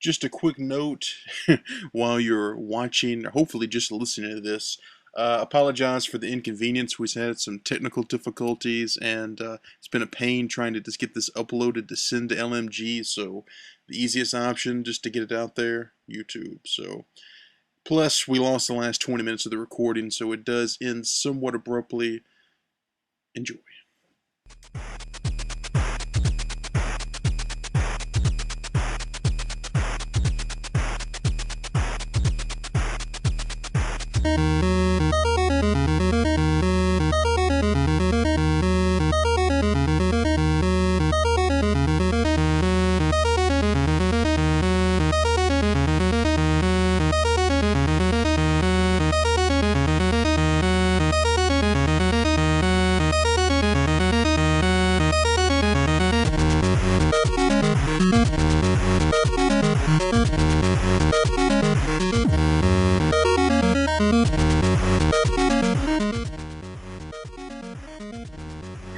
Just a quick note while you're watching, or hopefully just listening to this. Apologize for the inconvenience. We've had some technical difficulties, and it's been a pain trying to just get this uploaded to send to LMG. So, the easiest option just to get it out there, YouTube. So, plus we lost the last 20 minutes of the recording, so it does end somewhat abruptly. Enjoy.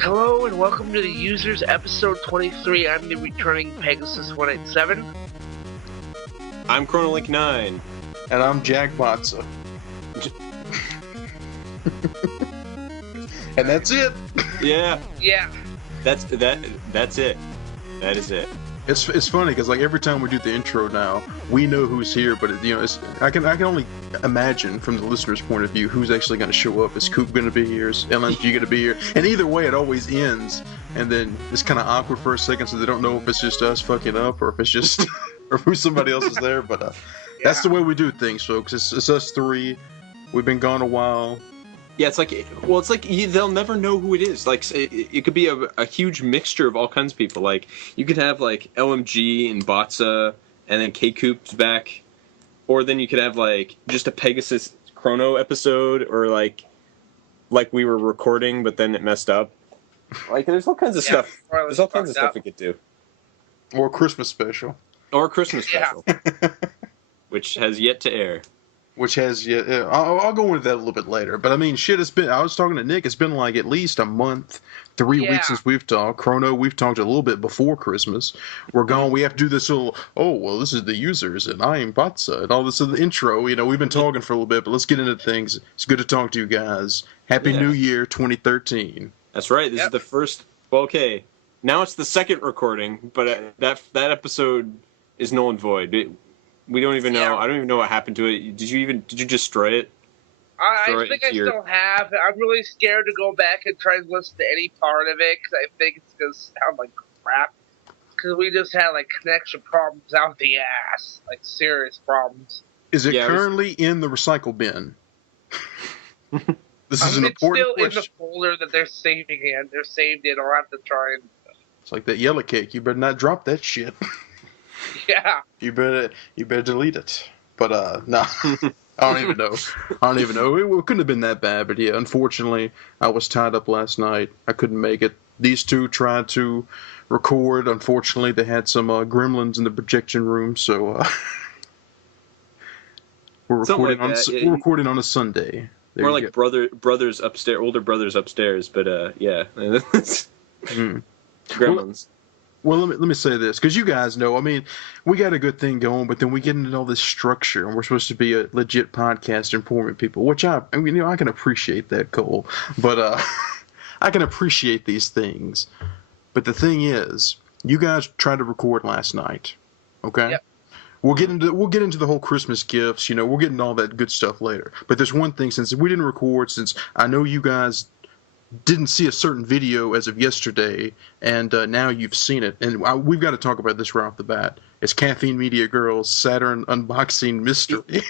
Hello and welcome to the Users episode 23. I'm the returning Pegasus 187. I'm Chronolink 9. And I'm Jack Botza. And that's it. Yeah. Yeah. That's it. That is it. It's funny because like every time we do the intro now, we know who's here, but I can only imagine from the listener's point of view who's actually going to show up. Is Coop going to be here? Is LNG going to be here? And either way, it always ends, and then it's kind of awkward for a second, so they don't know if it's just us fucking up or if it's just or if somebody else is there. But that's the way we do things, folks. It's us three. We've been gone a while. Yeah, it's like they'll never know who it is. Like it could be a huge mixture of all kinds of people. Like you could have like LMG and Botza, and then K Coop's back, or then you could have like just a Pegasus Chrono episode, or like we were recording but then it messed up. Like there's all kinds of stuff. There's all kinds of stuff we could do. Or a Christmas special. Or a Christmas special, which has yet to air. Which has, I'll go into that a little bit later. But I mean, shit, I was talking to Nick, it's been like at least a month, 3 weeks since we've talked. Chrono, we've talked a little bit before Christmas. We're gone, we have to do this little, this is the Users, and I am Botza, and all this in the intro. We've been talking for a little bit, but let's get into things. It's good to talk to you guys. Happy New Year, 2013. That's right, this is the first, now it's the second recording, but that episode is null and void. We don't even know. I don't even know what happened to it. Did you destroy it? I think I still have. I'm really scared to go back and try and listen to any part of it because I think it's going to sound like crap. Because we just had like connection problems out the ass, like serious problems. Is it currently in the recycle bin? This is an important question. It's still in the folder that they're saving in. They're saved in. I'll have to try and. It's like that yellow cake. You better not drop that shit. Yeah. You better delete it. But no, I don't even know. It couldn't have been that bad. But yeah, unfortunately, I was tied up last night. I couldn't make it. These two tried to record. Unfortunately, they had some gremlins in the projection room, so we're recording we're recording on a Sunday. More like brothers upstairs, older brothers upstairs. But yeah, gremlins. Well, let me say this, because you guys know, I mean, we got a good thing going, but then we get into all this structure, and we're supposed to be a legit podcast informing people, which I can appreciate that, Cole, but I can appreciate these things. But the thing is, you guys tried to record last night, okay? Yep. We'll get into the whole Christmas gifts, we'll get into all that good stuff later. But there's one thing, since we didn't record, since I know you guys didn't see a certain video as of yesterday, and now you've seen it, and we've got to talk about this right off the bat. It's CaffeineMediaGirl's Saturn unboxing mystery.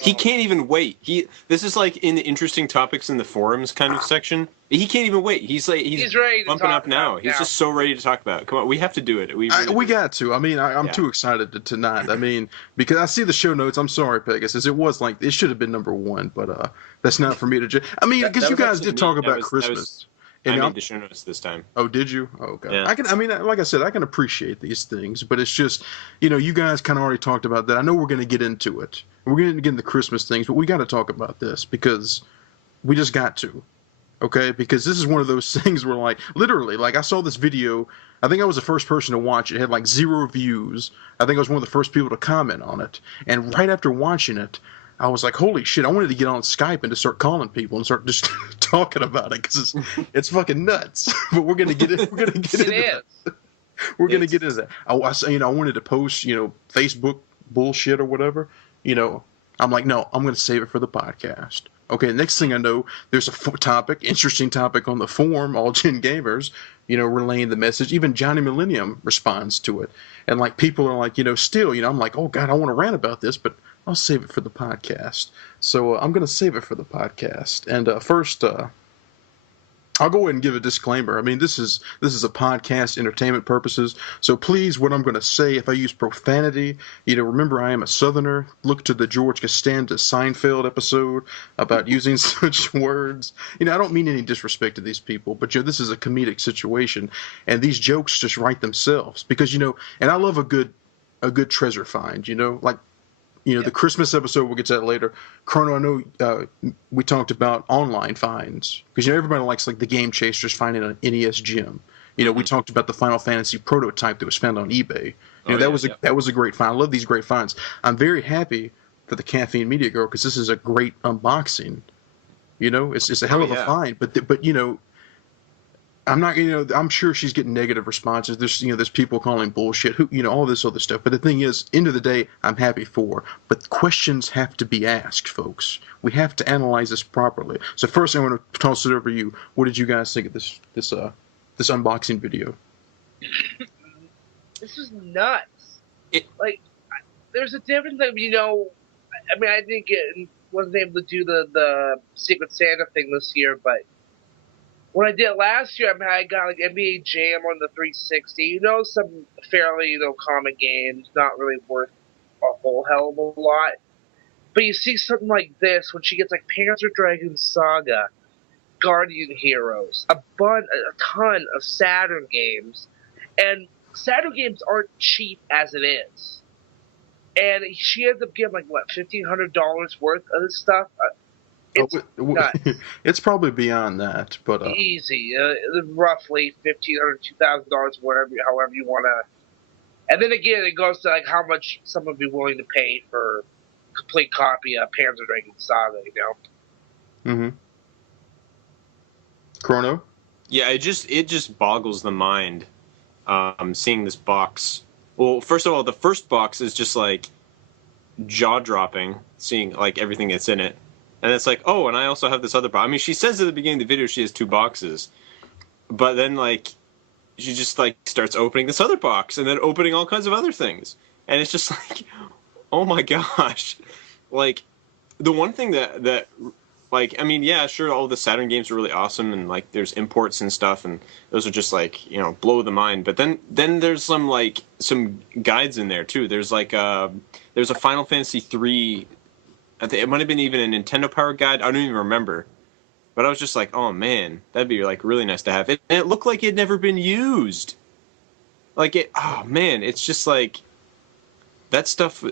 He can't even wait. This is like in the interesting topics in the forums kind of section. He can't even wait. He's ready to bumping talk up now. He's just so ready to talk about it. Come on, we have to do it. We got to. I mean, I'm too excited to not. I mean, because I see the show notes. I'm sorry, Pegasus. It was like, it should have been number one, but that's not for me to judge. I mean, because you guys did talk about Christmas. I made the show notes this time. Oh, did you? Oh, okay. Yeah. Like I said, I can appreciate these things, but it's just, you guys kind of already talked about that. I know we're going to get into it. We're going to get into Christmas things, but we got to talk about this because we just got to. Okay, because this is one of those things where, like, literally, like, I saw this video. I think I was the first person to watch it. It had like 0 views. I think I was one of the first people to comment on it. And right after watching it, I was like, "Holy shit!" I wanted to get on Skype and to start calling people and start just talking about it because it's fucking nuts. But we're gonna get it. We're gonna get into that. We're gonna get into that. I wanted to post, Facebook bullshit or whatever. I'm like, no, I'm gonna save it for the podcast. Okay, next thing I know, there's a interesting topic on the forum, All Gen Gamers, relaying the message. Even Johnny Millennium responds to it. And, like, people are like, still, I'm like, oh, God, I want to rant about this, but I'll save it for the podcast. So I'm going to save it for the podcast. And first, I'll go ahead and give a disclaimer. I mean, this is a podcast, entertainment purposes. So please, what I'm going to say, if I use profanity, remember I am a Southerner. Look to the George Costanza Seinfeld episode about using such words. I don't mean any disrespect to these people, but this is a comedic situation, and these jokes just write themselves because and I love a good treasure find. Like. The Christmas episode, we'll get to that later. Chrono, I know we talked about online finds. Because, everybody likes, like, the Game Chasers finding an NES gem. We talked about the Final Fantasy prototype that was found on eBay. That was a great find. I love these great finds. I'm very happy for the Caffeine Media Girl because this is a great unboxing. It's a hell of a find. But I'm not, I'm sure she's getting negative responses. There's people calling bullshit, all this other stuff. But the thing is, end of the day, I'm happy for her. But questions have to be asked, folks. We have to analyze this properly. So first, I want to toss it over to you. What did you guys think of this unboxing video? This is nuts. There's a difference. I wasn't able to do the Secret Santa thing this year, but when I did last year, I got like NBA Jam on the 360. Some fairly common games, not really worth a whole hell of a lot. But you see something like this when she gets like Panzer Dragoon Saga, Guardian Heroes, a ton of Saturn games, and Saturn games aren't cheap as it is. And she ends up getting like $1,500 worth of this stuff. It's nuts. It's probably beyond that, but easy, roughly $1,500, $2,000, however you want to. And then again, it goes to like how much someone would be willing to pay for a complete copy of Panzer Dragoon Saga. Mm-hmm. Chrono. Yeah, it just boggles the mind. Seeing this box. Well, first of all, the first box is just like jaw dropping. Seeing like everything that's in it. And it's like, oh, and I also have this other box. I mean, she says at the beginning of the video she has 2 boxes. But then, like, she just, like, starts opening this other box and then opening all kinds of other things. And it's just like, oh my gosh. Like, the one thing that like, I mean, yeah, sure, all the Saturn games are really awesome. And, like, there's imports and stuff. And those are just, like, blow the mind. But then there's some guides in there, too. There's, like, there's a Final Fantasy 3... I think it might have been even a Nintendo Power Guide. I don't even remember. But I was just like, oh man, that'd be like really nice to have. And it looked like it had never been used. Oh man, it's just like, that stuff,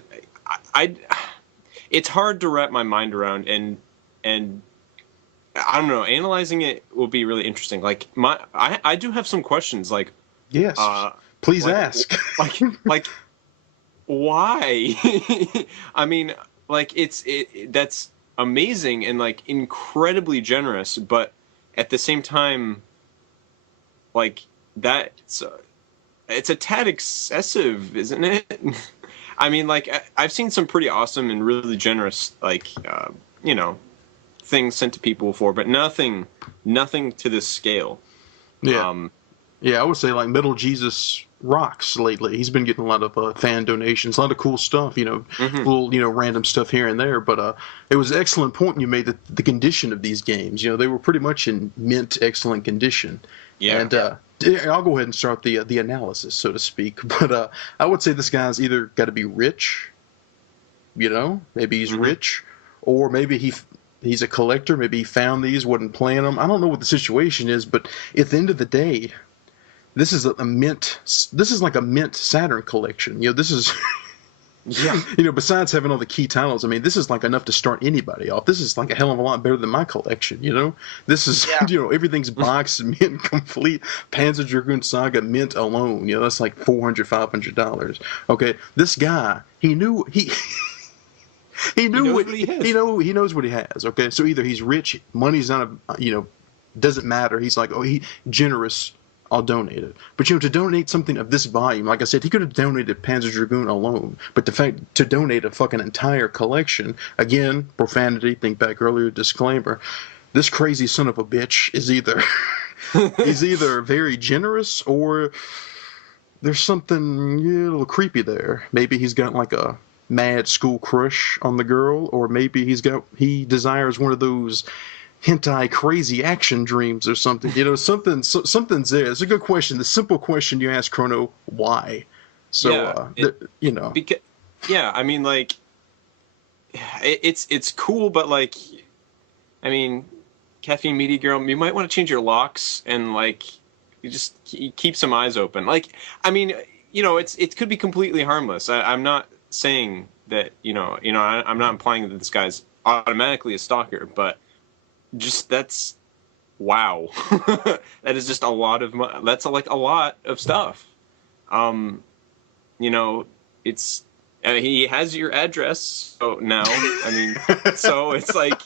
it's hard to wrap my mind around and I don't know, analyzing it will be really interesting. Like, I do have some questions, like. Yes, please ask. Like, why? I mean, like, that's amazing and like incredibly generous, but at the same time, like, it's a tad excessive, isn't it? I mean, like, I've seen some pretty awesome and really generous, like, things sent to people before, but nothing to this scale. Yeah. Yeah, I would say like Metal Jesus rocks lately. He's been getting a lot of fan donations, a lot of cool stuff, little, random stuff here and there. But it was an excellent point you made, that the condition of these games, they were pretty much in mint excellent condition. Yeah. And I'll go ahead and start the analysis, so to speak. But I would say this guy's either got to be rich, maybe he's rich, or maybe he's a collector. Maybe he found these, wasn't playing them. I don't know what the situation is, but at the end of the day, this is a mint. This is like a mint Saturn collection. This is Yeah. Besides having all the key titles, I mean, this is like enough to start anybody off. This is like a hell of a lot better than my collection, This is, everything's boxed, mint, complete. Panzer Dragoon Saga mint alone, that's like $400, $500. Okay, this guy, he knew he knew what he knows what he has. Okay, so either he's rich, money's not doesn't matter. He's like, he generous. I'll donate it. But to donate something of this volume, like I said, he could have donated Panzer Dragoon alone. But the fact to donate a fucking entire collection, again, profanity. Think back earlier, disclaimer. This crazy son of a bitch is either very generous or there's something a little creepy there. Maybe he's got like a mad school crush on the girl, or maybe he desires one of those hentai crazy action dreams or something. Something's there. It's a good question. The simple question you ask Chrono, why? So because, I mean, like, it's cool, but like, I mean, Caffeine Media Girl, you might want to change your locks and like you keep some eyes open. Like, I mean, it could be completely harmless. I'm not saying that I'm not implying that this guy's automatically a stalker, but just that's wow. That is just a lot of that's like a lot of stuff. It's he has your address now. I mean, so it's like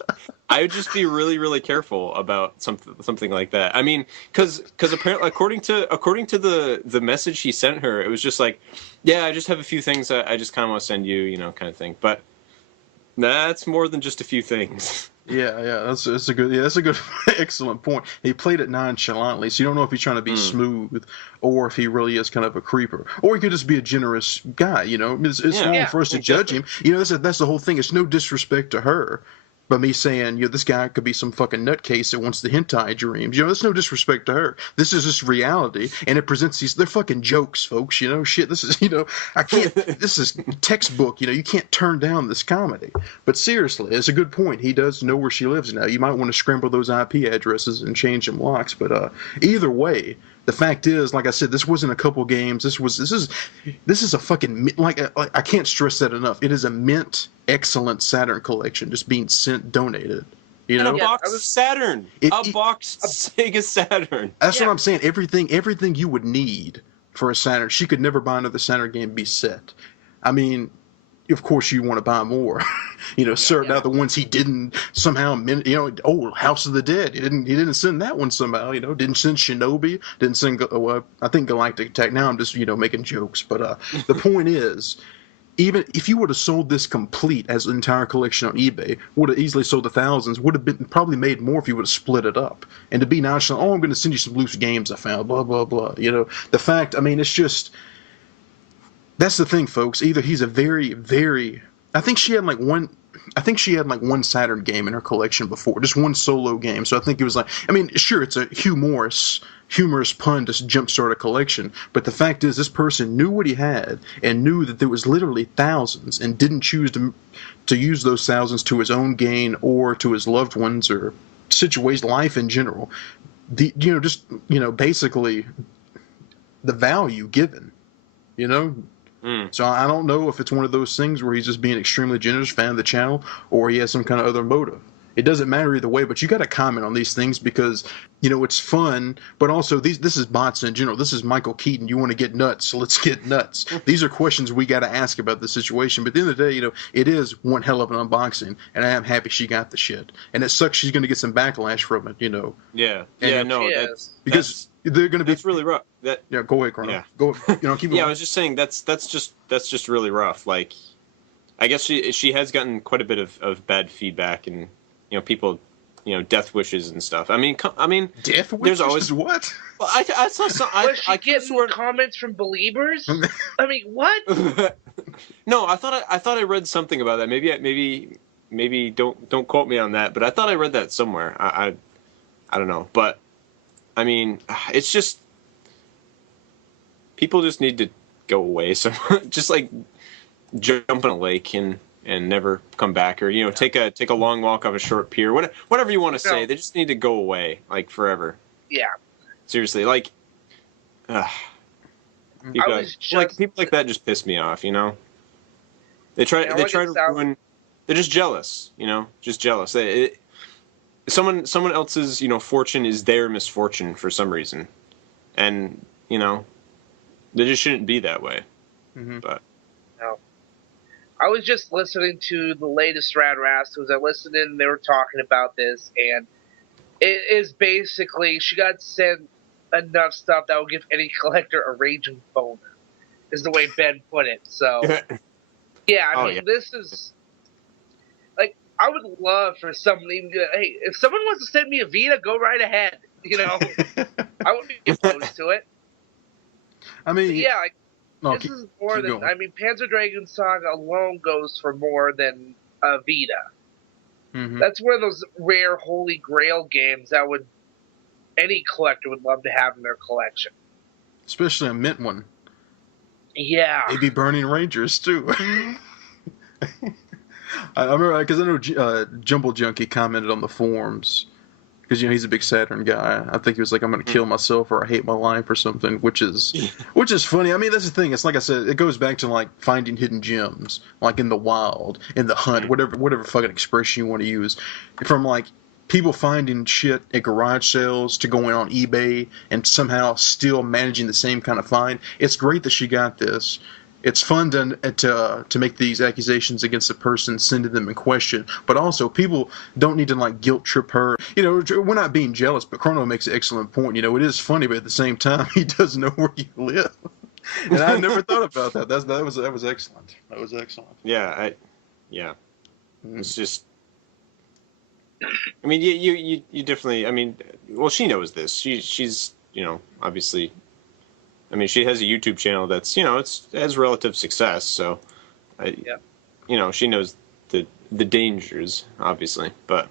I would just be really, really careful about something like that. I mean, because apparently according to the message he sent her, it was just like, yeah, I just have a few things I just kind of want to send you, kind of thing. But that's more than just a few things. Yeah, that's a good, excellent point. He played it nonchalantly, so you don't know if he's trying to be smooth or if he really is kind of a creeper, or he could just be a generous guy. It's wrong for us to judge him. That's the whole thing. It's no disrespect to her, but me saying, this guy could be some fucking nutcase that wants the hentai dreams. That's no disrespect to her. This is just reality, and it presents they're fucking jokes, folks. Shit. This is, I can't. This is textbook. You can't turn down this comedy. But seriously, it's a good point. He does know where she lives now. You might want to scramble those IP addresses and change them locks. But either way, the fact is, like I said, this wasn't a couple games. This is a fucking, I can't stress that enough. It is a mint, excellent Saturn collection just being donated. And a box Saturn. A box Sega Saturn. That's what I'm saying. Everything you would need for a Saturn. She could never buy another Saturn game be set. I mean, of course you want to buy more. Certain other ones he didn't somehow. House of the Dead. He didn't send that one somehow. Didn't send Shinobi. Didn't send. I think Galactic Attack. Now I'm just making jokes. But the point is, even if you would have sold this complete as an entire collection on eBay, would have easily sold to thousands. Would have been probably made more if you would have split it up. And to be nonchalant, I'm going to send you some loose games I found. Blah blah blah. The fact. I mean, it's just. That's the thing, folks. Either he's a very, very. I think she had like one Saturn game in her collection before, just one solo game. So I think it was like, I mean, sure, it's a humorous pun to jumpstart a collection, but the fact is, this person knew what he had and knew that there was literally thousands, and didn't choose to use those thousands to his own gain or to his loved ones or situation, life in general. Basically, the value given, So I don't know if it's one of those things where he's just being extremely generous, fan of the channel, or he has some kind of other motive. It doesn't matter either way, but you got to comment on these things because, it's fun, but also this is Botza in general. This is Michael Keaton. You want to get nuts, so let's get nuts. These are questions we got to ask about the situation. But at the end of the day, it is one hell of an unboxing, and I am happy she got the shit. And it sucks she's going to get some backlash from it, Yeah. Because they're going to be. That's really rough. Go ahead, Chrono. Yeah. Go. Keep going. Yeah, I was just saying that's just really rough. Like, I guess she has gotten quite a bit of bad feedback, and people, death wishes and stuff. I mean, death wishes. There's always what? Well, I saw some. Was she getting comments from believers? I mean, what? No, I thought I read something about that. Maybe don't quote me on that, but I thought I read that somewhere. I don't know, but I mean, it's just people just need to go away. So just like jump in a lake and never come back, or take a long walk off a short pier, whatever you want to say. They just need to go away, like forever. Yeah. Seriously, like, people like that just piss me off. They try to ruin. They're just jealous, just jealous. Someone else's fortune is their misfortune for some reason, and they just shouldn't be that way. Mm-hmm. But no. I was just listening to the latest Rad Rascals. I listened in, and they were talking about this, and it is basically she got sent enough stuff that will give any collector a raging boner, is the way Ben put it. So, yeah, I mean, this is like I would love for someone even to, hey, if someone wants to send me a Vita, go right ahead. I wouldn't be opposed to it. I mean, but yeah, this is more than going. I mean, Panzer Dragoon Saga alone goes for more than a Vita. Mm-hmm. That's one of those rare Holy Grail games that any collector would love to have in their collection. Especially a mint one. Yeah. Maybe Burning Rangers, too. I remember, because I know Jumble Junkie commented on the forums, because, he's a big Saturn guy. I think he was like, I'm going to kill myself or I hate my life or something, which is funny. I mean, that's the thing. It's like I said, it goes back to, like, finding hidden gems, like in the wild, in the hunt, whatever fucking expression you want to use. From, like, people finding shit at garage sales to going on eBay and somehow still managing the same kind of find. It's great that she got this. It's fun to make these accusations against the person, sending them in question. But also, people don't need to, like, guilt trip her. We're not being jealous, but Chrono makes an excellent point. It is funny, but at the same time, he does know where you live. And I never thought about that. That was excellent. That was excellent. Yeah, It's just. I mean, you definitely. I mean, well, she knows this. She's obviously. I mean, she has a YouTube channel that's it has relative success. So, she knows the dangers, obviously. But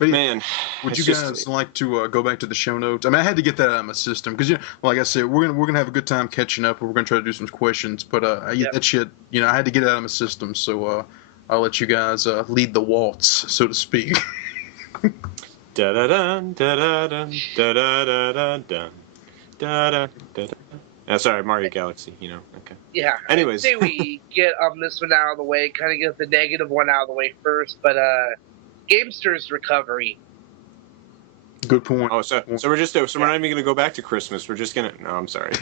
yeah, man, would you guys like to go back to the show notes? I mean, I had to get that out of my system because like I said, we're gonna have a good time catching up. And we're gonna try to do some questions, but that shit, I had to get it out of my system. So I'll let you guys lead the waltz, so to speak. Da da da da da da da da da. Sorry, Mario Galaxy, okay. Yeah. Anyways. I say we get this one out of the way, kind of get the negative one out of the way first, but Gamester's recovery. Good point. Oh, so we're just we're not even going to go back to Christmas. We're just going to. No, I'm sorry.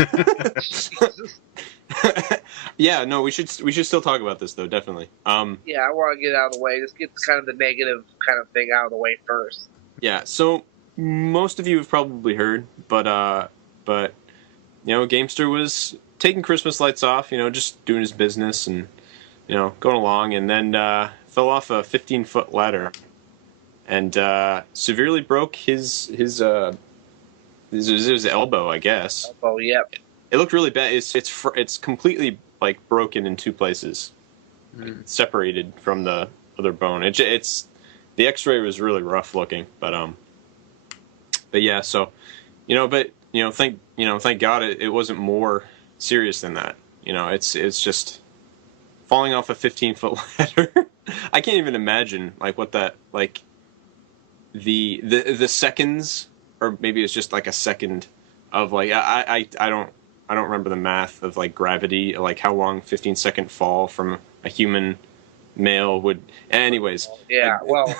Yeah, no, we should still talk about this though, definitely. Yeah, I want to get it out of the way. Just get kind of the negative kind of thing out of the way first. Yeah, so most of you have probably heard, but Gamester was taking Christmas lights off, just doing his business and going along, and then fell off a 15-foot ladder and severely broke his elbow, I guess. Oh, yep. It looked really bad. It's completely like broken in two places, like, separated from the other bone. It's the X-ray was really rough looking, but yeah. So, thank God it wasn't more serious than that. It's just falling off a 15-foot ladder. I can't even imagine like what that like the seconds, or maybe it's just like a second of like I don't remember the math of like gravity, like how long 15-second fall from a human male would. Anyways. Yeah. Well.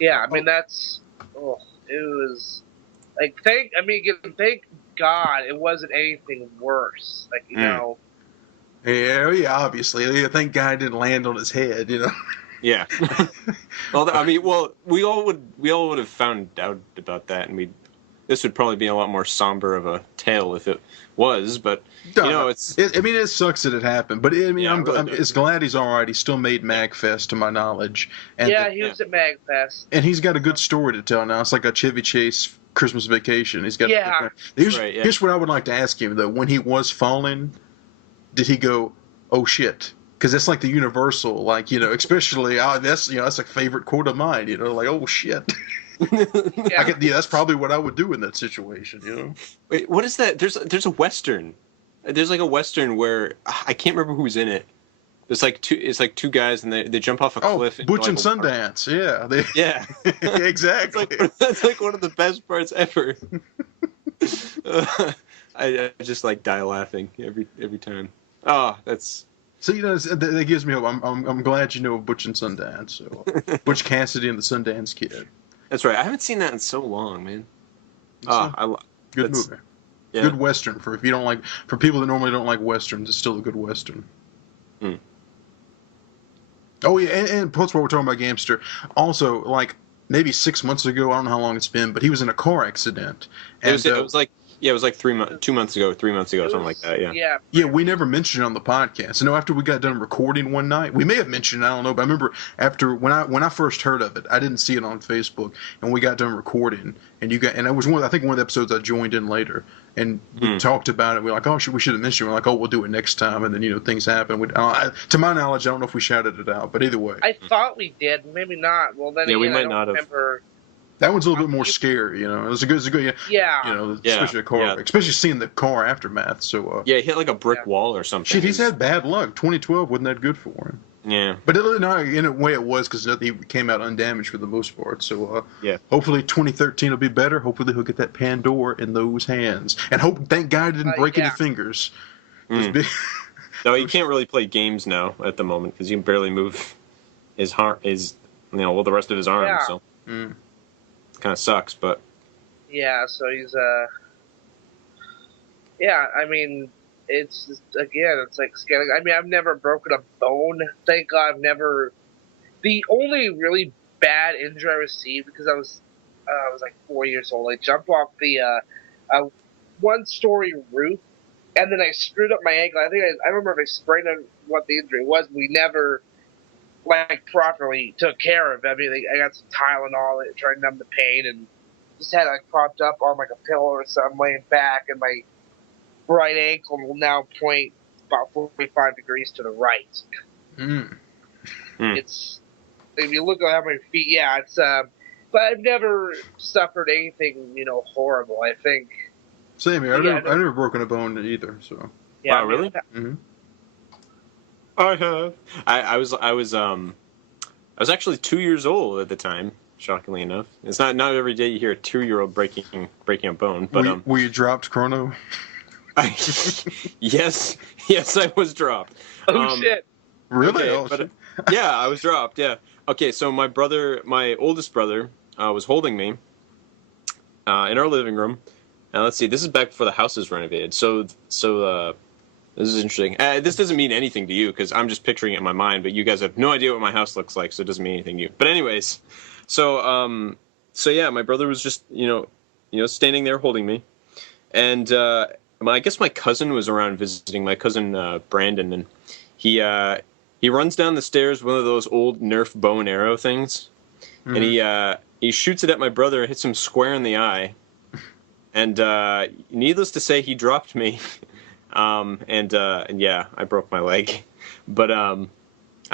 Yeah. I mean that's. Oh, it was. Like thank God it wasn't anything worse. Like Yeah, obviously. Thank God it didn't land on his head. Yeah. Well, I mean, we all would have found out about that, and this would probably be a lot more somber of a tale if it was. But it sucks that it happened. But I mean, I'm really glad he's all right. He still made MagFest, to my knowledge. And he was at MagFest, and he's got a good story to tell now. It's like a Chevy Chase Christmas Vacation. He's got. Yeah. Here's what I would like to ask him though. When he was falling, did he go, "Oh shit"? Because that's like the universal, like especially that's a favorite quote of mine. Like, "Oh shit." Yeah. That's probably what I would do in that situation. Wait, what is that? There's a Western. There's like a Western where I can't remember who's in it. It's like two guys and they jump off a cliff. Butch and Sundance. Yeah. Yeah. Exactly. That's like one of the best parts ever. I just like die laughing every time. Oh, that's So that gives me hope. I'm glad you know Butch and Sundance. So Butch Cassidy and the Sundance Kid. That's right. I haven't seen that in so long, man. Good movie. Yeah. Good Western for people that normally don't like Westerns. It's still a good Western. Hmm. Oh yeah, and plus what we're talking about Gamster. Also, like maybe 6 months ago, I don't know how long it's been, but he was in a car accident. And it was like 2 months ago, 3 months ago, something like that. Yeah. Yeah, we never mentioned it on the podcast. After we got done recording one night, we may have mentioned it, I don't know, but I remember after when I first heard of it, I didn't see it on Facebook, and we got done recording, and it was one of the episodes I joined in later, and we talked about it. We're like, oh, we should have mentioned it. We're like, oh, we'll do it next time, and then things happen. To my knowledge, I don't know if we shouted it out, but either way, I thought we did, maybe not. Well, then we might I not don't remember. That one's a little bit more scary, It was a good, especially a car, especially seeing the car aftermath. So he hit like a brick wall or something. Shit, he's had bad luck. 2012 wasn't that good for him. Yeah, but in a way it was because he came out undamaged for the most part. So hopefully 2013 will be better. Hopefully he'll get that Pandora in those hands, and thank God he didn't break any fingers. No, he can't really play games now at the moment because he can barely move the rest of his arm. Yeah. So. Kind of sucks, but so he's I mean, it's like scary. I mean, I've never broken a bone. Thank God, I've never. The only really bad injury I received because I was like 4 years old. I jumped off the one-story roof, and then I screwed up my ankle. I remember if I sprained what the injury was. We never properly took care of it. I mean, I got some Tylenol and tried to numb the pain, and just had it propped up on a pillow or something, laying back, and my right ankle will now point about 45 degrees to the right. It's, if you look at my feet, it's but I've never suffered anything horrible. I think. Same here. I've never broken a bone either. So. Yeah. Wow, really? Mm-hmm. I have. I was actually 2 years old at the time. Shockingly enough, it's not every day you hear a 2-year-old breaking a bone. But were you dropped, Chrono? Yes, I was dropped. Oh shit! Really? Okay, yeah, I was dropped. Yeah. Okay, so my oldest brother, was holding me in our living room. And let's see, this is back before the house was renovated. So this is interesting. This doesn't mean anything to you because I'm just picturing it in my mind, but you guys have no idea what my house looks like, so it doesn't mean anything to you. But anyways, so yeah, my brother was just standing there holding me, and I guess my cousin was around visiting. My cousin Brandon, and he runs down the stairs with one of those old Nerf bow and arrow things, and he shoots it at my brother, hits him square in the eye, and needless to say, he dropped me. And yeah, I broke my leg, but I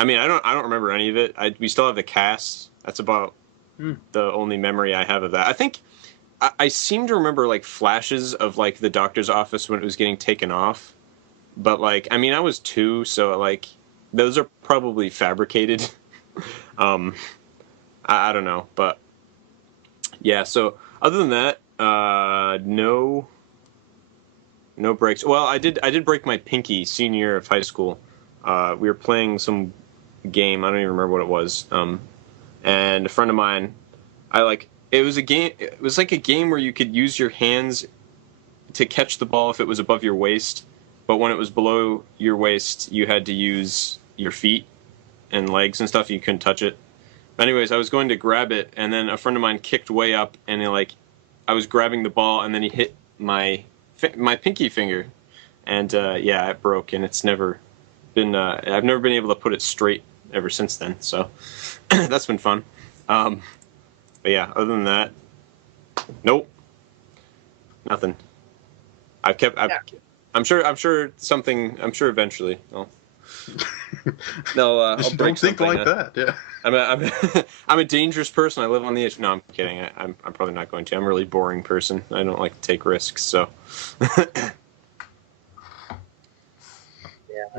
mean, I don't remember any of it. We still have the cast. That's about the only memory I have of that. I think I seem to remember flashes of the doctor's office when it was getting taken off, but I mean, I was 2, so those are probably fabricated. I don't know, but yeah. So other than that, no breaks. Well, I did break my pinky senior year of high school. We were playing some game. I don't even remember what it was. And a friend of mine, it was a game. It was like a game where you could use your hands to catch the ball if it was above your waist, but when it was below your waist, you had to use your feet and legs and stuff. You couldn't touch it. But anyways, I was going to grab it, and then a friend of mine kicked way up, and I was grabbing the ball, and then he hit my pinky finger, and yeah, it broke, and it's never been. I've never been able to put it straight ever since then. So that's been fun. But yeah, other than that, nope, nothing. I'm sure something. I'm sure eventually. I'll break don't think something. like that. Yeah. I'm a dangerous person. I live on the edge. No, I'm kidding. I'm probably not going to. I'm a really boring person. I don't like to take risks. So.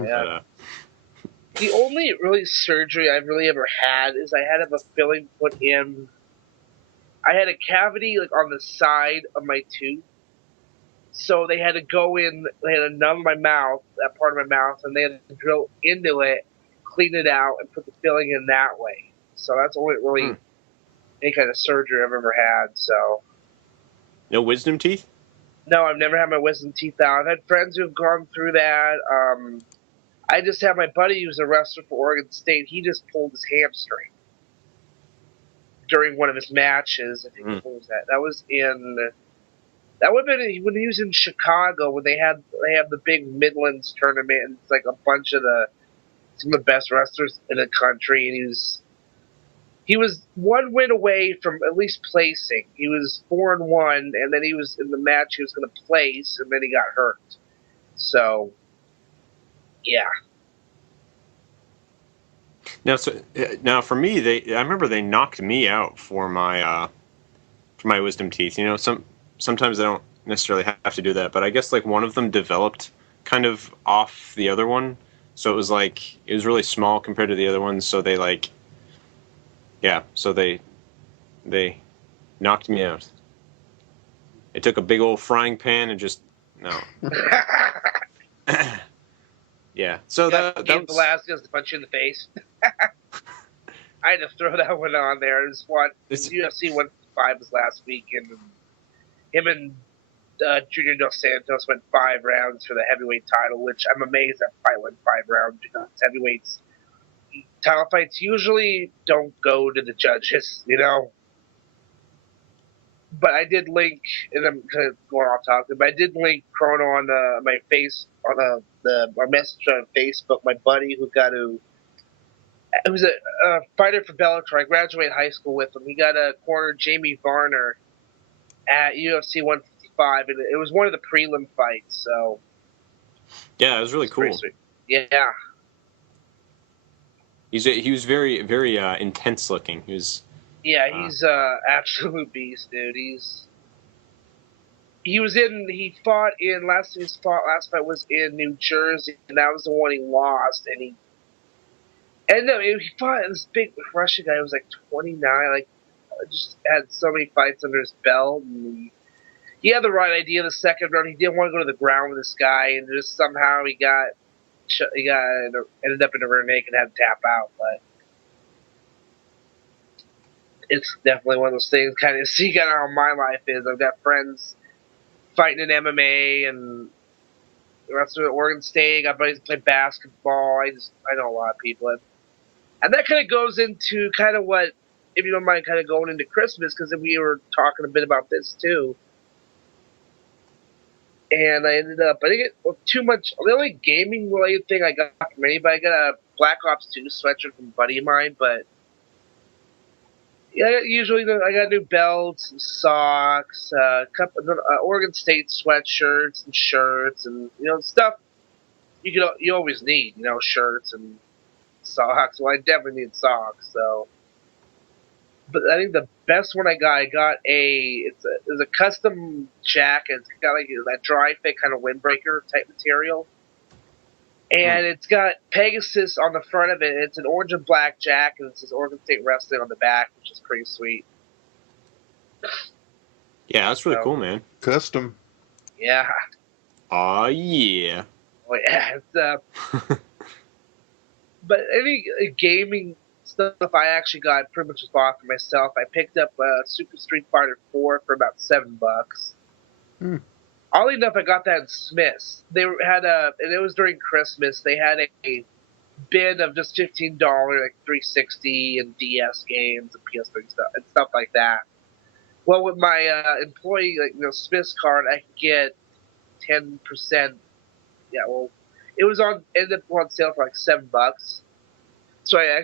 Yeah. The only really surgery I've really ever had is I had a filling put in. I had a cavity on the side of my tooth, So they had to go in, they had to numb my mouth, that part of my mouth, and they had to drill into it, clean it out, and put the filling in that way. So that's only really any kind of surgery I've ever had. So No wisdom teeth? no, I've never had my wisdom teeth out. I've had friends who've gone through that. I just had my buddy who's a wrestler for Oregon State. He just pulled his hamstring during one of his matches. I think what was that? That was in. That would have been when he was in Chicago when they had the big Midlands tournament, and it's like a bunch of some of the best wrestlers in the country, and he was one win away from at least placing. He was 4-1, and then he was in the match he was going to place, and then he got hurt. So, yeah. Now for me, I remember they knocked me out for my wisdom teeth. You know, sometimes they don't necessarily have to do that, but I guess like one of them developed kind of off the other one, so it was really small compared to the other ones. So they they knocked me out. It took a big old frying pan and just no. Yeah. So that was Velasquez to punch you in the face. I had to throw that one on there. It's what UFC 155 was last weekend. Him and Junior Dos Santos went 5 rounds for the heavyweight title, which I'm amazed that fight went 5 rounds because heavyweights title fights usually don't go to the judges, you know. But I did link, and I'm kind of going off topic, but I did link Chrono on my face on my message on Facebook. My buddy who was a fighter for Bellator. I graduated high school with him. He got a corner Jamie Varner at UFC 155, and it was one of the prelim fights. So yeah, it was really cool. Yeah. He was very very intense looking. He's absolute beast, dude. He fought in last fight was in New Jersey, and that was the one he lost, and he fought this big Russian guy who was like 29, like just had so many fights under his belt, and he had the right idea the second round. He didn't want to go to the ground with this guy, and just somehow he ended up in a rear naked and had to tap out, but it's definitely one of those things. Kind of see kind of how my life is. I've got friends fighting in MMA and the rest of it, Oregon State. Got buddies that play basketball. I know a lot of people, and that kind of goes into kind of what, if you don't mind, kind of going into Christmas, because we were talking a bit about this too. And I ended up, I didn't get too much. The only gaming related thing I got from anybody, I got a Black Ops 2 sweatshirt from a buddy of mine, but yeah, usually I got new belts, some socks, a couple Oregon State sweatshirts and shirts, and stuff you always need, shirts and socks. Well, I definitely need socks. So, but I think the best one I got it's a custom jacket. It's got like that dry fit kind of windbreaker type material. And it's got Pegasus on the front of it. It's an orange and black jacket, and it says Oregon State Wrestling on the back, which is pretty sweet. Yeah, that's really cool, man. Custom. Yeah. Aw, yeah. Oh, yeah. It's, but any gaming stuff I actually got pretty much just bought for myself. I picked up Super Street Fighter 4 for about $7. Oddly enough, I got that in Smith's. They had and it was during Christmas. They had a bid of just $15, like 360 and DS games and PS3 stuff and stuff like that. Well, with my employee, Smith's card, I could get 10%. Yeah, well, it was ended up on sale for like $7. So I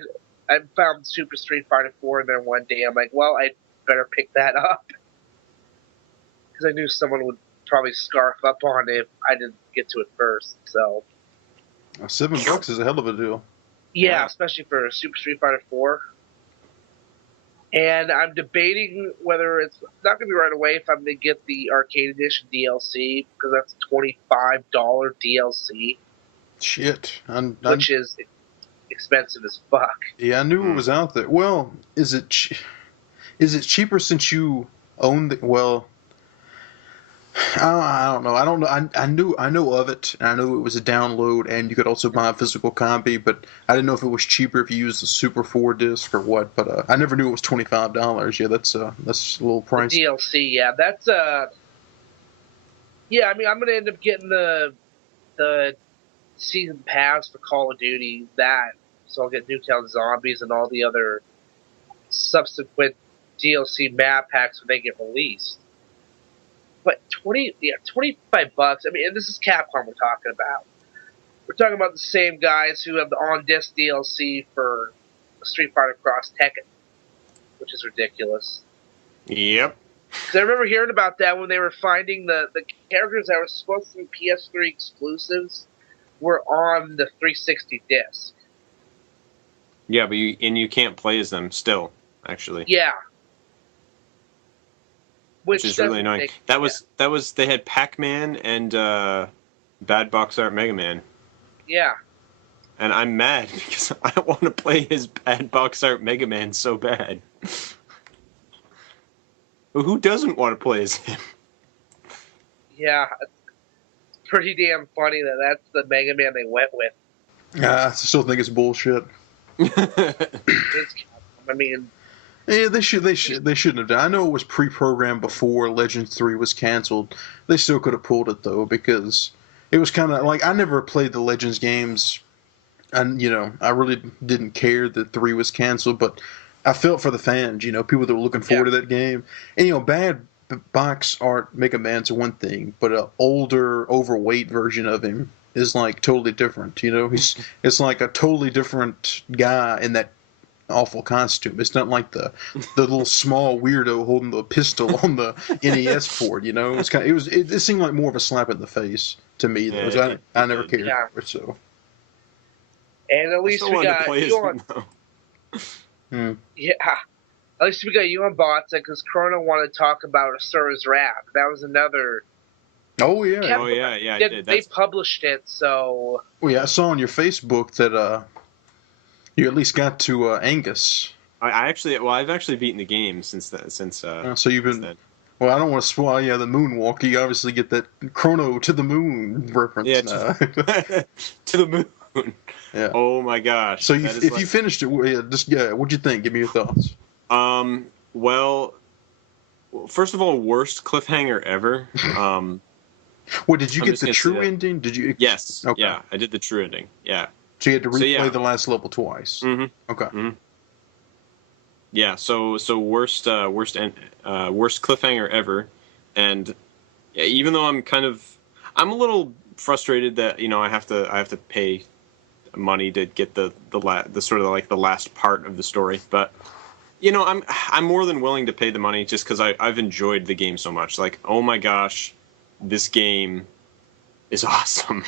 found Super Street Fighter 4 in there one day. I'm like, well, I'd better pick that up because I knew someone would probably scarf up on it if I didn't get to it first. So $7 is a hell of a deal. Yeah, especially for Super Street Fighter 4. And I'm debating whether it's not going to be right away if I'm going to get the Arcade Edition DLC, because that's $25 DLC. Shit. Which is expensive as fuck. Yeah, I knew it was out there. Well, is it cheaper since you own the... Well, I don't know. I don't know. I know of it, and I know it was a download, and you could also buy a physical copy. But I didn't know if it was cheaper if you used the Super 4 disc or what. But I never knew it was $25. Yeah, that's a little The pricey. DLC, yeah, that's yeah. I mean, I'm gonna end up getting the season pass for Call of Duty so I'll get Nuketown Zombies and all the other subsequent DLC map packs when they get released. But $25. I mean, and this is Capcom we're talking about. We're talking about the same guys who have the on-disc DLC for Street Fighter Cross Tekken, which is ridiculous. Yep. Because I remember hearing about that when they were finding the characters that were supposed to be PS3 exclusives were on the 360 disc. Yeah, but you can't play as them still, actually. Yeah. Which is really annoying. That was they had Pac-Man and Bad Box Art Mega Man. Yeah. And I'm mad because I want to play his Bad Box Art Mega Man so bad. Well, who doesn't want to play as him? Yeah. It's pretty damn funny that that's the Mega Man they went with. I still think it's bullshit. I mean, yeah, they shouldn't have done. I know it was pre-programmed before Legends 3 was canceled. They still could have pulled it though, because it was kind of like I never played the Legends games, and I really didn't care that 3 was canceled, but I felt for the fans, people that were looking forward to that game. And bad box art Mega Man's one thing, but an older, overweight version of him is like totally different. It's like a totally different guy in that awful costume. It's not like the little small weirdo holding the pistol on the NES port. It seemed like more of a slap in the face to me. Yeah, I never cared for it. So. And at least we got you on. Yeah. At least we got you on Botza because Chrono wanted to talk about Asura's Wrath. That was another. Oh yeah. I did. They published it, so. Well, yeah, I saw on your Facebook that you at least got to Angus. I've actually beaten the game since so you've been. Then. Well, I don't want to spoil. Yeah, the moonwalk. You obviously get that Chrono to the moon reference. Yeah, to the moon. Yeah. Oh my gosh. So you finished it, what'd you think? Give me your thoughts. Well, first of all, worst cliffhanger ever. What did you get the true ending? Did you? Yes. Okay. Yeah, I did the true ending. Yeah. So you had to replay the last level twice. Mm-hmm. Okay. Mm-hmm. Yeah. So worst cliffhanger ever, and yeah, even though I'm a little frustrated that I have to pay money to get the sort of like the last part of the story, but I'm more than willing to pay the money just because I've enjoyed the game so much. Like, oh my gosh, this game is awesome.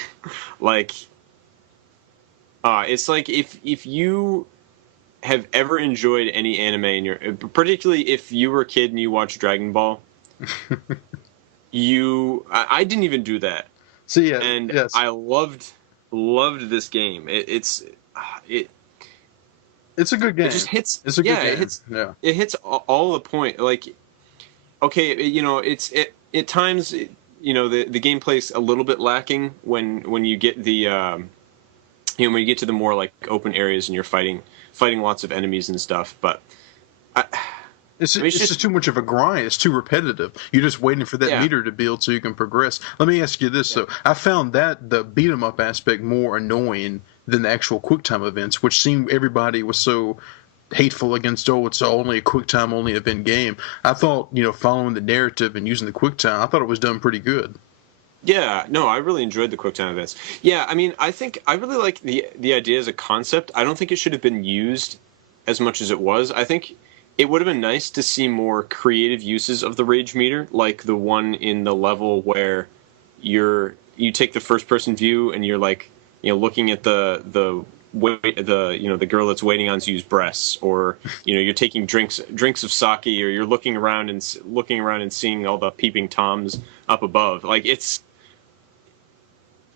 Like, it's like if you have ever enjoyed any anime particularly if you were a kid and you watched Dragon Ball, I didn't even do that. So yeah, and yes. I loved this game. It's a good game. It just hits. It's a good game. It hits all the point. Like, okay, at times, the gameplay's a little bit lacking when you get when you get to the more like open areas and you're fighting lots of enemies and stuff. But it's just too much of a grind. It's too repetitive. You're just waiting for that meter to build so you can progress. Let me ask you this though. I found that the beat 'em up aspect more annoying than the actual QuickTime events, which seemed everybody was so hateful against. Oh, it's only a QuickTime only event game. I thought following the narrative and using the QuickTime, I thought it was done pretty good. Yeah, no, I really enjoyed the QuickTime events. Yeah, I mean, I think I really like the idea as a concept. I don't think it should have been used as much as it was. I think it would have been nice to see more creative uses of the rage meter, like the one in the level where you take the first person view and you're like looking at the girl that's waiting on Zu's breasts, or you're taking drinks of sake, or you're looking around and seeing all the peeping toms up above. Like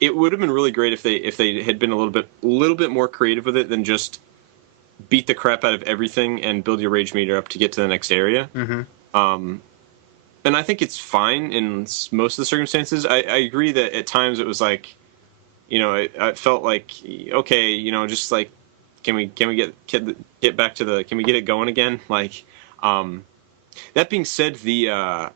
it would have been really great if they had been a little bit more creative with it than just beat the crap out of everything and build your rage meter up to get to the next area. Mm-hmm. and I think it's fine in most of the circumstances. I agree that at times it was like, I felt like, okay, just like, can we get back to can we get it going again? Like, that being said, the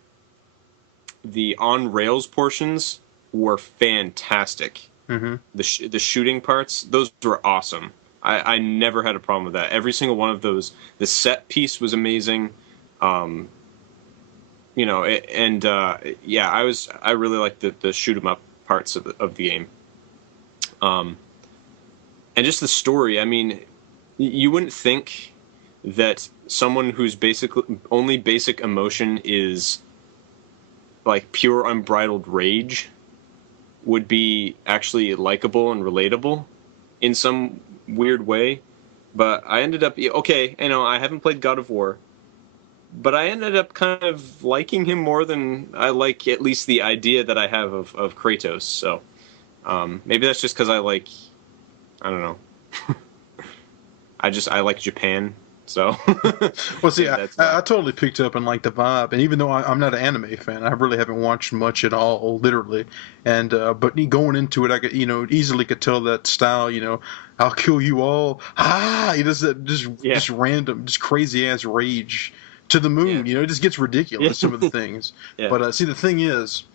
on rails portions were fantastic. Mm-hmm. The shooting parts, those were awesome. I never had a problem with that. Every single one of those. The set piece was amazing. I really liked the shoot 'em up parts of the game. And just the story. I mean, you wouldn't think that someone whose only basic emotion is like pure unbridled rage would be actually likable and relatable in some weird way. But I ended up, okay, I haven't played God of War, but I ended up kind of liking him more than I like at least the idea that I have of Kratos. So maybe that's just because I don't know. I like Japan, so. Well, see, I totally picked up and liked the vibe, and even though I'm not an anime fan, I really haven't watched much at all, literally. And but going into it, I could, easily could tell that style. I'll kill you all. Just random, just crazy ass rage to the moon. Yeah. It just gets ridiculous. Some of the things. Yeah. But see, the thing is,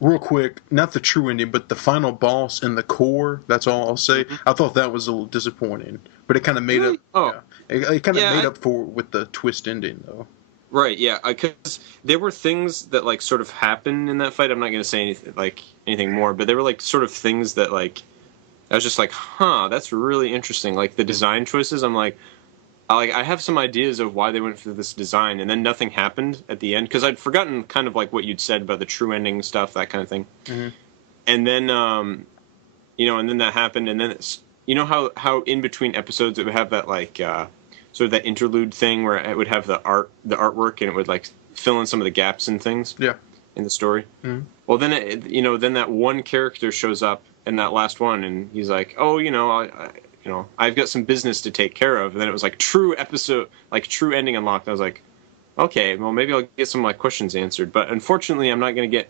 real quick, not the true ending, but the final boss in the core. That's all I'll say. Mm-hmm. I thought that was a little disappointing, but it kind of made up. Oh. Yeah, it kind of made up for with the twist ending, though. Right. Yeah. Because there were things that sort of happened in that fight. I'm not going to say anything more, but there were sort of things that I was just like, huh, that's really interesting. Like the design choices. I'm like. I have some ideas of why they went for this design, and then nothing happened at the end because I'd forgotten kind of what you'd said about the true ending stuff, that kind of thing. Mm-hmm. And then, and then that happened, and then it's how in between episodes it would have that sort of that interlude thing where it would have the artwork, and it would fill in some of the gaps and things. Yeah. In the story. Mm-hmm. Well, then then that one character shows up in that last one, and he's like, oh, I've got some business to take care of. And then it was true ending unlocked. I was like, okay, well, maybe I'll get some of my questions answered. But unfortunately, I'm not going to get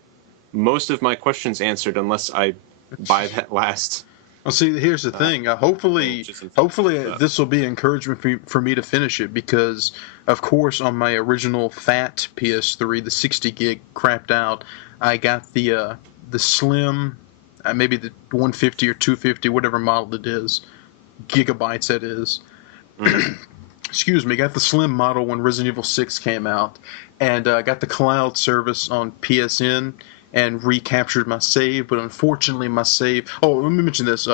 most of my questions answered unless I buy that last. Well, see, here's the thing. Hopefully, this will be encouragement for me to finish it because, of course, on my original fat PS3, the 60 gig crapped out, I got the slim, maybe the 150 or 250, whatever model it is. Gigabytes that is. Excuse me. Got the slim model when Resident Evil 6 came out, and got the cloud service on PSN and recaptured my save. But unfortunately, my save. Oh, let me mention this.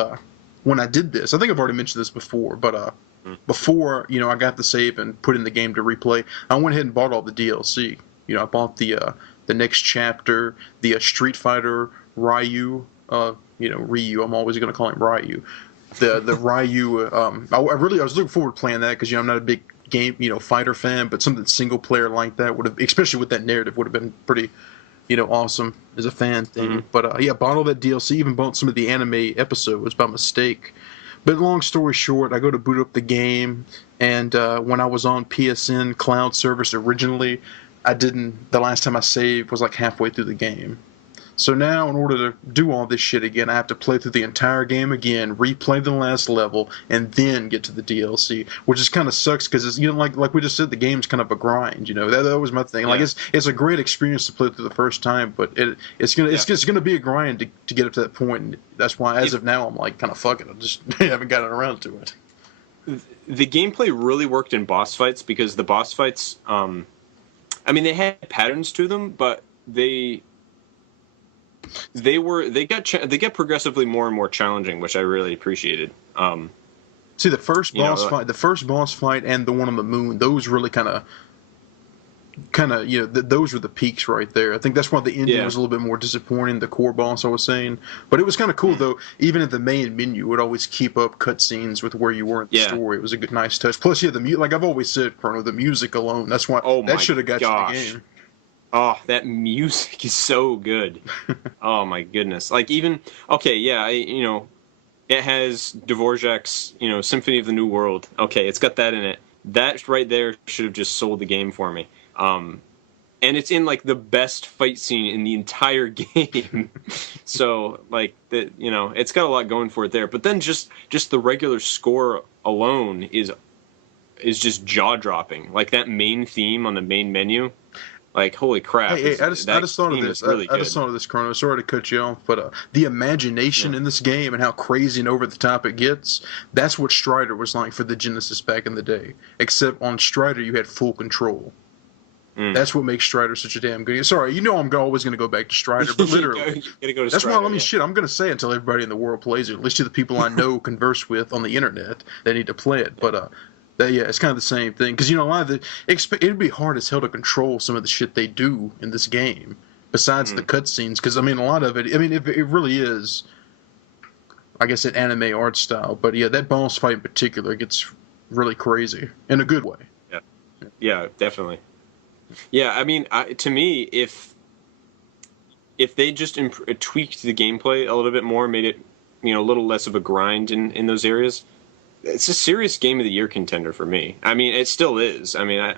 When I did this, I think I've already mentioned this before, but before I got the save and put in the game to replay, I went ahead and bought all the DLC. I bought the next chapter, the Street Fighter Ryu. Ryu. I'm always going to call him Ryu. The Ryu, I was looking forward to playing that because I'm not a big game fighter fan, but something single player like that would have, especially with that narrative, would have been pretty awesome as a fan thing. Mm-hmm. But bought all that DLC, even bought some of the anime episodes by mistake. But long story short, I go to boot up the game, and when I was on PSN cloud service originally, the last time I saved was halfway through the game. So now, in order to do all this shit again, I have to play through the entire game again, replay the last level, and then get to the DLC, which just kind of sucks because it's like we just said, the game's kind of a grind. That was my thing. Yeah. It's a great experience to play through the first time, but it's gonna be a grind to get up to that point. And that's why, as of now, I'm kind of fuck it. I just haven't gotten around to it. The gameplay really worked in boss fights because the boss fights, they had patterns to them, but they got progressively more and more challenging, which I really appreciated. See, the first boss fight and the one on the moon, those really kind of those were the peaks right there. I think that's why the ending was a little bit more disappointing. The core boss, I was saying, but it was kind of cool though. Even at the main menu, it would always keep up cutscenes with where you were in the story. It was a good, nice touch. Plus, the like I've always said, Chrono, the music alone. That's why that should have got you the game. Oh, that music is so good. Oh my goodness. It has Dvorak's, Symphony of the New World. Okay, it's got that in it. That right there should have just sold the game for me. and it's in like the best fight scene in the entire game. So like it's got a lot going for it there. But then just the regular score alone is just jaw dropping. Like that main theme on the main menu, like holy crap! Hey, I just thought of this. Really I just thought of this, Chrono. Sorry to cut you off, but the imagination in this game and how crazy and over the top it gets—that's what Strider was like for the Genesis back in the day. Except on Strider, you had full control. That's what makes Strider such a damn good game. Sorry, I'm always going to go back to Strider, but literally, that's Strider, why. Shit, I'm going to say it until everybody in the world plays it. At least to the people I know, converse with on the internet, they need to play it. But it's kind of the same thing because a lot of it'd be hard as hell to control some of the shit they do in this game. Besides the cutscenes, because a lot of it, it really is, I guess, an anime art style. But yeah, that boss fight in particular gets really crazy in a good way. Yeah, definitely. Yeah, to me, if they just tweaked the gameplay a little bit more, made it, a little less of a grind in those areas, it's a serious Game of the Year contender for me. It still is. I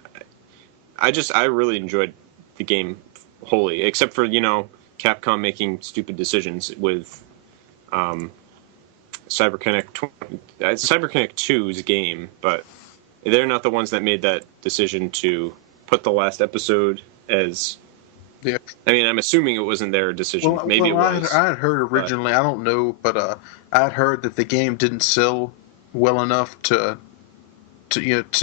really enjoyed the game wholly, except for Capcom making stupid decisions with CyberConnect 2's game, but they're not the ones that made that decision to put the last episode as. Yeah. I'm assuming it wasn't their decision. Maybe it was. I had heard originally. I don't know, but I had heard that the game didn't sell well enough to get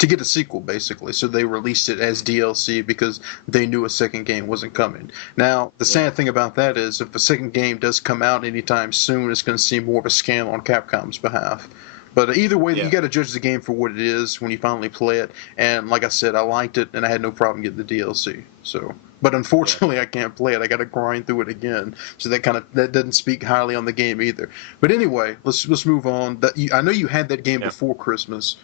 a sequel, basically. So they released it as DLC because they knew a second game wasn't coming. Now, the sad thing about that is, if a second game does come out anytime soon, it's going to seem more of a scandal on Capcom's behalf. But either way, you got to judge the game for what it is when you finally play it. And like I said, I liked it, and I had no problem getting the DLC. So, but unfortunately, I can't play it. I got to grind through it again. So that doesn't speak highly on the game either. But anyway, let's move on. I know you had that game before Christmas.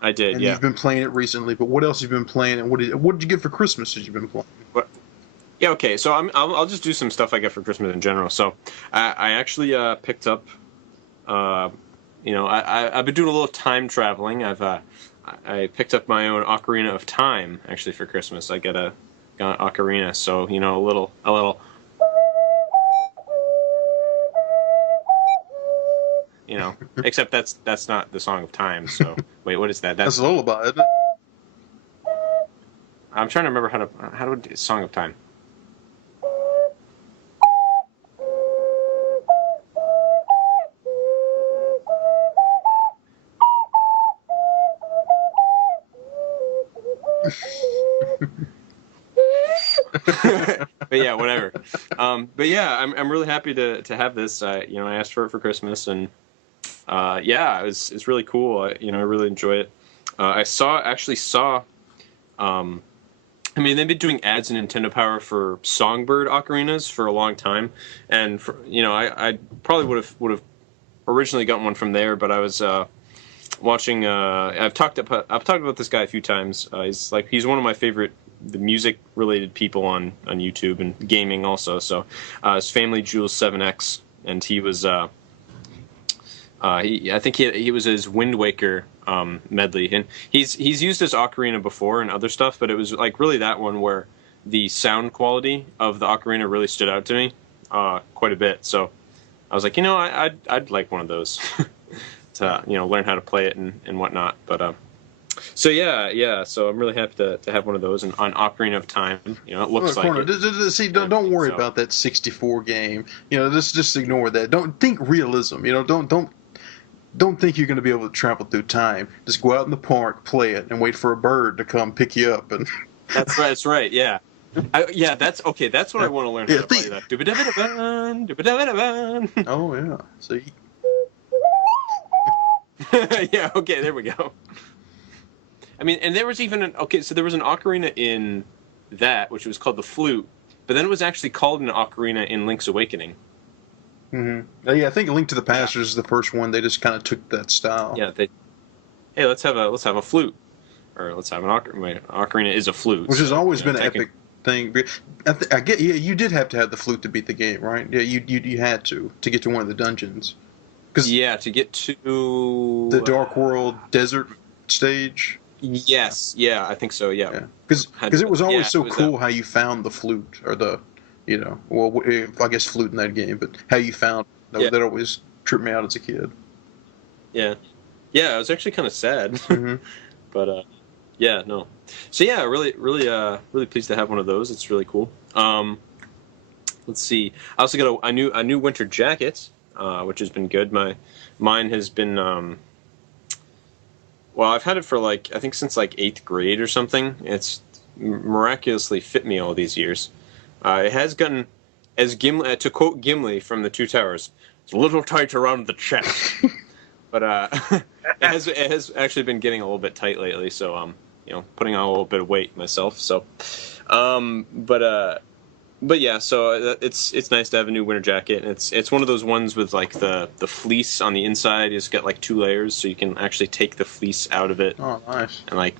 I did. And you've been playing it recently. But what else have you been playing? And what did you get for Christmas that you've been playing? Yeah. Okay. So I'll just do some stuff I get for Christmas in general. So I actually picked up. I've been doing a little time traveling. I picked up my own Ocarina of Time actually for Christmas. I got an ocarina, so a little. Except that's not the Song of Time. So wait, what is that? That's a lullaby, isn't it? I'm trying to remember how to do Song of Time. But yeah, whatever. But yeah, I'm really happy to have this. I asked for it for Christmas, and it's really cool. I really enjoy it. I actually saw. They've been doing ads in Nintendo Power for Songbird ocarinas for a long time, and I probably would have originally gotten one from there, but I was watching. I've talked about this guy a few times. He's one of my favorite the music related people on YouTube and gaming also. So his family Jules 7X, and he was I think he was his Wind Waker medley, and he's used his ocarina before and other stuff, but it was like really that one where the sound quality of the ocarina really stood out to me quite a bit. So I was like, I'd like one of those to learn how to play it and whatnot. But so yeah. So I'm really happy to have one of those on Ocarina of Time. It looks like it. See, don't worry about that 64 game. Just ignore that. Don't think realism. Don't think you're going to be able to travel through time. Just go out in the park, play it, and wait for a bird to come pick you up. And That's right. Yeah. That's okay. That's what I want to learn how to play that. Oh yeah. See. Yeah. Okay. There we go. And there was even there was an ocarina in that, which was called the flute, but then it was actually called an ocarina in Link's Awakening. Mm-hmm. Yeah, I think Link to the Past is the first one. They just kind of took that style. Yeah. Hey, let's have a flute, or let's have an ocarina. Ocarina is a flute, which has always been an epic thing. I get. Yeah, you did have to have the flute to beat the game, right? Yeah, you had to get to one of the dungeons. To get to the Dark World desert stage. Yes, yeah, I think so. Yeah, Because it was always so it was cool how you found the flute or the, well, I guess flute in that game, but how you found yeah, that always tripped me out as a kid. yeah, yeah. I was actually kind of sad, Hmm. but yeah, no. So yeah, really, really, really pleased to have one of those. It's really cool. Let's see. I also got a new winter jacket, which has been good. Mine has been well, I've had it for like I think since like 8th grade or something. It's miraculously fit me all these years. It has gotten, as Gimli, to quote Gimli from the Two Towers, it's a little tight around the chest, but it has actually been getting a little bit tight lately. So putting on a little bit of weight myself. So, um, but uh, but yeah, so it's nice to have a new winter jacket. And it's one of those ones with like the fleece on the inside. It's got like 2 layers, so you can actually take the fleece out of it Oh, nice. and like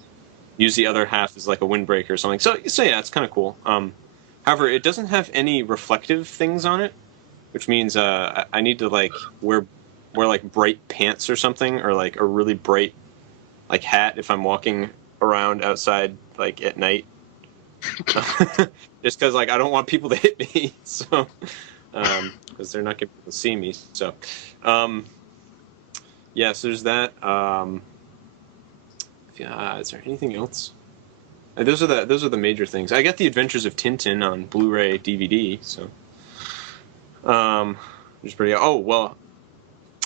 use the other half as like a windbreaker or something. So yeah, it's kind of cool. However, it doesn't have any reflective things on it, which means I need to like wear like bright pants or something, or like a really bright like hat if I'm walking around outside like at night. Just because like I don't want people to hit me, so because they're not going to be able to see me. So yeah, so there's that. Yeah, is there anything else? Those are the major things. I got the Adventures of Tintin on Blu-ray DVD, so which is pretty. Oh well,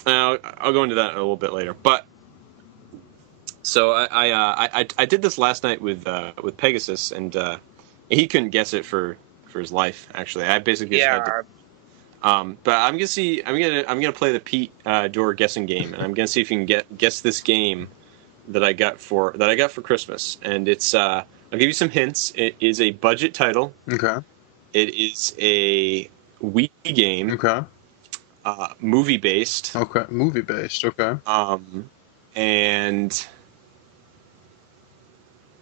I'll go into that a little bit later. But so I did this last night with Pegasus, and he couldn't guess it for his life. Actually, I basically just had to. But I'm gonna play the Pete Door guessing game, and I'm gonna see if you can guess this game that I got for Christmas. And it's I'll give you some hints. It is a budget title. Okay. It is a Wii game. Okay. Movie based. Okay. Movie based. Okay. And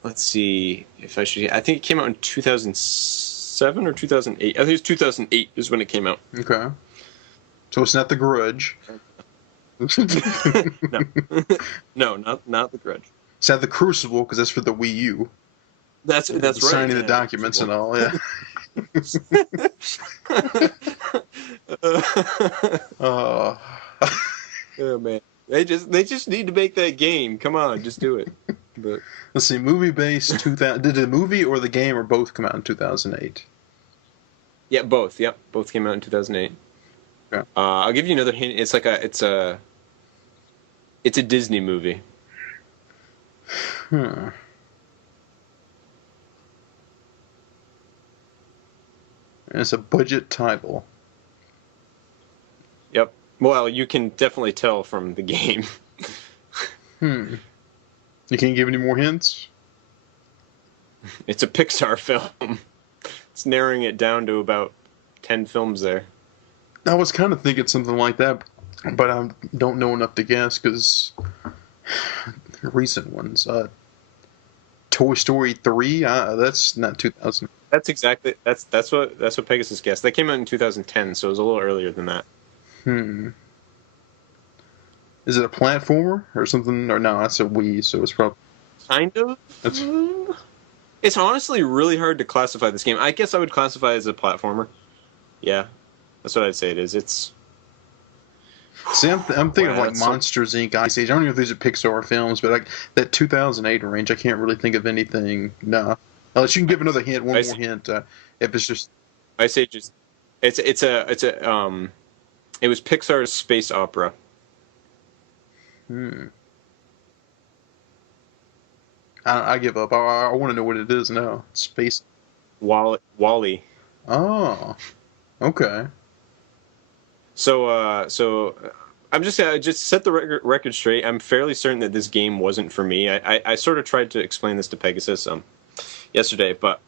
let's see if I should. I think it came out in 2007 or 2008. I think it's 2008 is when it came out. Okay. So it's not The Grudge. No, no, not The Grudge. It's not The Crucible because that's for the Wii U. That's right. Signing the documents and all. Yeah. Oh. Oh man, they just need to make that game. Come on, just do it. But Let's see, movie based 2000. Did the movie or the game or both come out in 2008? yeah, both. Yep, both came out in 2008. Okay. I'll give you another hint. It's a Disney movie. It's a budget title. Yep. Well, you can definitely tell from the game. You can't give any more hints? It's a Pixar film. It's narrowing it down to about 10 films there. I was kind of thinking something like that, but I don't know enough to guess because recent ones. Toy Story 3. That's not 2000. That's exactly that's what Pegasus guessed. That came out in 2010, so it was a little earlier than that. Is it a platformer or something? Or no, that's a Wii, so it's probably Kind of. It's honestly really hard to classify this game. I guess I would classify it as a platformer. Yeah, that's what I'd say it is. It's. See, I'm thinking of like that's Monsters Inc., Ice Age. I don't know if these are Pixar films, but like that 2008 range, I can't really think of anything. No, unless you can give another hint, one more hint. If it's just Ice Age is. It was Pixar's space opera. I give up. I want to know what it is now. Space. Wally. Oh, okay. So I'm just set the record straight. I'm fairly certain that this game wasn't for me. I sort of tried to explain this to Pegasus yesterday, but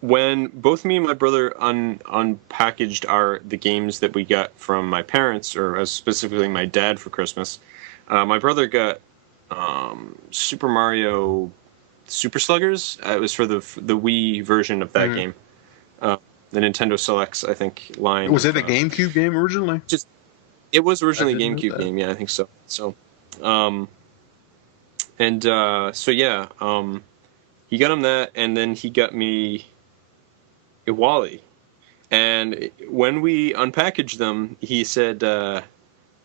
when both me and my brother unpackaged the games that we got from my parents, or specifically my dad for Christmas, my brother got Super Mario Super Sluggers. It was for the Wii version of that game. The Nintendo Selects, I think, line. Was it a GameCube game originally? It was originally a GameCube game, yeah, I think so. So, And so yeah, he got him that, and then he got me a Wally. And when we unpackaged them, he said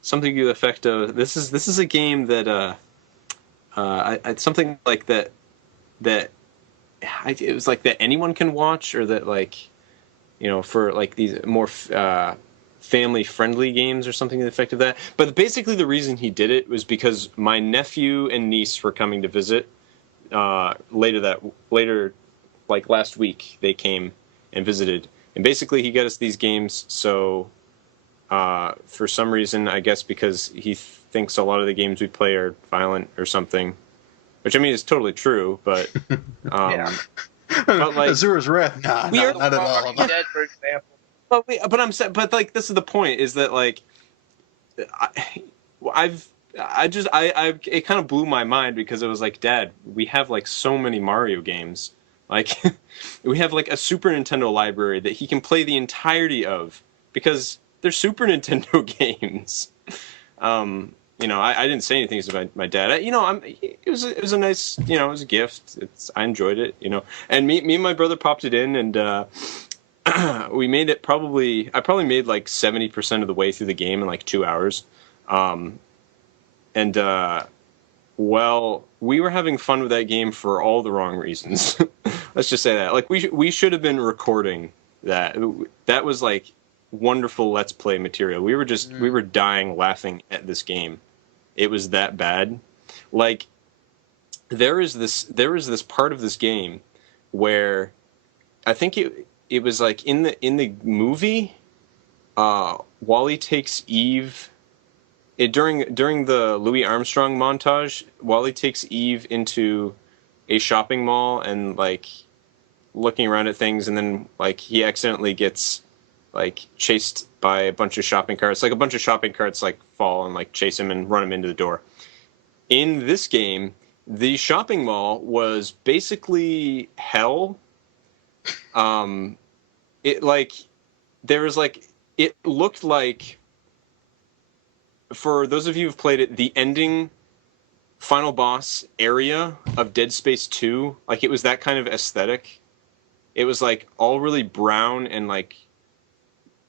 something to the effect of, "This is a game that something like that it was like that anyone can watch, or that like for like these more family friendly games or something to the effect of that." But basically, the reason he did it was because my nephew and niece were coming to visit later, like last week, they came and visited, and basically he got us these games. So for some reason, I guess because he thinks a lot of the games we play are violent or something, which I mean is totally true, but Yeah. but like Azura's Wrath, not at all. Walking Dead, for example. but like this is the point, is that like I it kind of blew my mind, because it was like, Dad, we have like so many Mario games. Like we have like a Super Nintendo library that he can play the entirety of, because they're Super Nintendo games. I didn't say anything to my dad. It was a nice, it was a gift. I enjoyed it, And me and my brother popped it in, and we made it I probably made like 70% of the way through the game in like 2 hours. And well, we were having fun with that game for all the wrong reasons. Let's just say that. Like we should have been recording that. That was like wonderful Let's Play material. We were dying laughing at this game. It was that bad. Like there is this part of this game where I think it was like in the movie, Wally takes Eve. During the Louis Armstrong montage, Wally takes Eve into a shopping mall and like looking around at things, and then like he accidentally gets like chased by a bunch of shopping carts. Like a bunch of shopping carts like fall and like chase him and run him into the door. In this game, the shopping mall was basically hell. It like there was like it looked like, for those of you who've played it, the ending final boss area of Dead Space 2, like it was that kind of aesthetic. It was like all really brown, and like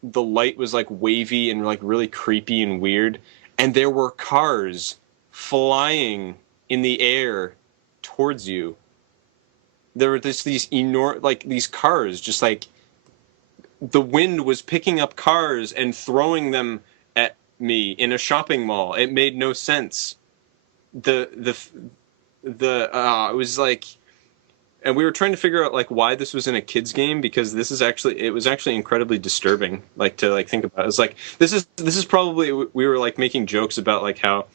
the light was like wavy and like really creepy and weird. And there were cars flying in the air towards you. There were these enormous, like these cars, just like the wind was picking up cars and throwing them at me in a shopping mall. It made no sense. It was like, and we were trying to figure out like why this was in a kids game, because it was actually incredibly disturbing, like to like think about. It's like this is probably, we were like making jokes about like how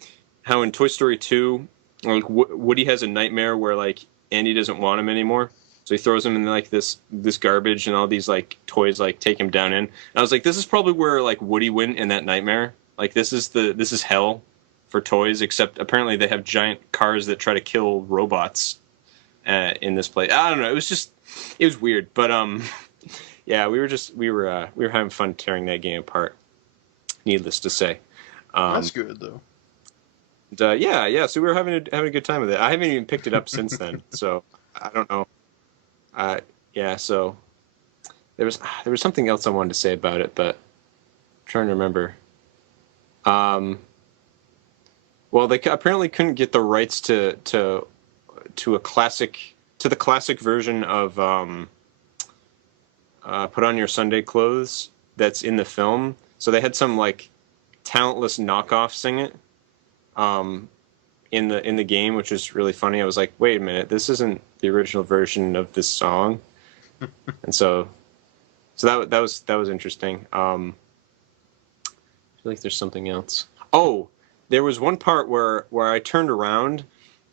in Toy Story 2, like Woody has a nightmare where like Andy doesn't want him anymore. So he throws him in like this garbage, and all these like toys like take him down in. And I was like, this is probably where like Woody went in that nightmare. Like this is hell for toys, except apparently they have giant cars that try to kill robots in this place. I don't know. It was weird, but yeah, we were having fun tearing that game apart. Needless to say. That's good though. And, yeah. So we were having a good time with it. I haven't even picked it up since then, so I don't know. Yeah. So there was something else I wanted to say about it, but I'm trying to remember. Well, they apparently couldn't get the rights to the classic version of Put On Your Sunday Clothes that's in the film. So they had some like talentless knockoff sing it in the game, which is really funny. I was like, wait a minute, this isn't the original version of this song. And so that was interesting. I feel like there's something else. Oh, there was one part where I turned around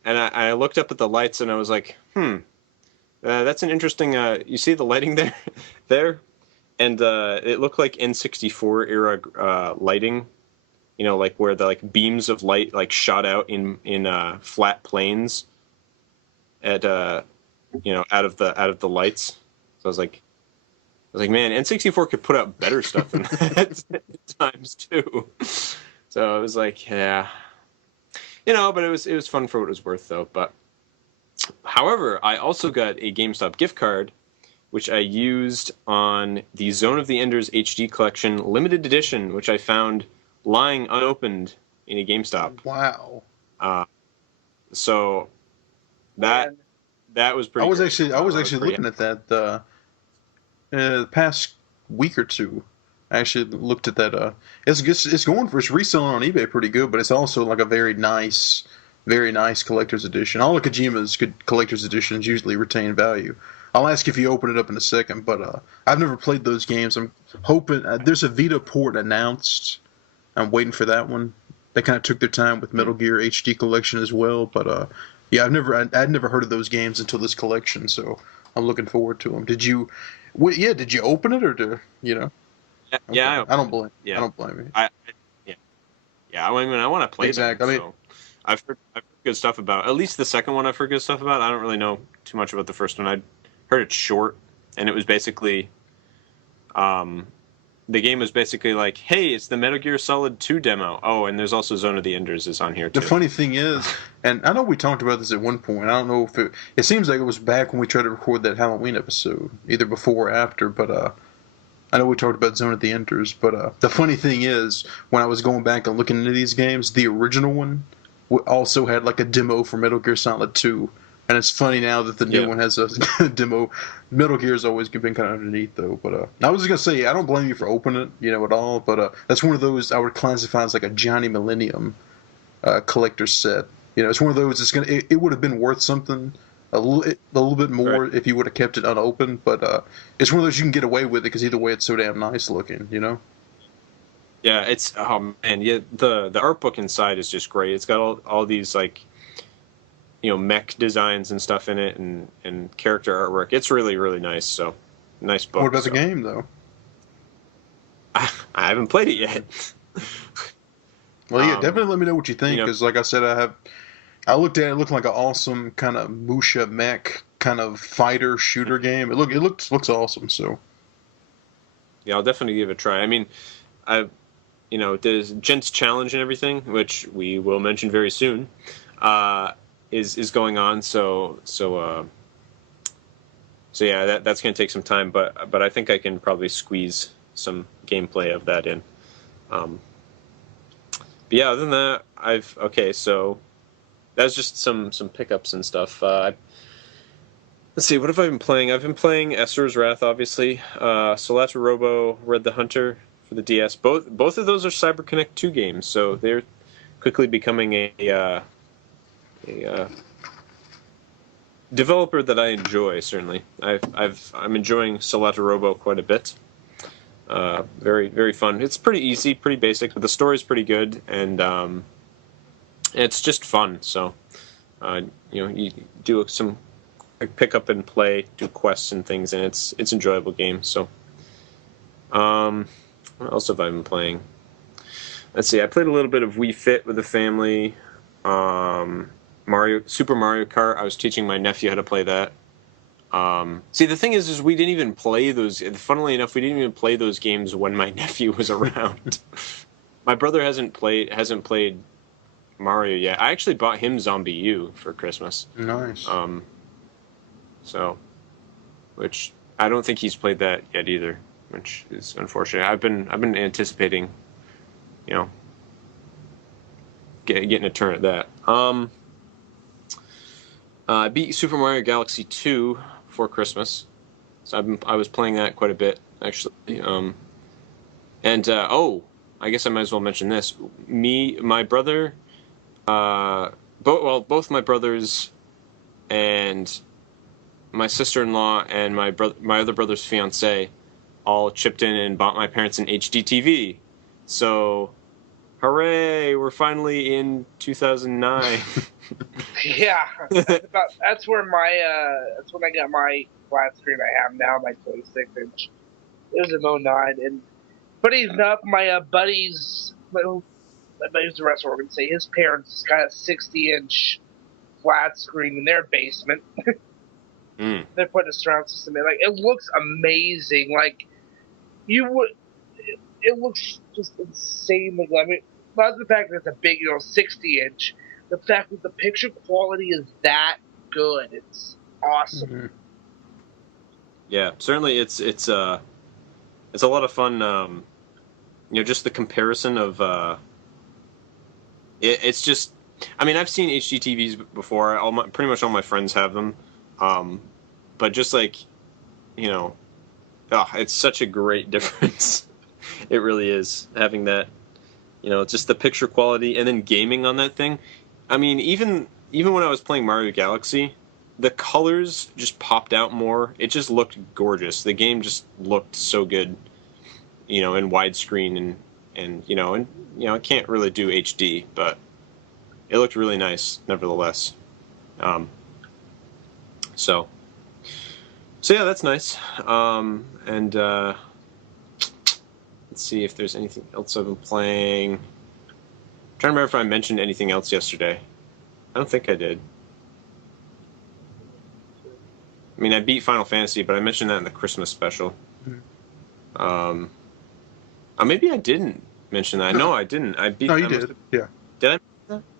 and I looked up at the lights, and I was like, that's an interesting. You see the lighting there, and it looked like N64 era lighting. You know, like where the like beams of light like shot out in flat planes at out of the lights. So I was like, man, N64 could put out better stuff than that at times too. So I was like, yeah. But it was fun for what it was worth, though. But however, I also got a GameStop gift card, which I used on the Zone of the Enders HD Collection limited edition, which I found lying unopened in a GameStop. Wow. So that was pretty. I was cool. actually looking at that the past week or two. I actually looked at that. It's going for, it's reselling on eBay pretty good, but it's also like a very nice collector's edition. All of Kojima's good collector's editions usually retain value. I'll ask if you open it up in a second, but I've never played those games. I'm hoping there's a Vita port announced. I'm waiting for that one. They kind of took their time with Metal Gear HD Collection as well, but yeah, I'd never heard of those games until this collection, so I'm looking forward to them. Did you open it or Yeah, I don't blame. Yeah. I don't blame you. Yeah. I mean, I want to play Exactly. them. So I've heard good stuff about. At least the second one, I've heard good stuff about. I don't really know too much about the first one. I heard it's short, and it was basically, the game was basically like, hey, it's the Metal Gear Solid 2 demo. Oh, and there's also Zone of the Enders is on here too. The funny thing is, and I know we talked about this at one point. I don't know if it seems like it was back when we tried to record that Halloween episode, either before or after. But I know we talked about Zone of the Enders. But the funny thing is, when I was going back and looking into these games, the original one also had like a demo for Metal Gear Solid 2. And it's funny now that the new one has a demo. Metal Gear's always been kind of underneath, though. But I was just going to say, I don't blame you for opening it, at all. But that's one of those I would classify as like a Johnny Millennium collector's set. It's one of those, it would have been worth something a little bit more if you would have kept it unopened. But it's one of those you can get away with it because either way it's so damn nice looking, Yeah, it's, oh man, yeah, the art book inside is just great. It's got all these, like, mech designs and stuff in it, and character artwork. It's really, really nice. So, nice book. What about the game, though? I haven't played it yet. Well, yeah, definitely let me know what you think, because like I said, I looked at it, looked like an awesome kind of Musha mech kind of fighter shooter game. It looks awesome. So, yeah, I'll definitely give it a try. I mean, there's Gents Challenge and everything, which we will mention very soon. Is going on, so yeah, that's going to take some time, but I think I can probably squeeze some gameplay of that in. But yeah, other than that, so that's just some pickups and stuff. Let's see, what have I been playing? I've been playing Esser's Wrath, obviously. Solata Robo, Red the Hunter for the DS. Both of those are CyberConnect 2 games, so they're quickly becoming a developer that I enjoy. Certainly, I'm enjoying Solata Robo quite a bit. Very, very fun. It's pretty easy, pretty basic, but the story's pretty good, and it's just fun. So, you do some pick up and play, do quests and things, and it's enjoyable game. So, what else have I been playing? Let's see. I played a little bit of Wii Fit with the family. Super Mario Kart. I was teaching my nephew how to play that. See, the thing is we didn't even play those. Funnily enough, we didn't even play those games when my nephew was around. My brother hasn't played Mario yet. I actually bought him Zombie U for Christmas. Nice. So, which I don't think he's played that yet either, which is unfortunate. I've been anticipating, getting a turn at that. I beat Super Mario Galaxy 2 for Christmas, so I was playing that quite a bit actually. I guess I might as well mention this. My brother, both my brothers, and my sister-in-law and my other brother's fiance, all chipped in and bought my parents an HD TV. So, hooray! We're finally in 2009. Yeah, that's where that's when I got my flat screen I have now, my 26-inch. It was in '09, and funny enough, my buddy's the rest we're gonna say his parents got a 60-inch flat screen in their basement. They're putting a surround system in. Like, it looks amazing. Like, it looks just insane. Like, I mean, not the fact that it's a big, 60-inch. the fact that the picture quality is that good, it's awesome. Mm-hmm. Yeah, certainly it's a lot of fun. Just the comparison of it's just. I mean, I've seen HDTVs before. Pretty much all my friends have them, but just like, it's such a great difference. It really is having that. It's just the picture quality and then gaming on that thing. I mean, even when I was playing Mario Galaxy, the colors just popped out more. It just looked gorgeous. The game just looked so good, in widescreen and it can't really do HD, but it looked really nice nevertheless. So yeah, that's nice. And let's see if there's anything else I've been playing. I'm trying to remember if I mentioned anything else yesterday. I don't think I did. I mean, I beat Final Fantasy, but I mentioned that in the Christmas special. Mm-hmm. Maybe I didn't mention that. No, I didn't. I beat. No, you did. Yeah. Did I?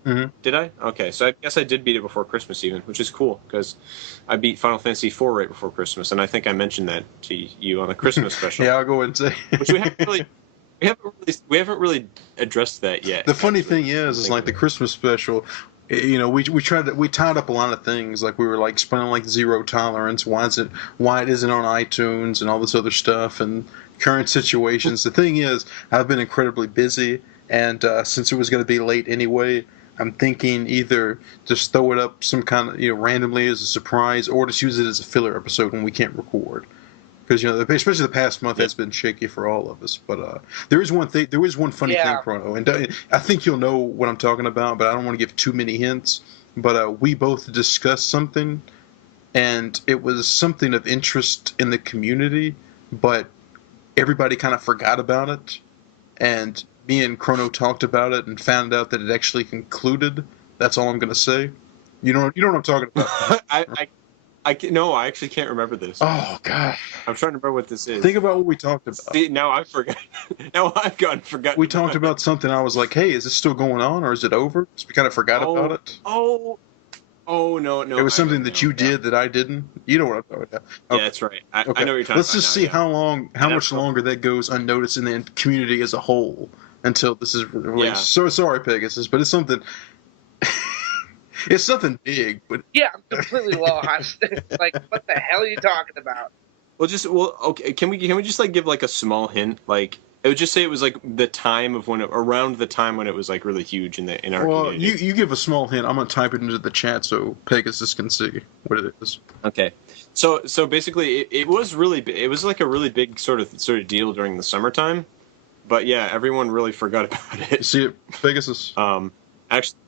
Mm-hmm. Did I? Okay, so I guess I did beat it before Christmas even, which is cool because I beat Final Fantasy IV right before Christmas, and I think I mentioned that to you on the Christmas special. Yeah, I'll go ahead and say. Which we haven't really addressed that yet. The funny thing is like the Christmas special. We tied up a lot of things. Like we were like explaining like zero tolerance, why it isn't on iTunes and all this other stuff and current situations. The thing is, I've been incredibly busy, and since it was going to be late anyway, I'm thinking either just throw it up some kind of randomly as a surprise, or just use it as a filler episode when we can't record. Because especially the past month has been shaky for all of us. But there is one thing. There is one funny thing, Chrono, and I think you'll know what I'm talking about. But I don't want to give too many hints. But we both discussed something, and it was something of interest in the community, but everybody kind of forgot about it. And me and Chrono talked about it and found out that it actually concluded. That's all I'm going to say. You know what I'm talking about. No, I actually can't remember this. Oh God! I'm trying to remember what this is. Think about what we talked about. See, now I forgot. Now I've gone forgotten. We talked about something. I was like, "Hey, is this still going on, or is it over?" Because we kind of forgot about it. Oh, no! It was something that you did that I didn't. You know what I'm talking about? Okay. Yeah, that's right. I know what you're talking about. Let's just see how much longer that goes unnoticed in the community as a whole until this is released. Yeah. So sorry, Pegasus, but it's something. It's something big, but yeah, I'm completely lost. Like, what the hell are you talking about? Okay. Can we just like give like a small hint? Like, it would just say it was like the time of around the time when it was like really huge in our community. Well, you give a small hint. I'm gonna type it into the chat so Pegasus can see what it is. Okay. So basically, it was like a really big sort of deal during the summertime, but yeah, everyone really forgot about it. You see it, Pegasus? Actually.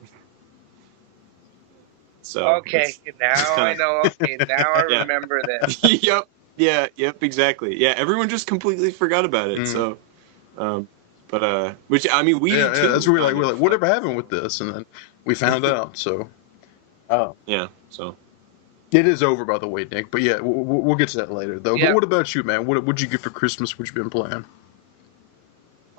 So okay, now I know. Okay, now I remember this. Yep. Yep. Exactly. Yeah. Everyone just completely forgot about it. So, which I mean, we yeah, too. That's we're like, whatever happened with this, and then we found out. So, yeah. So, it is over, by the way, Nick. But yeah, we'll get to that later, though. Yeah. But what about you, man? What'd you get for Christmas? What you been playing?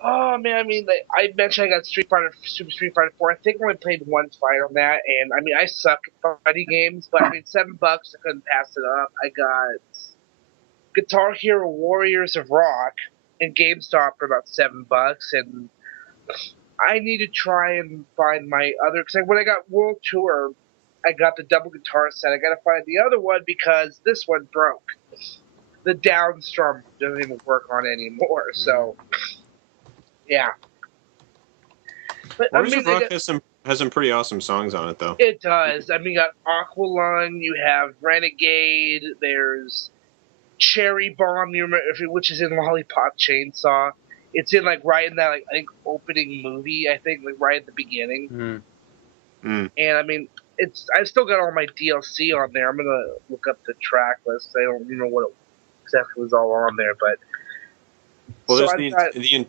Oh man, I mean, like, I mentioned I got Super Street Fighter 4. I think I only played one fight on that, and I mean, I suck at fighting games, but I mean, $7, I couldn't pass it up. I got Guitar Hero Warriors of Rock in GameStop for about $7, and I need to try and find my other. Because when I got World Tour, I got the double guitar set. I got to find the other one because this one broke. The down strum doesn't even work on it anymore. So. Yeah. But, Warriors of Rock has some pretty awesome songs on it, though. It does. I mean, you got Aqualung, you have Renegade, there's Cherry Bomb, which is in Lollipop Chainsaw. It's in, like, right in that, like, I think, opening movie, I think, like, right at the beginning. And, I mean, I've still got all my DLC on there. I'm going to look up the track list. I don't know what exactly was all on there, but... Well, there's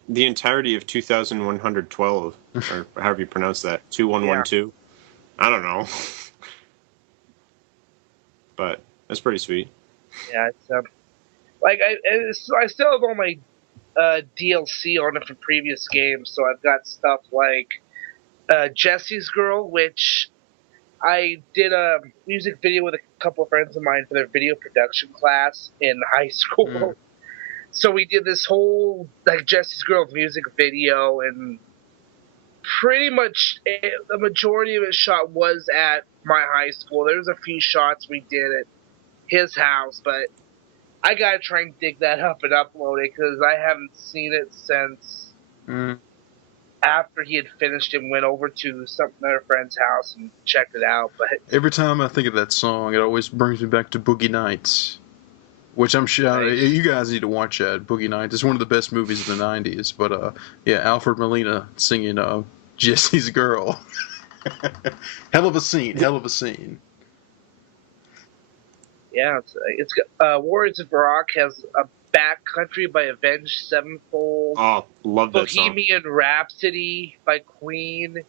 the entirety of 2112, or however you pronounce that, 2112. Yeah. I don't know, but that's pretty sweet. Yeah, it's like I still have all my DLC on it from previous games, so I've got stuff like Jesse's Girl, which I did a music video with a couple of friends of mine for their video production class in high school. Mm. So we did this whole like Jesse's Girl music video, and pretty much the majority of it shot was at my high school. There was a few shots we did at his house, but I gotta try and dig that up and upload it because I haven't seen it since after he had finished and went over to some other friend's house and checked it out. But Every time I think of that song, it always brings me back to Boogie Nights, which I'm sure you guys need to watch that. Boogie Nights. It's one of the best movies of the '90s. But yeah, Alfred Molina singing Jesse's Girl. Hell of a scene. Hell of a scene. yeah, it's Warriors of Rock has a Backcountry by Avenged Sevenfold. Oh, love that song. Bohemian Rhapsody by Queen.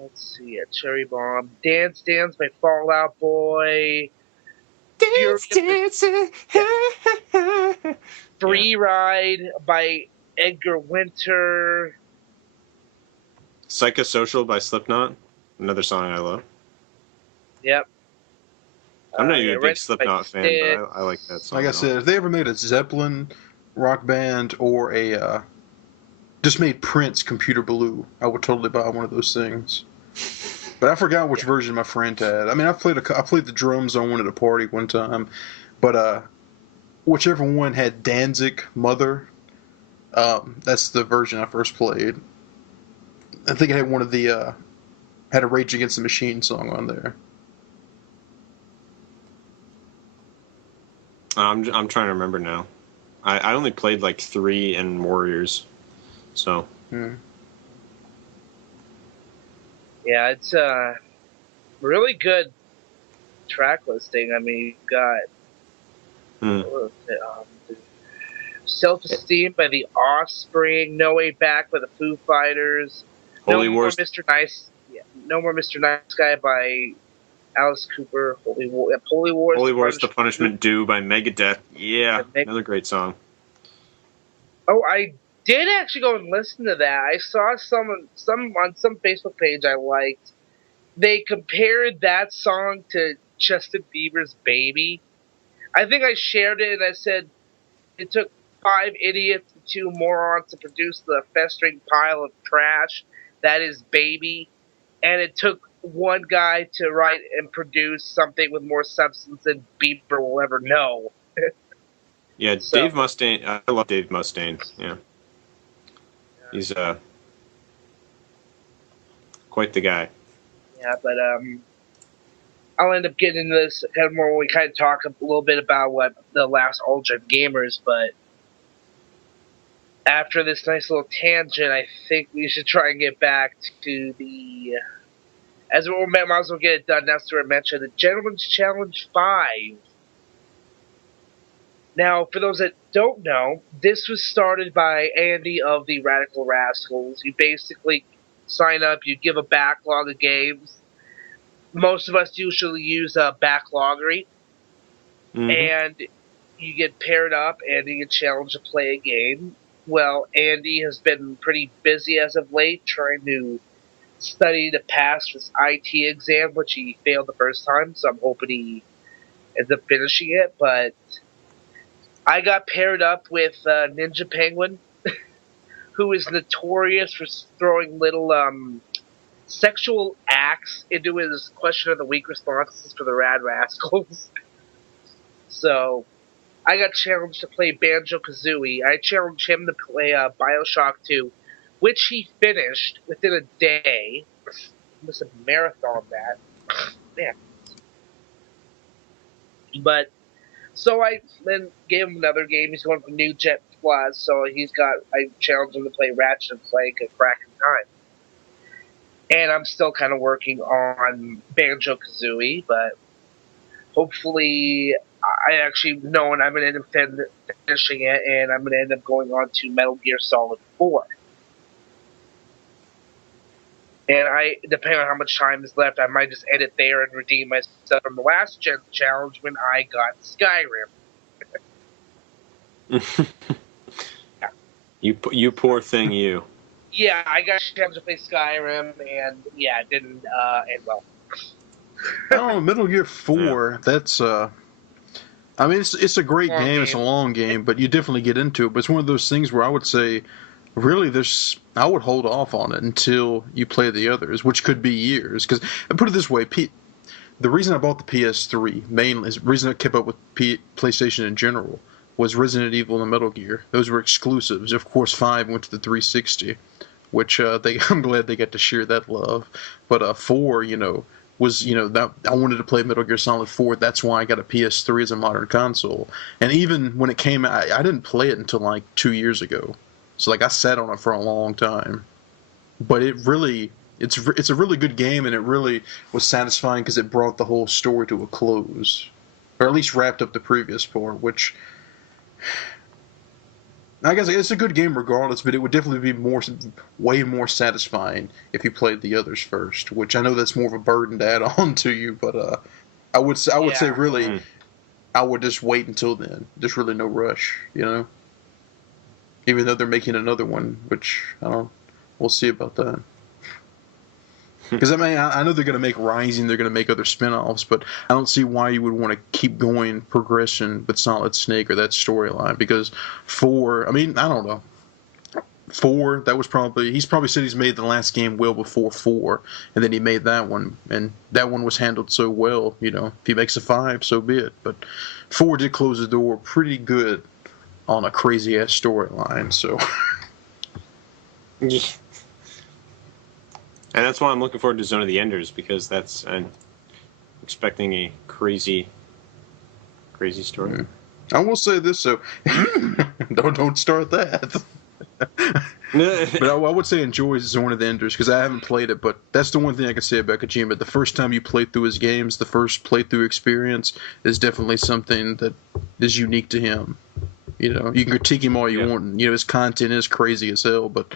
Let's see, Cherry Bomb. Dance Dance by Fall Out Boy. Dance. Free Ride by Edgar Winter. Psychosocial by Slipknot. Another song I love. Yep. I'm not even a big Slipknot fan, but I like that song. Like I said, if they ever made a Zeppelin rock band or a just made Prince Computer Blue, I would totally buy one of those things. But I forgot which version my friend had. I mean, I played the drums on one at a party one time, but whichever one had Danzig Mother, that's the version I first played. I think it had one of the had a Rage Against the Machine song on there. I'm trying to remember now. I only played like 3 and Warriors, so. Yeah, it's really good track listing. I mean, you've got Self-Esteem by The Offspring, No Way Back by the Foo Fighters, Holy Wars. No More Mr. Nice Guy by Alice Cooper, Holy Wars, The Punishment Due by Megadeth. Yeah, another great song. Oh, I did actually go and listen to that. I saw some on some Facebook page I liked. They compared that song to Justin Bieber's Baby. I think I shared it and I said it took 5 idiots and 2 morons to produce the festering pile of trash that is Baby, and it took one guy to write and produce something with more substance than Bieber will ever know. Yeah, so. Dave Mustaine. I love Dave Mustaine. Yeah. He's quite the guy. Yeah, but I'll end up getting into this kind of more when we kind of talk a little bit about what the last Ultra Gamers, but after this nice little tangent, I think we should try and get back to the... As we might as well get it done, that's where I mentioned the Gentleman's Challenge 5. Now, for those that don't know, this was started by Andy of the Radical Rascals. You basically sign up, you give a backlog of games. Most of us usually use a backloggery. And you get paired up and you get challenged to play a game. Well, Andy has been pretty busy as of late trying to study to pass his IT exam, which he failed the first time, so I'm hoping he ends up finishing it. But I got paired up with Ninja Penguin, who is notorious for throwing little sexual acts into his question of the week responses for the Rad Rascals. So I got challenged to play Banjo-Kazooie. I challenged him to play Bioshock 2, which he finished within a day. He must have marathoned that. Man. But, so I then gave him another game. He's going for New Jet Plus, so I challenged him to play Ratchet and Clank at Crack in Time. And I'm still kind of working on Banjo-Kazooie, but hopefully I actually know and I'm going to end up finishing it, and I'm going to end up going on to Metal Gear Solid 4. And depending on how much time is left, I might just end it there and redeem myself from the last gen challenge when I got Skyrim. Yeah. You poor thing, you. Yeah, I got a chance to play Skyrim, and yeah, it didn't end well. I don't know, Metal Gear 4, that's, I mean, it's a great Long game, it's a game. long game, but you definitely get into it. But it's one of those things where I would say, really, I would hold off on it until you play the others, which could be years. Because, put it this way, the reason I bought the PS3, mainly, the reason I kept up with PlayStation in general, was Resident Evil and Metal Gear. Those were exclusives. Of course, 5 went to the 360, which I'm glad they got to share that love. But 4, was that I wanted to play Metal Gear Solid 4. That's why I got a PS3 as a modern console. And even when it came out, I didn't play it until like 2 years ago. So like I sat on it for a long time. But it's a really good game, and it really was satisfying because it brought the whole story to a close, or at least wrapped up the previous part. Which I guess it's a good game regardless, but it would definitely be way more satisfying if you played the others first. Which I know that's more of a burden to add on to you, but I would say really, I would just wait until then. There's really no rush, Even though they're making another one, which I don't. We'll see about that. Because I mean, I know they're going to make Rising, they're going to make other spin-offs, but I don't see why you would want to keep going progression with Solid Snake or that storyline. Because 4, I mean, I don't know. 4, he's probably said he's made the last game well before 4, and then he made that one, and that one was handled so well. If he makes a 5, so be it. But 4 did close the door pretty good on a crazy ass storyline. So. And that's why I'm looking forward to Zone of the Enders, because I'm expecting a crazy story. I will say this, so don't start that. But I would say enjoy Zone of the Enders, because I haven't played it, but that's the one thing I can say about Kojima. The first time you play through his games, the first playthrough experience is definitely something that is unique to him. You can critique him all you want, and his content is crazy as hell, but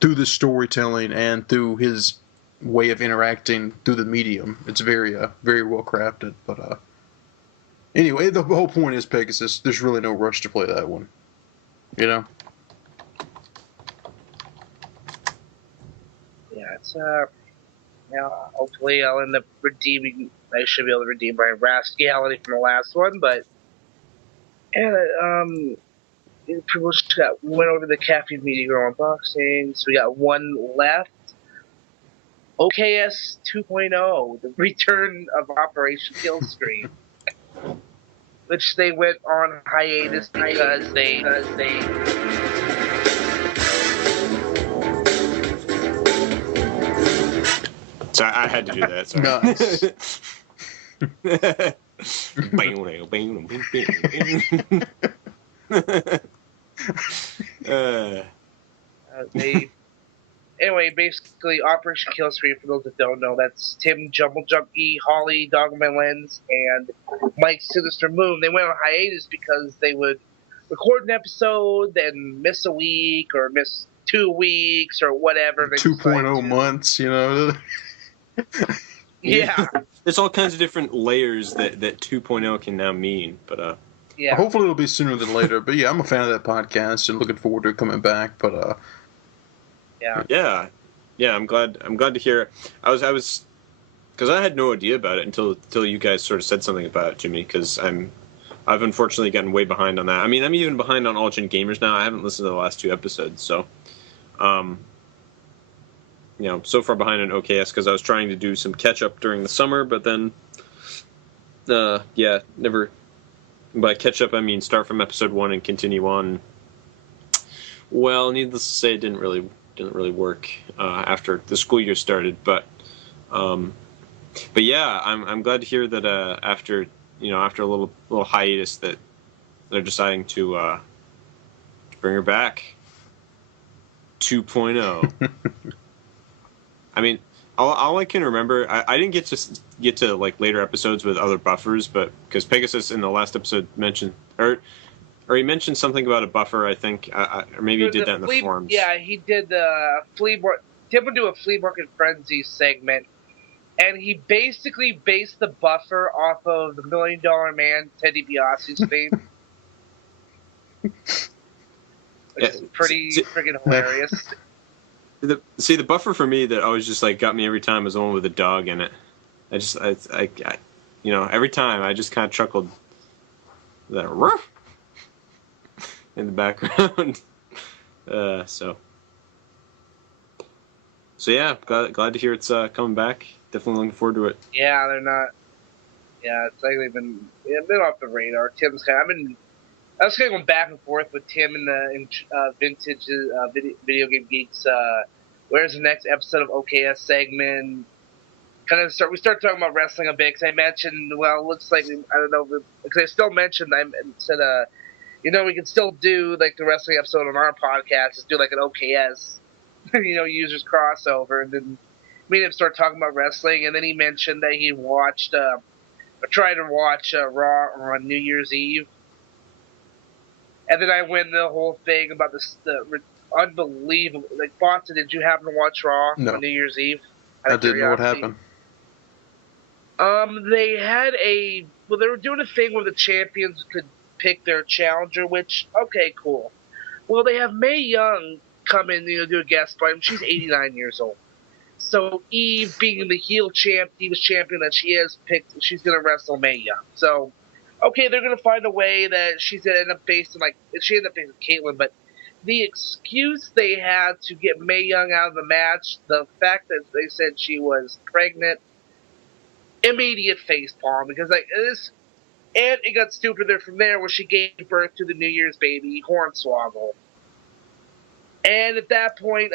through the storytelling and through his way of interacting through the medium, it's very well crafted. But anyway, the whole point is Pegasus. There's really no rush to play that one. Yeah, it's hopefully I'll end up redeeming. I should be able to redeem my rascality from the last one, but pretty much went over the CaffeineMediaGirl unboxing, so we got one left. OKS 2.0, the return of Operation Killstream, which they went on hiatus because they. So I had to do that. Sorry. Anyway, basically, Operation Killstream, for those that don't know, that's Tim Jumble Junkie, Holly Dogman Lens, and Mike Sinister Moon. They went on hiatus because they would record an episode, then miss a week, or miss 2 weeks, or whatever. 2.0 months, Yeah. There's all kinds of different layers that 2.0 can now mean, but yeah. Hopefully it'll be sooner than later. But yeah, I'm a fan of that podcast and looking forward to it coming back. But yeah, I'm glad to hear. I was because I had no idea about it until you guys sort of said something about it, Jimmy. Because I've unfortunately gotten way behind on that. I mean, I'm even behind on All Gen Gamers now. I haven't listened to the last 2 episodes, so so far behind on OKS because I was trying to do some catch up during the summer, but then never. By catch up, I mean start from episode 1 and continue on. Well, needless to say, it didn't really work after the school year started. But yeah, I'm glad to hear that after a little hiatus that they're deciding to bring her back. 2.0. I mean, all I can remember, I didn't get to like later episodes with other buffers, but because Pegasus in the last episode mentioned or he mentioned something about a buffer, I think, or maybe he did that in the forums. Yeah, he did the flea market. Tim would do a flea market frenzy segment, and he basically based the buffer off of the $1 Million Man Teddy DiBiase's fame. which is pretty freaking hilarious. The buffer for me that always just like got me every time was the one with the dog in it. I every time I just kind of chuckled. That ruff in the background. So yeah, glad to hear it's coming back. Definitely looking forward to it. Yeah, they're not. Yeah, it's like they've been off the radar. Tim's I was kind of going back and forth with Tim in vintage video game geeks. Where's the next episode of OKS segment? We start talking about wrestling a bit because I mentioned, well, it looks like I don't know because I still mentioned I said we can still do like the wrestling episode on our podcast. Just do like an OKS, users crossover, and then me and him start talking about wrestling, and then he mentioned that he watched or tried to watch Raw on New Year's Eve, and then I went the whole thing about the unbelievable. Like, Botza, did you happen to watch Raw on New Year's Eve? I didn't know what happened. They had they were doing a thing where the champions could pick their challenger, which, okay, cool. Well, they have Mae Young come in, do a guest spot. She's 89 years old. So Eve, being the heel Divas champion that she is, she's going to wrestle Mae Young. So, okay, they're going to find a way that she's going to end up facing, Caitlyn, but the excuse they had to get Mae Young out of the match, the fact that they said she was pregnant, immediate facepalm, because and it got stupider from there, where she gave birth to the New Year's baby, Hornswoggle. And at that point,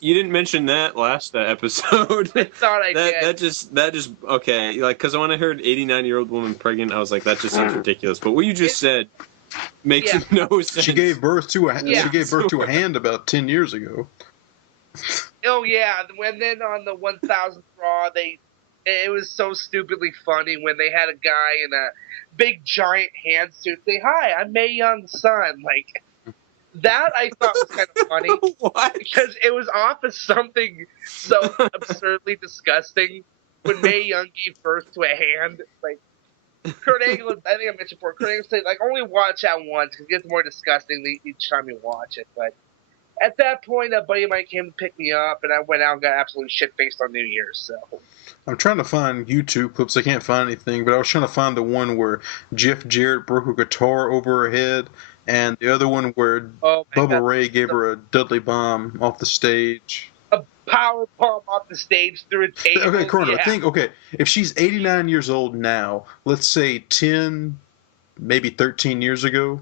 you didn't mention that last episode. I thought I did. That just okay. Like, because when I heard 89-year-old woman pregnant, I was like, that just sounds ridiculous. But what you just said makes no sense. She gave birth to a hand about 10 years ago. Oh yeah, and then on the 1000th Raw, it was so stupidly funny when they had a guy in a big giant hand suit say, "Hi, I'm Mae Young's son." Like, that I thought was kind of funny. What? Because it was off as something so absurdly disgusting when Mae Young gave birth to a hand. Like, Kurt Angle, I think I mentioned before, Kurt Angle said, like, only watch that once because it gets more disgusting each time you watch it. But at that point, a buddy of mine came to pick me up, and I went out and got absolutely shit-faced on New Year's. So I'm trying to find YouTube clips. I can't find anything, but I was trying to find the one where Jeff Jarrett broke a guitar over her head, and the other one where Bubba Ray gave her a Dudley bomb off the stage. A power bomb off the stage through a table. Okay, Corner, if she's 89 years old now, let's say 10, maybe 13 years ago,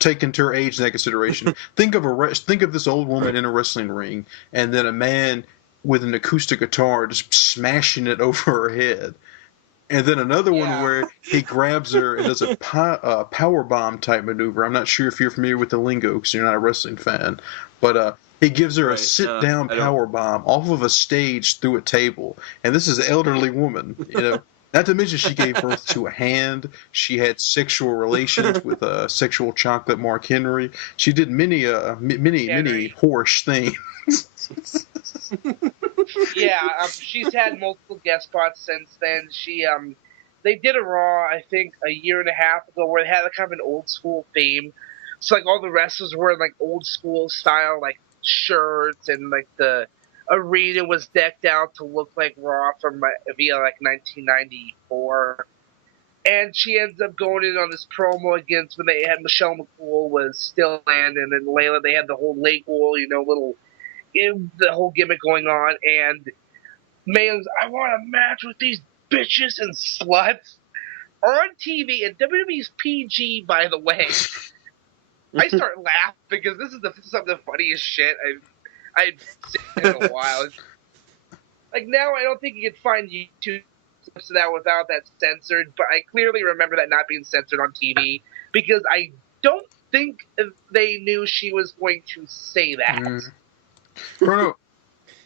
take into her age into consideration. think of this old woman in a wrestling ring, and then a man with an acoustic guitar just smashing it over her head. And then another one where he grabs her and does a power bomb type maneuver. I'm not sure if you're familiar with the lingo because you're not a wrestling fan, but he gives her a sit-down power bomb off of a stage through a table. And this is an elderly woman, Not to mention she gave birth to a hand. She had sexual relations with sexual chocolate Mark Henry. She did many whorish things. Yeah, she's had multiple guest spots since then. They did a Raw, I think, a year and a half ago, where they had kind of an old school theme. So, like, all the wrestlers were in, like, old school style, like, shirts, and, like, the arena was decked out to look like Raw from via, like, 1994. And she ends up going in on this promo against when they had Michelle McCool was still in, and then Layla, they had the whole leg wall, the whole gimmick going on, and May's, I want a match with these bitches and sluts on TV, and WWE's PG, by the way. I start laughing because this is some of the funniest shit I've seen in a while. Like, now I don't think you can find YouTube clips of that without that censored, but I clearly remember that not being censored on TV because I don't think they knew she was going to say that. Bruno,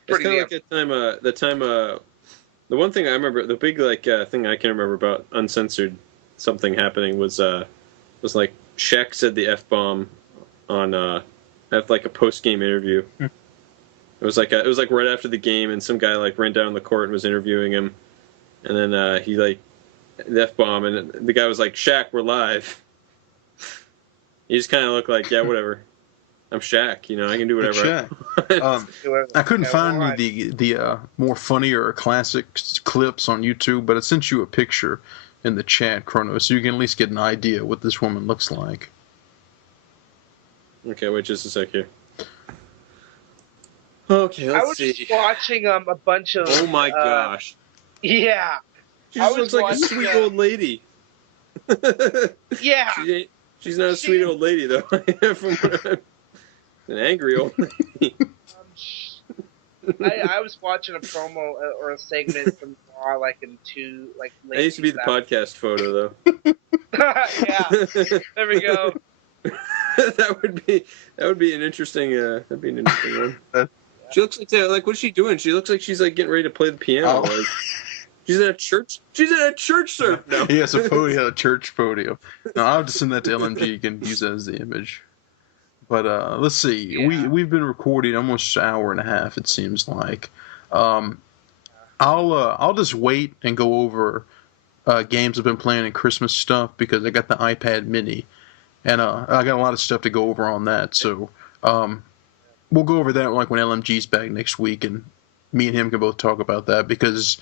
it's kind of like the one thing I remember, the big thing I can remember about uncensored something happening was like Shaq said the F-bomb on at like a post-game interview. It was like right after the game, and some guy like ran down the court and was interviewing him, and then he like the F-bomb, and the guy was like, "Shaq, we're live." You just kind of look like, yeah, whatever. I'm Shaq, you know, I can do whatever I want. I couldn't find any the more funnier classic clips on YouTube, but I sent you a picture in the chat, Chrono, so you can at least get an idea what this woman looks like. Okay, wait just a sec here. Okay, let's see. I was just watching a bunch of... Oh my gosh. Yeah. She just looks like a sweet old lady. Yeah. She's not a sweet old lady, though. From what an angry old lady. I was watching a promo or a segment from Raw, like in That used to be the podcast photo, though. Yeah, there we go. that would be an interesting. That'd be an interesting one. She looks like what's she doing? She looks like she's like getting ready to play the piano. Like, she's at a church. She's at a church service now. Yes, a podium, a church podium. No, I'll just send that to LMG. You can use that as the image. But let's see. Yeah. We've been recording almost an hour and a half. It seems like. I'll just wait and go over games I've been playing and Christmas stuff because I got the iPad Mini, and I got a lot of stuff to go over on that. So we'll go over that like when LMG's back next week, and me and him can both talk about that because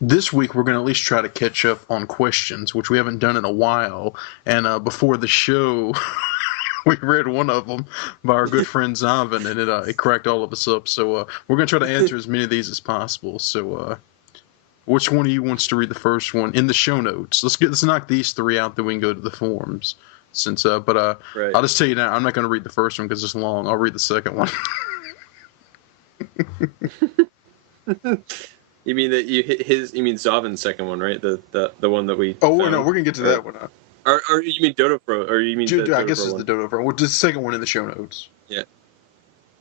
this week we're going to at least try to catch up on questions, which we haven't done in a while. And before the show. We read one of them by our good friend Zombin, and it cracked all of us up. So we're going to try to answer as many of these as possible. So which one of you wants to read the first one in the show notes? Let's knock these three out, then we can go to the forums. Right. I'll just tell you now, I'm not going to read the first one because it's long. I'll read the second one. You mean that you mean Zovin's second one, right? The one that we. Oh no, we're going to get to that one. Or you mean Dodo Pro? Or you mean I guess it's the Dodo Pro. Well, just the second one in the show notes. Yeah.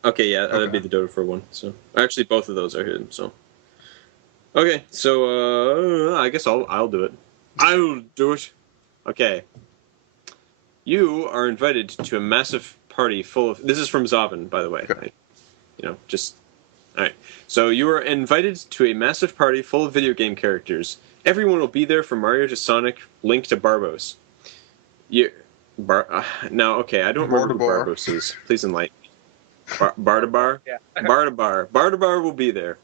Okay, yeah, that'd be the Dodo Pro one. So actually, both of those are hidden. So. Okay, so I guess I'll do it. I'll do it. Okay. You are invited to a massive party full of. This is from Zovin, by the way. Okay. Just. All right. So you are invited to a massive party full of video game characters. Everyone will be there from Mario to Sonic, Link to Barbos. Now, okay, I don't remember who Barbos is. Please enlighten me. Bardabar? Yeah. Bardabar. Bardabar will be there.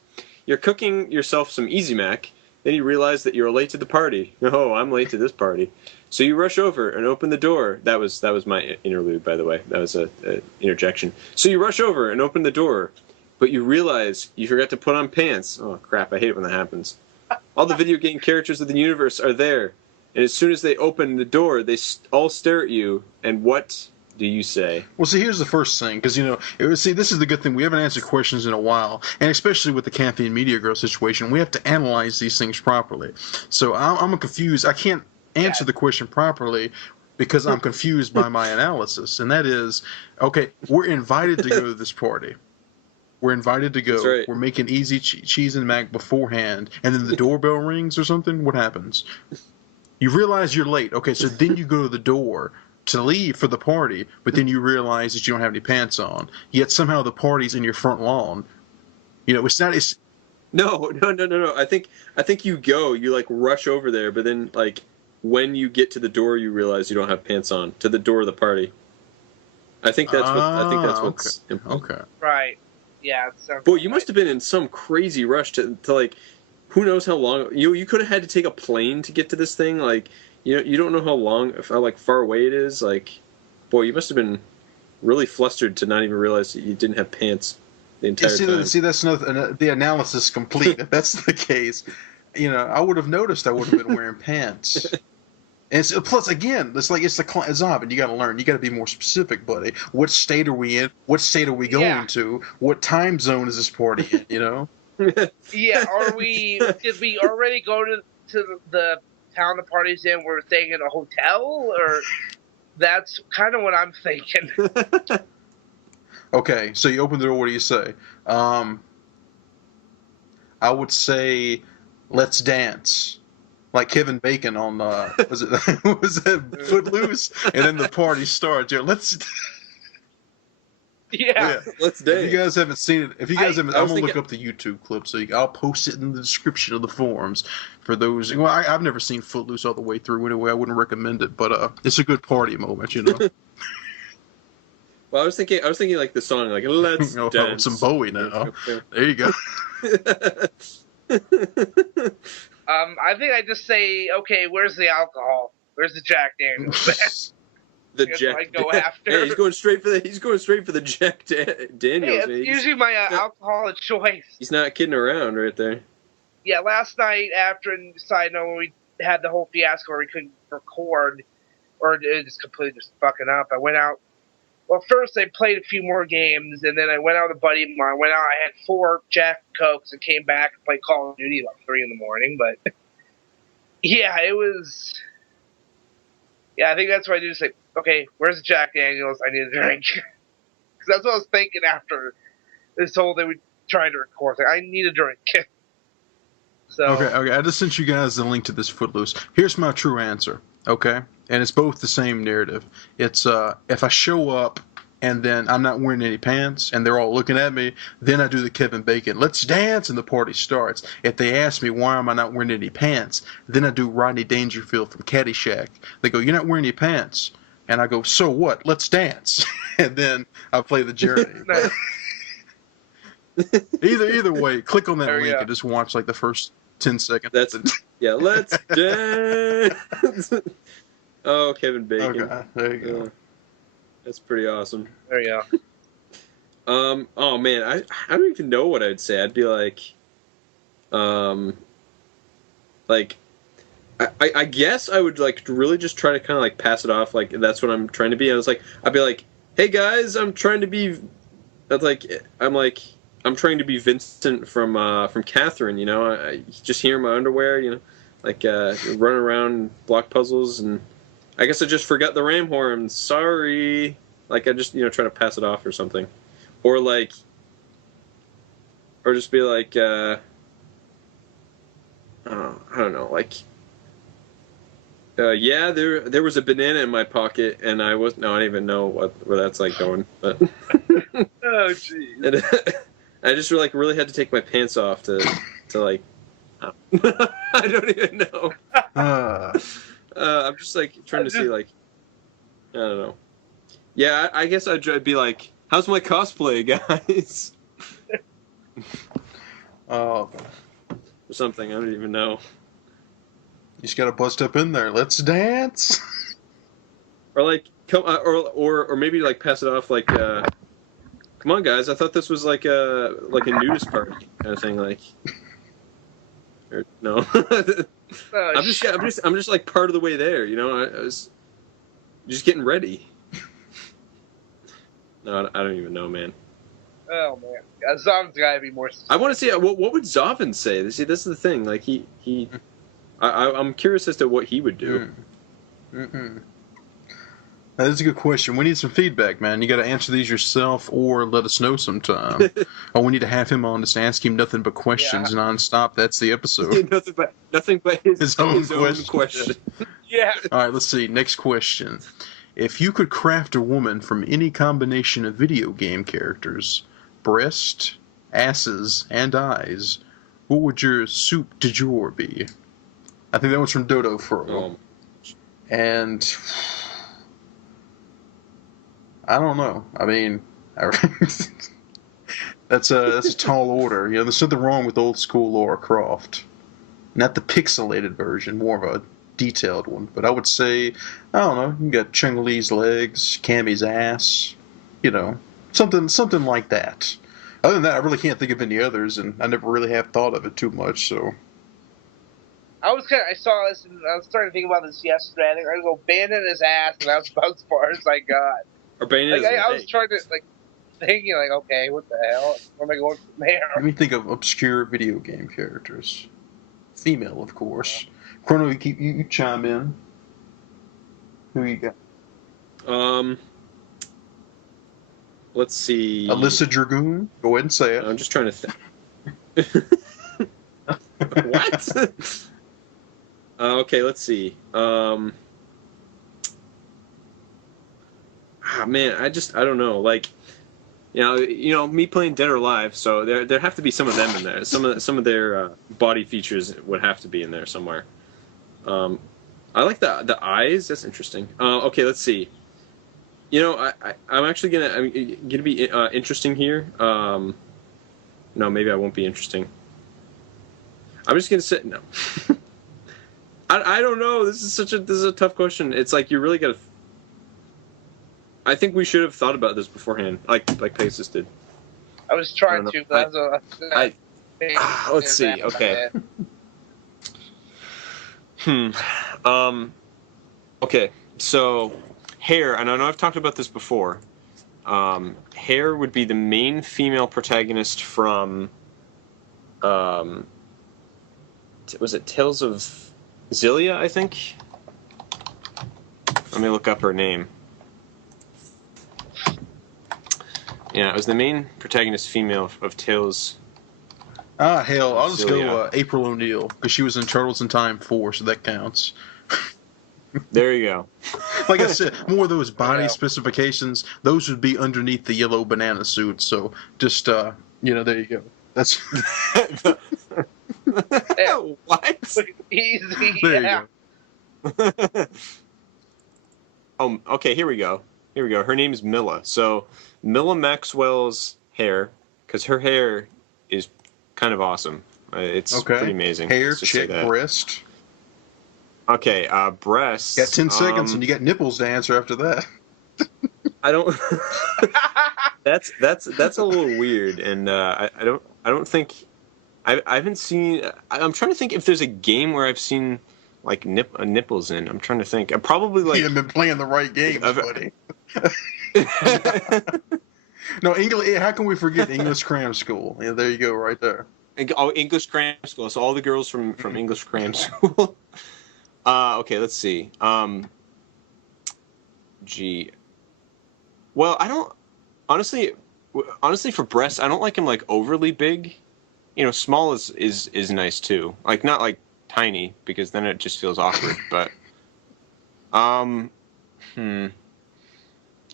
You're cooking yourself some Easy Mac, then you realize that you're late to the party. Oh, I'm late to this party. So you rush over and open the door. That was my interlude, by the way. That was a interjection. So you rush over and open the door, but you realize you forgot to put on pants. Oh, crap, I hate it when that happens. All the video game characters of the universe are there. And as soon as they open the door, they all stare at you. And what do you say? Well, see, here's the first thing. Because, this is the good thing. We haven't answered questions in a while. And especially with the Caffeine Media Girl situation, we have to analyze these things properly. So I'm confused. I can't answer the question properly because I'm confused by my analysis. And that is, okay, we're invited to go to this party. We're invited to go. That's right. We're making easy cheese and mac beforehand, and then the doorbell rings or something. What happens? You realize you're late. Okay, so then you go to the door to leave for the party, but then you realize that you don't have any pants on. Yet somehow the party's in your front lawn. It's not. It's no. I think you go. You like rush over there, but then like when you get to the door, you realize you don't have pants on to the door of the party. I think that's what's important. Okay. Right. Yeah. Boy, you must have been in some crazy rush to like, who knows how long you could have had to take a plane to get to this thing. Like, you don't know how far away it is. Like, boy, you must have been really flustered to not even realize that you didn't have pants the entire time. See, that's not the analysis complete. If that's the case, I would have noticed I would have been wearing pants. And plus, again, it's the Zombie. You got to learn. You got to be more specific, buddy. What state are we in? What state are we going to? What time zone is this party in? Yeah. Did we already go to the town the party's in? We're staying in a hotel, or that's kind of what I'm thinking. Okay, so you open the door. What do you say? I would say, let's dance. Like Kevin Bacon on was it Footloose, and then the party starts. Let's Yeah. Let's If you dance. guys haven't seen it, if you guys haven't, I I'm was gonna thinking- look up the YouTube clip. So I'll post it in the description of the forums for those. Well, I've never seen Footloose all the way through anyway. I wouldn't recommend it, but it's a good party moment, you know. Well, I was thinking like the song, like "Let's Oh, Dance." some Bowie now. There you go. I think I just say, okay, where's the alcohol? Where's the Jack Daniels? The That's Jack. what I go after. Hey, he's going straight for the Jack Daniels. Hey, Man. it's usually my alcohol of choice. He's not kidding around right there. Yeah, last night after, and side note, when we had the whole fiasco where we couldn't record, or it just completely just fucking up, I went out. Well, first I played a few more games, and then I went out with a buddy of mine. Went out, I had 4 Jack Cokes, and came back and played Call of Duty about 3 in the morning. But yeah, it was. Yeah, I think that's what I do. Say, okay, where's the Jack Daniels? I need a drink. Because that's what I was thinking after this whole thing we tried to record. Like, I need a drink. So Okay. I just sent you guys the link to this Footloose. Here's my true answer. Okay, and it's both the same narrative. It's if I show up and then I'm not wearing any pants and they're all looking at me, then I do the Kevin Bacon, let's dance, and the party starts. If they ask me why am I not wearing any pants, then I do Rodney Dangerfield from Caddyshack. They go, you're not wearing any pants. And I go, so what? Let's dance. And then I play the Journey. Either way, click on that link and just watch like the first 10 seconds. Let's dance. Oh, Kevin Bacon. Okay, there you go. That's pretty awesome. there you Oh man, I don't even know what I'd say. I'd be like, I guess I would like really just try to kind of like pass it off like that's what I'm trying to be. I'd be like, hey guys, I'm trying to be, I'm trying to be Vincent from Catherine, you know. I just here in my underwear, you know, like running around block puzzles, and I guess I just forgot the ram horn. Sorry, like I just try to pass it off or something, or just be like, I don't know, like. Yeah, there was a banana in my pocket, and I don't even know where that's like going, but. Oh jeez. I just really had to take my pants off to like. I don't even know. I'm just like trying to see like. I don't know. Yeah, I guess I'd be like, "How's my cosplay, guys?" Oh. Or something. I don't even know. You just gotta bust up in there. Let's dance. Or like come or maybe like pass it off like. Come on, guys! I thought this was like a nudist party kind of thing, like. Or, no, I'm just like part of the way there, you know. I was just getting ready. No, I don't even know, man. Oh man, Zom's gotta be more. I want to see what would Zovan say. See, this is the thing. Like I'm curious as to what he would do. That is a good question. We need some feedback, man. You got to answer these yourself or let us know sometime. Or we need to have him on just ask him nothing but questions nonstop. That's the episode. nothing but his own question. Yeah. All right, let's see. Next question. If you could craft a woman from any combination of video game characters, breast, asses, and eyes, what would your soup du jour be? I think that one's from Dodo Furrow. And I don't know. I mean, that's a tall order. You know, there's something wrong with old school Lara Croft. Not the pixelated version, more of a detailed one. But I would say, I don't know, you got Chung-Li's legs, Cammy's ass, you know, something like that. Other than that, I really can't think of any others, and I never really have thought of it too much, so. I saw this, and I was starting to think about this yesterday. I think I'd go Bandit his ass, and that's about as far as I got. Or Bandit I was trying to, thinking, okay, what the hell? Where am I going from there? Let me think of obscure video game characters. Female, of course. Chrono, you chime in. Who you got? Let's see. Alyssa Dragoon? Go ahead and say it. I'm just trying to think. What? Okay, let's see. Man, I don't know. Like, Me playing Dead or Alive, so there have to be some of them in there. Some of their body features would have to be in there somewhere. I like the eyes. That's interesting. Okay, let's see. I'm actually gonna be interesting here. No, maybe I won't be interesting. I'm just gonna say no. I don't know. This is a tough question. It's like you really gotta. I think we should have thought about this beforehand, like Pegasus did. I was trying to, but let's see. Okay. Okay. So, hair. And I know I've talked about this before. Hair would be the main female protagonist from. Was it Tales of Xillia? I think. Let me look up her name. Yeah, it was the main protagonist female of Tales. Ah, hell, I'll just go April O'Neil, because she was in Turtles in Time 4, so that counts. There you go. Like I said, more of those body specifications, those would be underneath the yellow banana suit, so just, there you go. That's... What? Easy, there you go. Okay, here we go. Her name is Milla. So, Milla Maxwell's hair, because her hair is kind of awesome. It's pretty amazing. Hair, chick, breast. Okay, breast. You got 10 seconds and you got nipples to answer after that. I don't. That's a little weird, and I don't think I haven't seen. I'm trying to think if there's a game where I've seen like nipples in. I'm trying to think. I probably like. You haven't been playing the right game, buddy. No, English. How can we forget English Cram School? Yeah, there you go, right there. Oh, English Cram School. So all the girls from English Cram School. Okay, let's see. Gee. Well, I don't honestly for breasts, I don't like them like overly big. Small is nice too. Like not like tiny, because then it just feels awkward. But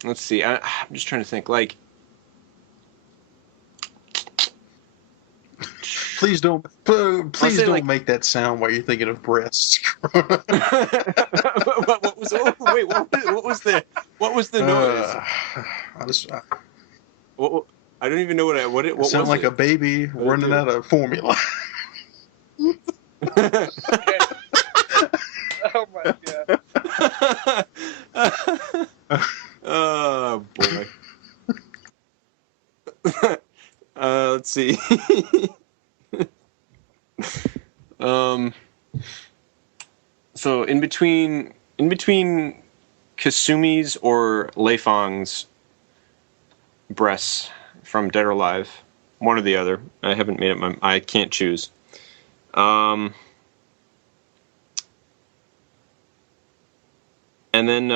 let's see. I'm just trying to think. Like, please don't make that sound while you're thinking of breasts. What was the noise? I don't even know what it sounded like a baby running out of formula. Oh my god. Oh boy. Let's see. So in between Kasumi's or Leifang's breasts from Dead or Alive, one or the other. I haven't made up I can't choose. And then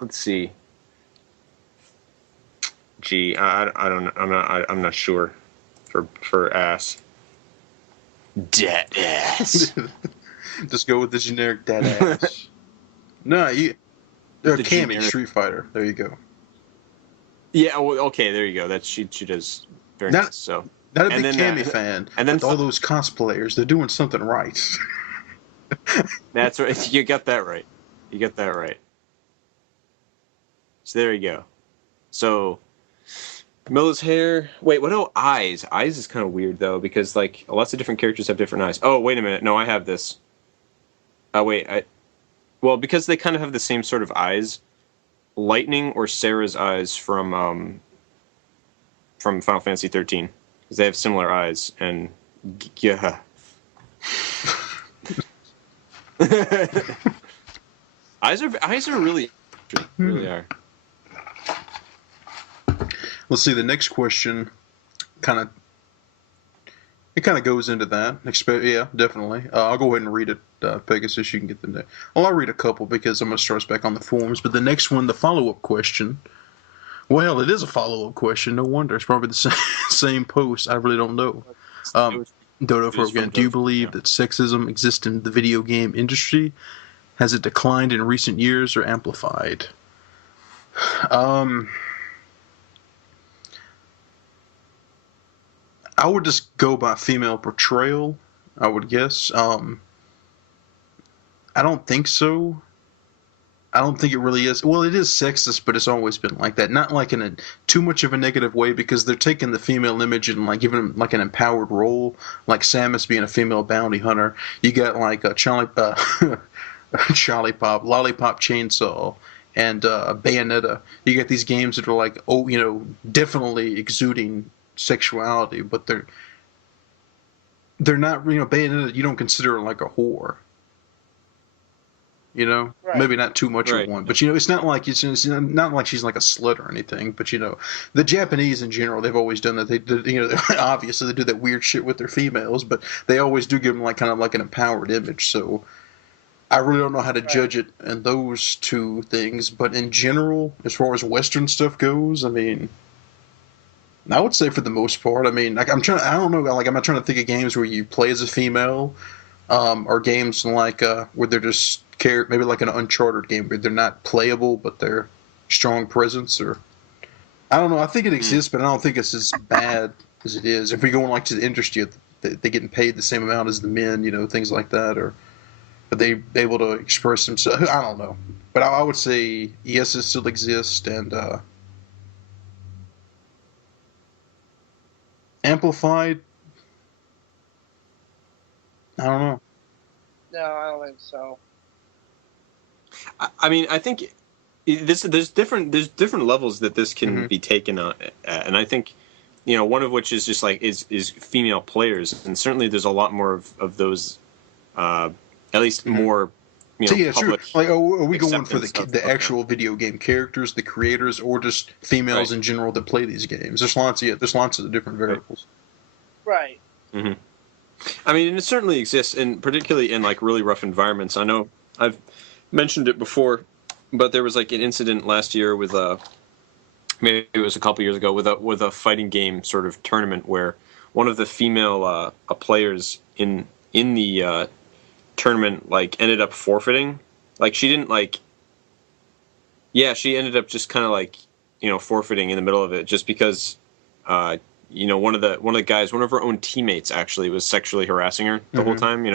let's see. Gee, I don't know. I'm not sure for ass. Dead ass. Just go with the generic dead ass. No, they're a Cammy Street Fighter. There you go. Yeah. Well, okay. There you go. That's she does very nice. So not a big Cammy fan. And then all those cosplayers, they're doing something right. That's right. You got that right. So there you go. So Milla's hair. Wait, what? Oh, eyes. Eyes is kind of weird though, because like lots of different characters have different eyes. Oh, wait a minute. No, I have this. Oh wait, well, because they kind of have the same sort of eyes. Lightning or Sarah's eyes from Final Fantasy 13, because they have similar eyes, and yeah. eyes are really are. Let's see, the next question kind of goes into that. Yeah, definitely. I'll go ahead and read it, Pegasus. You can get the next. Well, I'll read a couple because I'm going to start us back on the forums. But the next one, the follow-up question. Well, it is a follow-up question. No wonder. It's probably the same post. I really don't know. Dodo, for again, do you believe that sexism exists in the video game industry? Has it declined in recent years or amplified? Um, I would just go by female portrayal, I would guess. I don't think so. I don't think it really is. Well, it is sexist, but it's always been like that. Not like in a too much of a negative way, because they're taking the female image and like giving them like an empowered role, like Samus being a female bounty hunter. You got like a Charlie Pop, Lollipop Chainsaw, and Bayonetta. You get these games that are like, oh, definitely exuding sexuality, but they're not. Bayonetta, you don't consider her like a whore. Right. Maybe not too much Right. of one, but it's not like it's not like she's like a slut or anything. But the Japanese in general, they've always done that. They obviously they do that weird shit with their females, but they always do give them like kind of like an empowered image. So I really don't know how to judge it in those two things. But in general, as far as Western stuff goes, I mean, I would say for the most part, I mean, like I don't know, like I'm not trying to think of games where you play as a female, or games like where they're just maybe like an Uncharted game where they're not playable but they're strong presence, or I don't know. I think it exists, but I don't think it's as bad as it is. If we go like to the industry, they're getting paid the same amount as the men, things like that, or are they able to express themselves? I don't know, but I would say yes, it still exists, and amplified. I don't know. No, I don't think so. I mean, I think there's different levels that this can be taken at, and I think one of which is just like is female players, and certainly there's a lot more of those, at least more. So yeah, public sure. Like, are we going for acceptance the actual video game characters, the creators, or just females in general that play these games? There's lots of different variables. Right. Mm-hmm. I mean, and it certainly exists, and particularly in like really rough environments. I know I've mentioned it before, but there was like an incident last year with maybe it was a couple years ago with a fighting game sort of tournament where one of the female players in the tournament like ended up forfeiting. Like she didn't like. Yeah, she ended up just kind of like forfeiting in the middle of it just because. One of the guys, one of her own teammates, actually was sexually harassing her the whole time.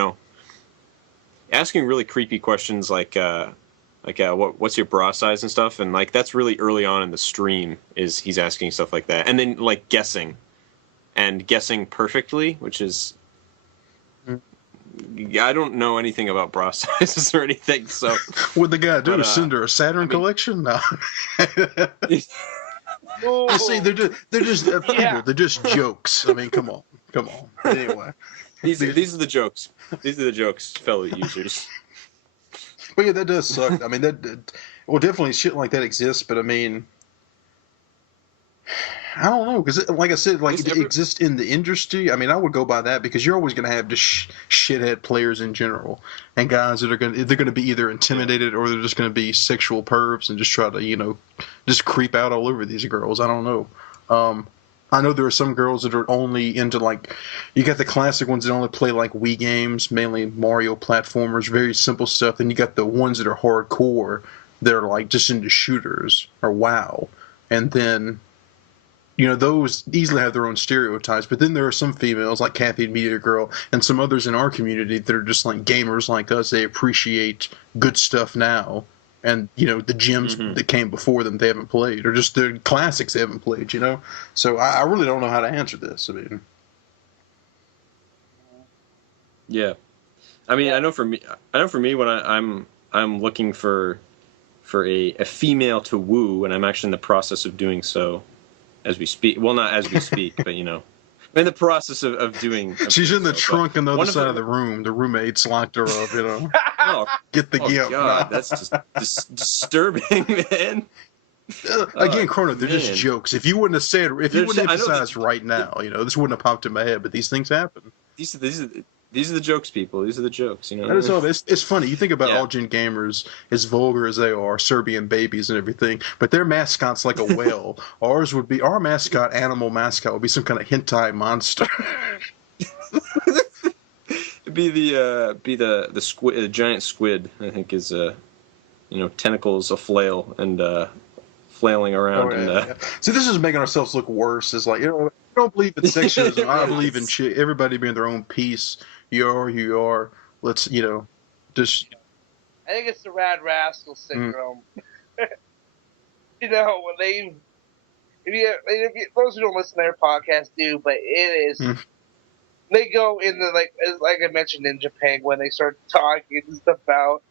Asking really creepy questions like what's your bra size and stuff, and like that's really early on in the stream is he's asking stuff like that, and then like guessing perfectly, which is I don't know anything about bra sizes or anything. So what the guy do? Send her a Saturn collection? No. You see, they're just people. They're just jokes. I mean, come on. Anyway, these are the jokes. These are the jokes, fellow users. But yeah, that does suck. I mean, well, definitely shit like that exists. But I mean, I don't know, because like I said, like it exists in the industry. I mean, I would go by that because you're always going to have just shithead players in general, and guys that are going to be either intimidated or they're just going to be sexual pervs and just try to just creep out all over these girls. I don't know. I know there are some girls that are only into like, you got the classic ones that only play like Wii games, mainly Mario platformers, very simple stuff. Then you got the ones that are hardcore, that are like just into shooters or WoW, and then. Those easily have their own stereotypes, but then there are some females like CaffeineMediaGirl and some others in our community that are just like gamers like us. They appreciate good stuff now, and the gems that came before them they haven't played, or just the classics they haven't played. So I really don't know how to answer this. I mean, yeah, I mean, I know for me when I'm looking for a female to woo, and I'm actually in the process of doing so. As we speak, well, not as we speak, but in the process of doing. She's in the trunk on the other side of the room. The roommates locked her up. Oh, get the gimp. God, that's just disturbing, man. Again, Chrono, they're just jokes. If you wouldn't have said, if you wouldn't have emphasized right now, this wouldn't have popped in my head. But these things happen. These are the jokes, people. These are the jokes. That is all. It's funny. You think about all gen gamers, as vulgar as they are, Serbian babies and everything, but their mascot's like a whale. Our mascot, animal mascot, would be some kind of hentai monster. It'd be the squid, the giant squid. I think is tentacles, a flail, and flailing around. See, this is making ourselves look worse. It's like, I don't believe in sexism. I believe in everybody being their own piece. You are who you are. Let's, just... I think it's the Rad Rascal syndrome. When those who don't listen to their podcast do, but it is... They go into, like I mentioned in Japan, when they start talking about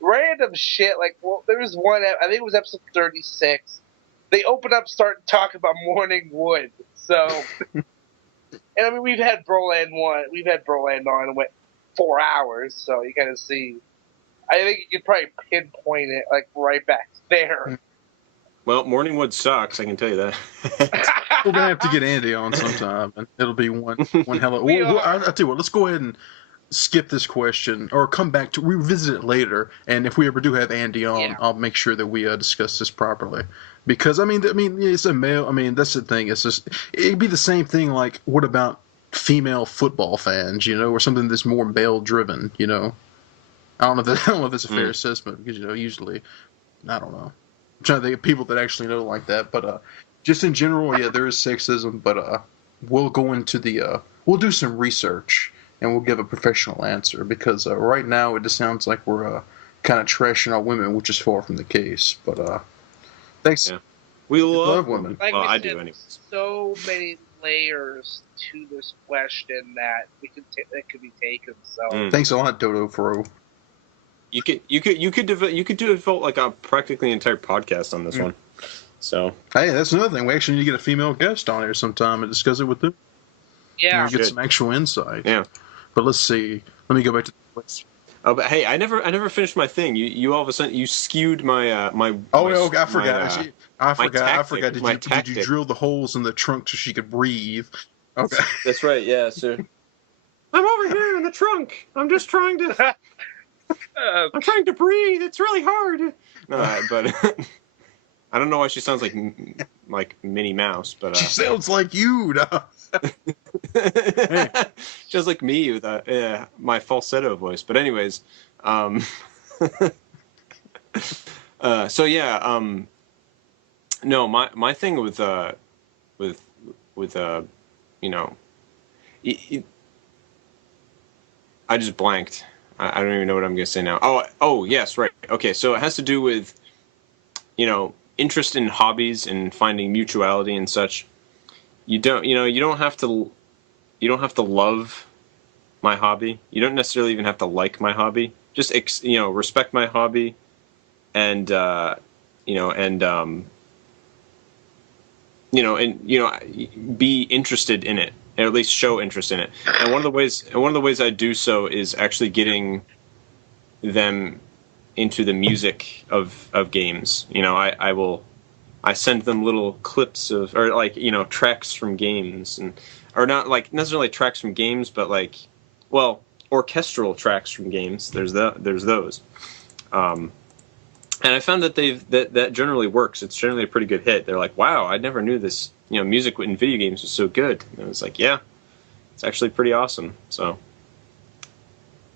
random shit. Like, well, there was one, I think it was episode 36. They open up, start talking about Morning Wood. So, and I mean, we've had Broland on and went 4 hours. So you kind of see. I think you could probably pinpoint it like right back there. Well, Morning Wood sucks. I can tell you that. We're gonna have to get Andy on sometime, and it'll be one hell of. I'll tell you what. Let's go ahead and skip this question, or come back to revisit it later. And if we ever do have Andy on, I'll make sure that we discuss this properly. Because I mean, it's a male. I mean, that's the thing. It's just it'd be the same thing. Like, what about female football fans? Or something that's more male driven. I don't know if that's a fair assessment, because usually, I don't know. I'm trying to think of people that actually know like that, but just in general, there is sexism. But we'll go into we'll do some research and we'll give a professional answer, because right now it just sounds like we're kind of trashing our women, which is far from the case. But thanks. Yeah. We love women. Like well, I do anyway. So many layers to this question that that could be taken. So thanks a lot, Dodo Fro. You could devote like a practically entire podcast on this one. So hey, that's another thing. We actually need to get a female guest on here sometime and discuss it with them. Yeah, get some actual insight. Yeah, but let's see. Let me go back to the question. Oh, but hey, I never finished my thing. You all of a sudden you skewed my my. Oh, I forgot. I forgot. Did you drill the holes in the trunk so she could breathe? Okay, that's right. Yeah, so I'm over here in the trunk. I'm just trying to. I'm trying to breathe. It's really hard. No, but I don't know why she sounds like Minnie Mouse, but she sounds like you. Hey. She sounds like me with my falsetto voice. But anyways, so yeah, no, my thing with I just blanked. I don't even know what I'm going to say now. Oh, yes, right. Okay, so it has to do with, interest in hobbies and finding mutuality and such. You don't have to love my hobby. You don't necessarily even have to like my hobby. Just respect my hobby, and be interested in it. Or at least show interest in it. And one of the ways I do so is actually getting them into the music of games. I send them little clips of, or tracks from games, or not like necessarily tracks from games, but orchestral tracks from games. There's those. And I found that that generally works. It's generally a pretty good hit. They're like, wow, I never knew this. Music in video games was so good. And I was like, yeah, it's actually pretty awesome. So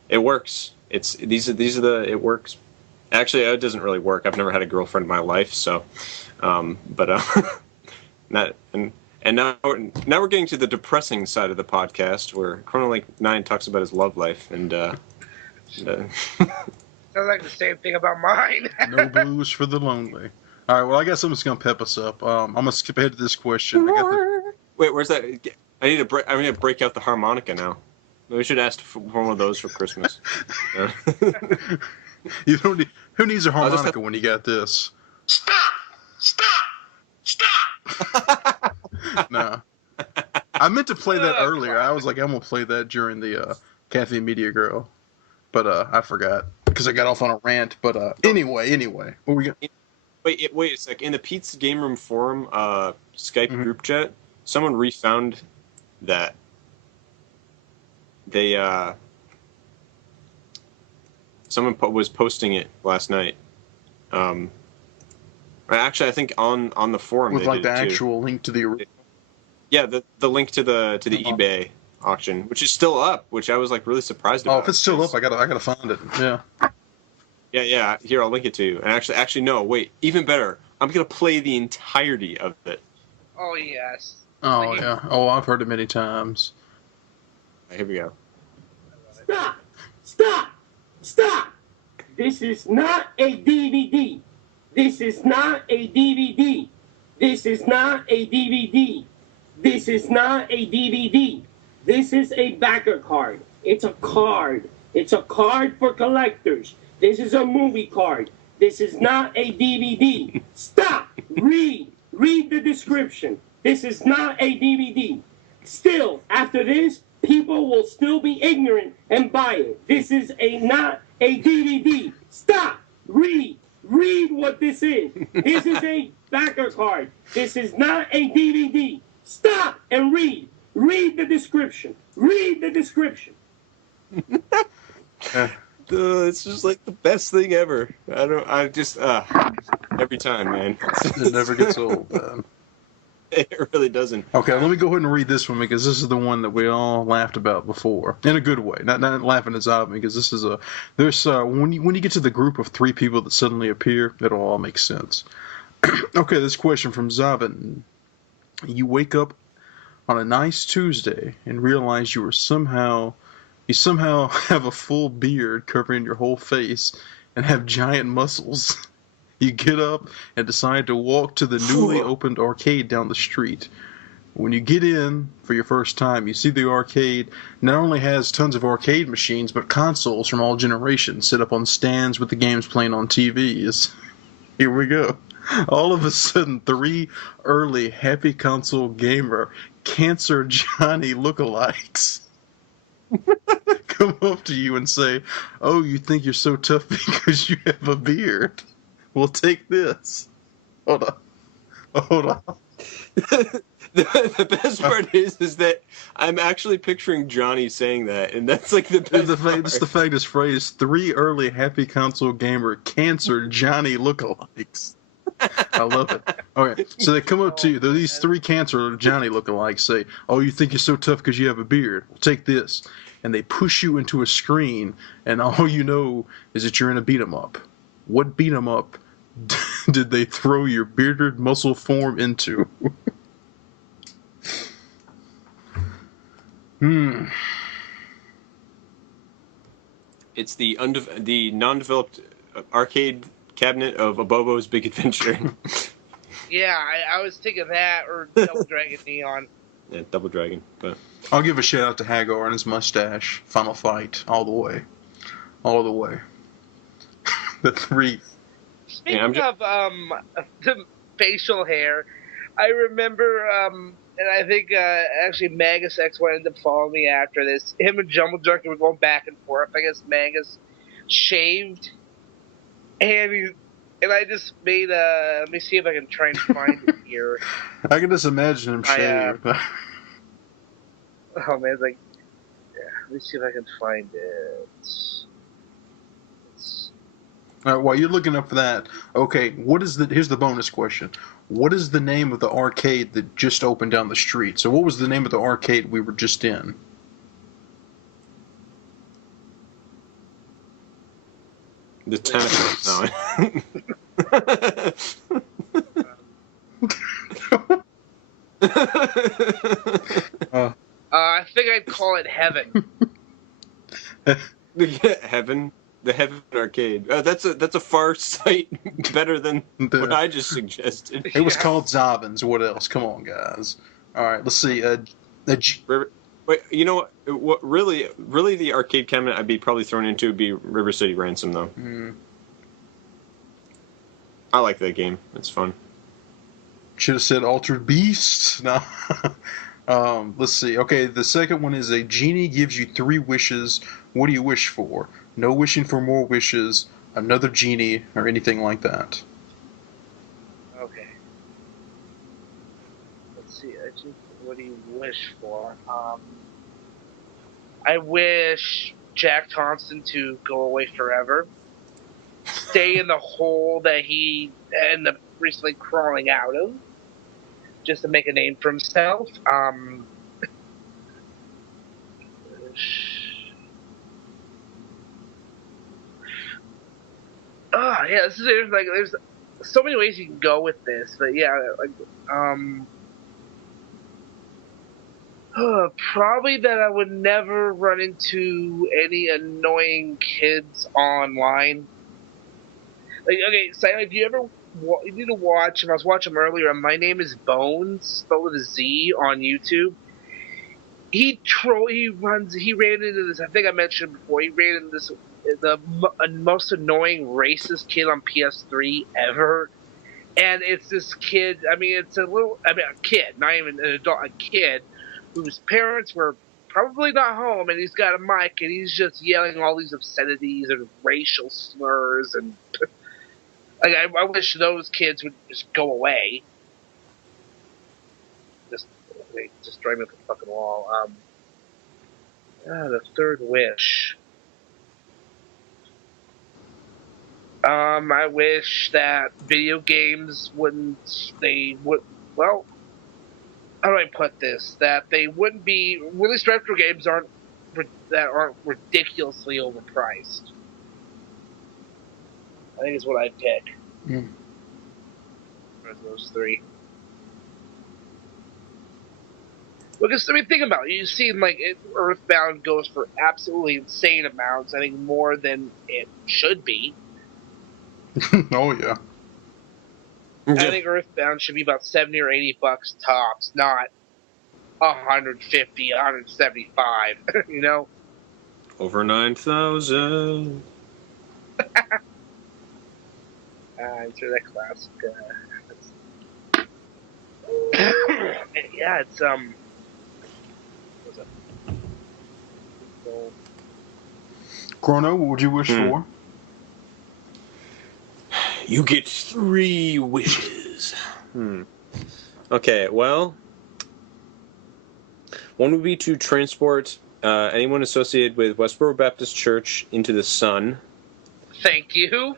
it works. It works. Actually, it doesn't really work. I've never had a girlfriend in my life, so, now we're getting to the depressing side of the podcast, where Chronolink 9 talks about his love life, and sounds like the same thing about mine. No blues for the lonely. All right, well, I got something that's going to pep us up. I'm going to skip ahead to this question. Wait, where's that? I need to break out the harmonica now. We should ask for one of those for Christmas. You don't need, who needs a harmonica when you got this? Stop! No. I meant to play that earlier. I was like, I'm going to play that during the CaffeineMediaGirl. But I forgot because I got off on a rant. But anyway, what we got? Wait a sec. In the Pete's Game Room forum Skype group chat, someone refound that they someone was posting it last night. Actually, I think on the forum with they like did the it too. actual link to the the link to the eBay auction, which is still up, which I was like really surprised about. Oh, if it's still up, I gotta find it. Yeah. Yeah. Here, I'll link it to you. And actually, no, wait, even better. I'm gonna play the entirety of it. Oh yes. Oh yeah. Oh, I've heard it many times. Here we go. Stop! Stop! Stop! This is not a DVD. This is not a DVD. This is not a DVD. This is not a DVD. This is a backer card. It's a card. It's a card for collectors. This is a movie card. This is not a DVD. Stop! Read! Read the description. This is not a DVD. Still, after this, people will still be ignorant and buy it. This is not a DVD. Stop! Read! Read what this is. This is a backer card. This is not a DVD. Stop and read. Read the description. Read the description. It's just like the best thing ever. Every time, man. It never gets old, man. It really doesn't. Okay, let me go ahead and read this one because this is the one that we all laughed about before, in a good way. Not laughing at Zombie, because this is when you get to the group of 3 people that suddenly appear, it'll all make sense. Okay, this question from Zavin. You wake up on a nice Tuesday and realize you somehow have a full beard covering your whole face and have giant muscles. You get up and decide to walk to the newly opened arcade down the street. When you get in for your first time, you see the arcade not only has tons of arcade machines, but consoles from all generations set up on stands with the games playing on TVs. Here we go. All of a sudden, 3 early Happy Console Gamer Cancer Johnny lookalikes come up to you and say, "Oh, you think you're so tough because you have a beard? Well, take this." Hold on. The best part is that I'm actually picturing Johnny saying that, and that's like the best part. It's the fact is phrased 3 early Happy Console Gamer Cancer Johnny lookalikes. I love it. Okay, so they come up to you. These 3 Cancer Johnny lookalikes say, "Oh, you think you're so tough because you have a beard? Well, take this." And they push you into a screen, and all you know is that you're in a beat-em-up. What beat-em-up did they throw your bearded muscle form into? It's the non-developed arcade cabinet of Abobo's Big Adventure. Yeah, I was thinking that or Double Dragon Neon. Yeah, Double Dragon. But I'll give a shout out to Hagar and his mustache. Final Fight, all the way. The 3. Speaking of the facial hair, I remember, and I think actually Magus X ended up following me after this. Him and Jumble Junkie were going back and forth. I guess Magus shaved, and I just made let me see if I can try and find it here. I can just imagine him shaved. Oh man, it's like, yeah, let me see if I can find it. All right, while you're looking up for that, okay, here's the bonus question. What is the name of the arcade that just opened down the street? So what was the name of the arcade we were just in? the tentacles. No. I think I'd call it Heaven. Heaven? The Heaven Arcade. That's a far sight better than what I just suggested. It was called Zobbins. What else? Come on, guys. All right, let's see. Wait, you know what? Really, the arcade cabinet I'd be probably thrown into would be River City Ransom, though. I like that game. It's fun. Should have said Altered Beast. No. Let's see. Okay, the second one is a genie gives you 3 wishes. What do you wish for? No wishing for more wishes, another genie, or anything like that. Okay. Let's see. What do you wish for? I wish Jack Thompson to go away forever. Stay in the hole that he ended up recently crawling out of, just to make a name for himself. Oh yeah, there's so many ways you can go with this, but yeah, like probably that I would never run into any annoying kids online. Like, okay, so if you ever you need to watch, and I was watching him earlier, My Name is Bones, spelled with a Z, on YouTube. He ran into this, I think I mentioned before, he ran into this, the most annoying racist kid on PS3 ever. And it's this kid, a kid, not even an adult, a kid, whose parents were probably not home, and he's got a mic, and he's just yelling all these obscenities and racial slurs, and like, I wish those kids would just go away. Just drive me up the fucking wall. The third wish. I wish that video games well, how do I put this? That they wouldn't be, released retro games aren't ridiculously overpriced. I think is what I'd pick. Those three. Because, think about it. You've seen, Earthbound goes for absolutely insane amounts. I think more than it should be. Oh, yeah. I think Earthbound should be about $70 or $80 tops, not $150, $175. You know? Over 9,000. Answer that classic. Yeah, it's Chrono, what would you wish for? You get 3 wishes. Okay, well, one would be to transport anyone associated with Westboro Baptist Church into the sun. Thank you.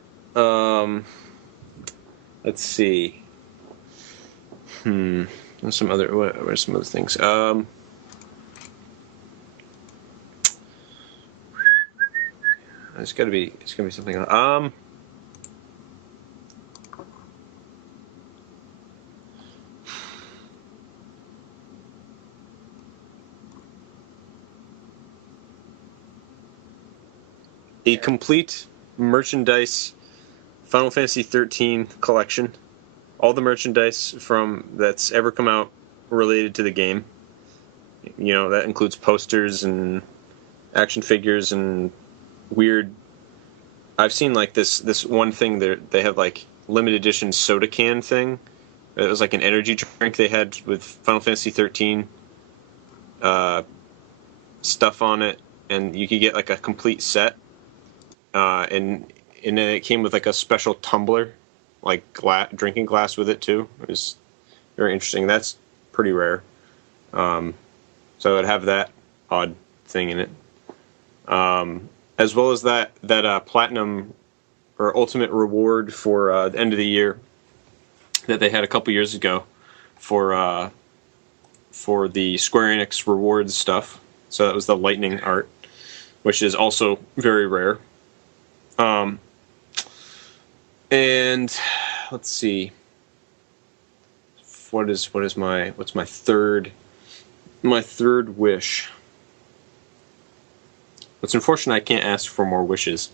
Let's see. What are some other things? It's gotta be something. A complete merchandise Final Fantasy 13 collection. All the merchandise that's ever come out related to the game. You know, that includes posters and action figures and weird. I've seen this one thing they have limited edition soda can thing. It was like an energy drink they had with Final Fantasy 13 stuff on it, and you could get a complete set. And then it came with a special tumbler, drinking glass with it too. It was very interesting. That's pretty rare. So it'd have that odd thing in it. As well as that platinum or ultimate reward for the end of the year that they had a couple years ago for the Square Enix rewards stuff. So that was the lightning art, which is also very rare. And let's see. What's my third wish? It's unfortunate I can't ask for more wishes.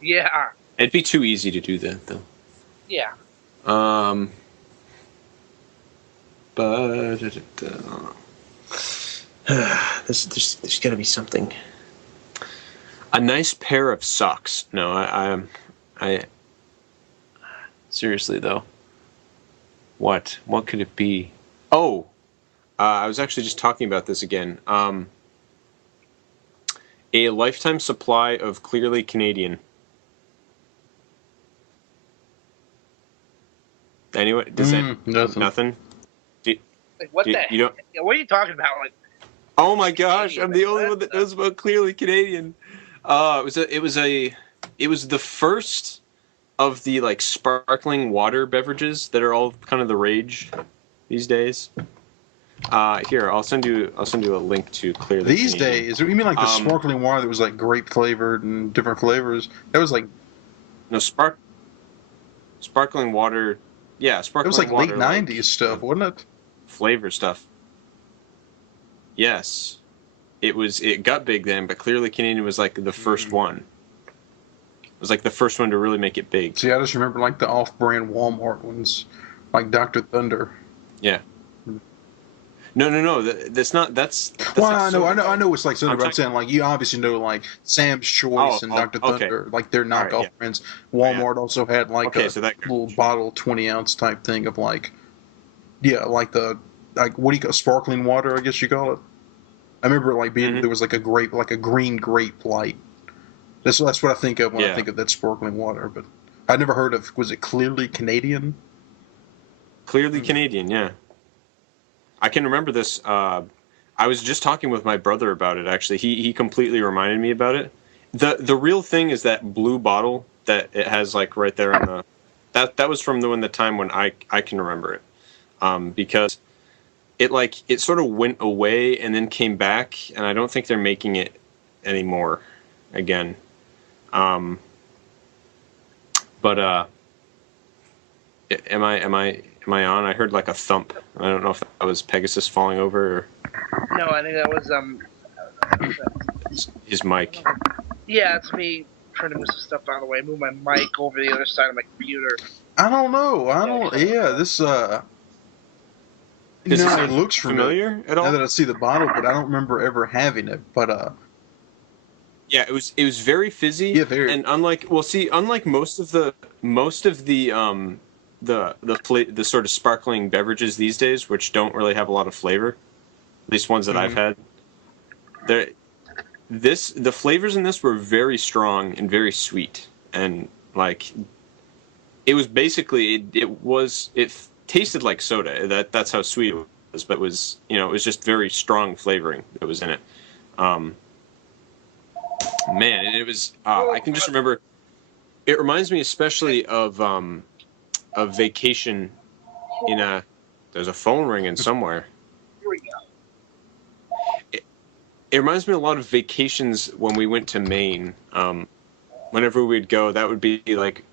Yeah. It'd be too easy to do that though. Yeah. But there's got to be something. A nice pair of socks. No, I seriously though. What could it be? Oh, I was actually just talking about this again. A lifetime supply of Clearly Canadian. Anyway, does that nothing? What the? You don't. What are you talking about? Oh my gosh! I'm the only one that knows about Clearly Canadian. It was the first of the sparkling water beverages that are all kind of the rage these days. Here, I'll send you a link to Clearly These Canadian. days, you mean the sparkling water that was grape flavored and different flavors? That was no Sparkling water. Yeah, It sparkling was like water. late '90s stuff, wasn't it? Flavor stuff. Yes. It got big then, but clearly Canadian was like the first one. It was like the first one to really make it big. See, I just remember like the off-brand Walmart ones, like Dr. Thunder. Yeah. No. That's not. That's Well, like I know. It's like soda, but I'm talking- saying like you obviously know like Sam's Choice and Dr. okay. Thunder, like their knockoff Right, yeah. brands. Walmart also had like a so that little bottle, 20-ounce type thing of like, like what do you call sparkling water? I guess you call it. I remember like being there was like a green grape light. That's what I think of when I think of that sparkling water. But I never heard of. Was it Clearly Canadian? Clearly Canadian, yeah. I can remember this. I was just talking with my brother about it. Actually, he completely reminded me about it. The real thing is that blue bottle that it has like right there on the. That was from the time when I can remember it, because it sort of went away and then came back, and I don't think they're making it anymore again. But am I on? I heard like a thump. I don't know if that was Pegasus falling over or No, I think that was his mic. Yeah, it's me trying to move some stuff out of the way, move my mic over the other side of my computer. I don't know. This it looks familiar at all. Now that I see the bottle, but I don't remember ever having it. But yeah, it was very fizzy. Yeah, very. And unlike most of the sort of sparkling beverages these days, which don't really have a lot of flavor, at least ones that I've had, the flavors in this were very strong and very sweet, and like it was basically it tasted like soda. That's how sweet it was, but it was just very strong flavoring that was in it. Man, and it was I can just remember. It reminds me especially of vacation in a. There's a phone ringing somewhere. Here we go. It reminds me a lot of vacations when we went to Maine. Whenever we'd go, that would be like.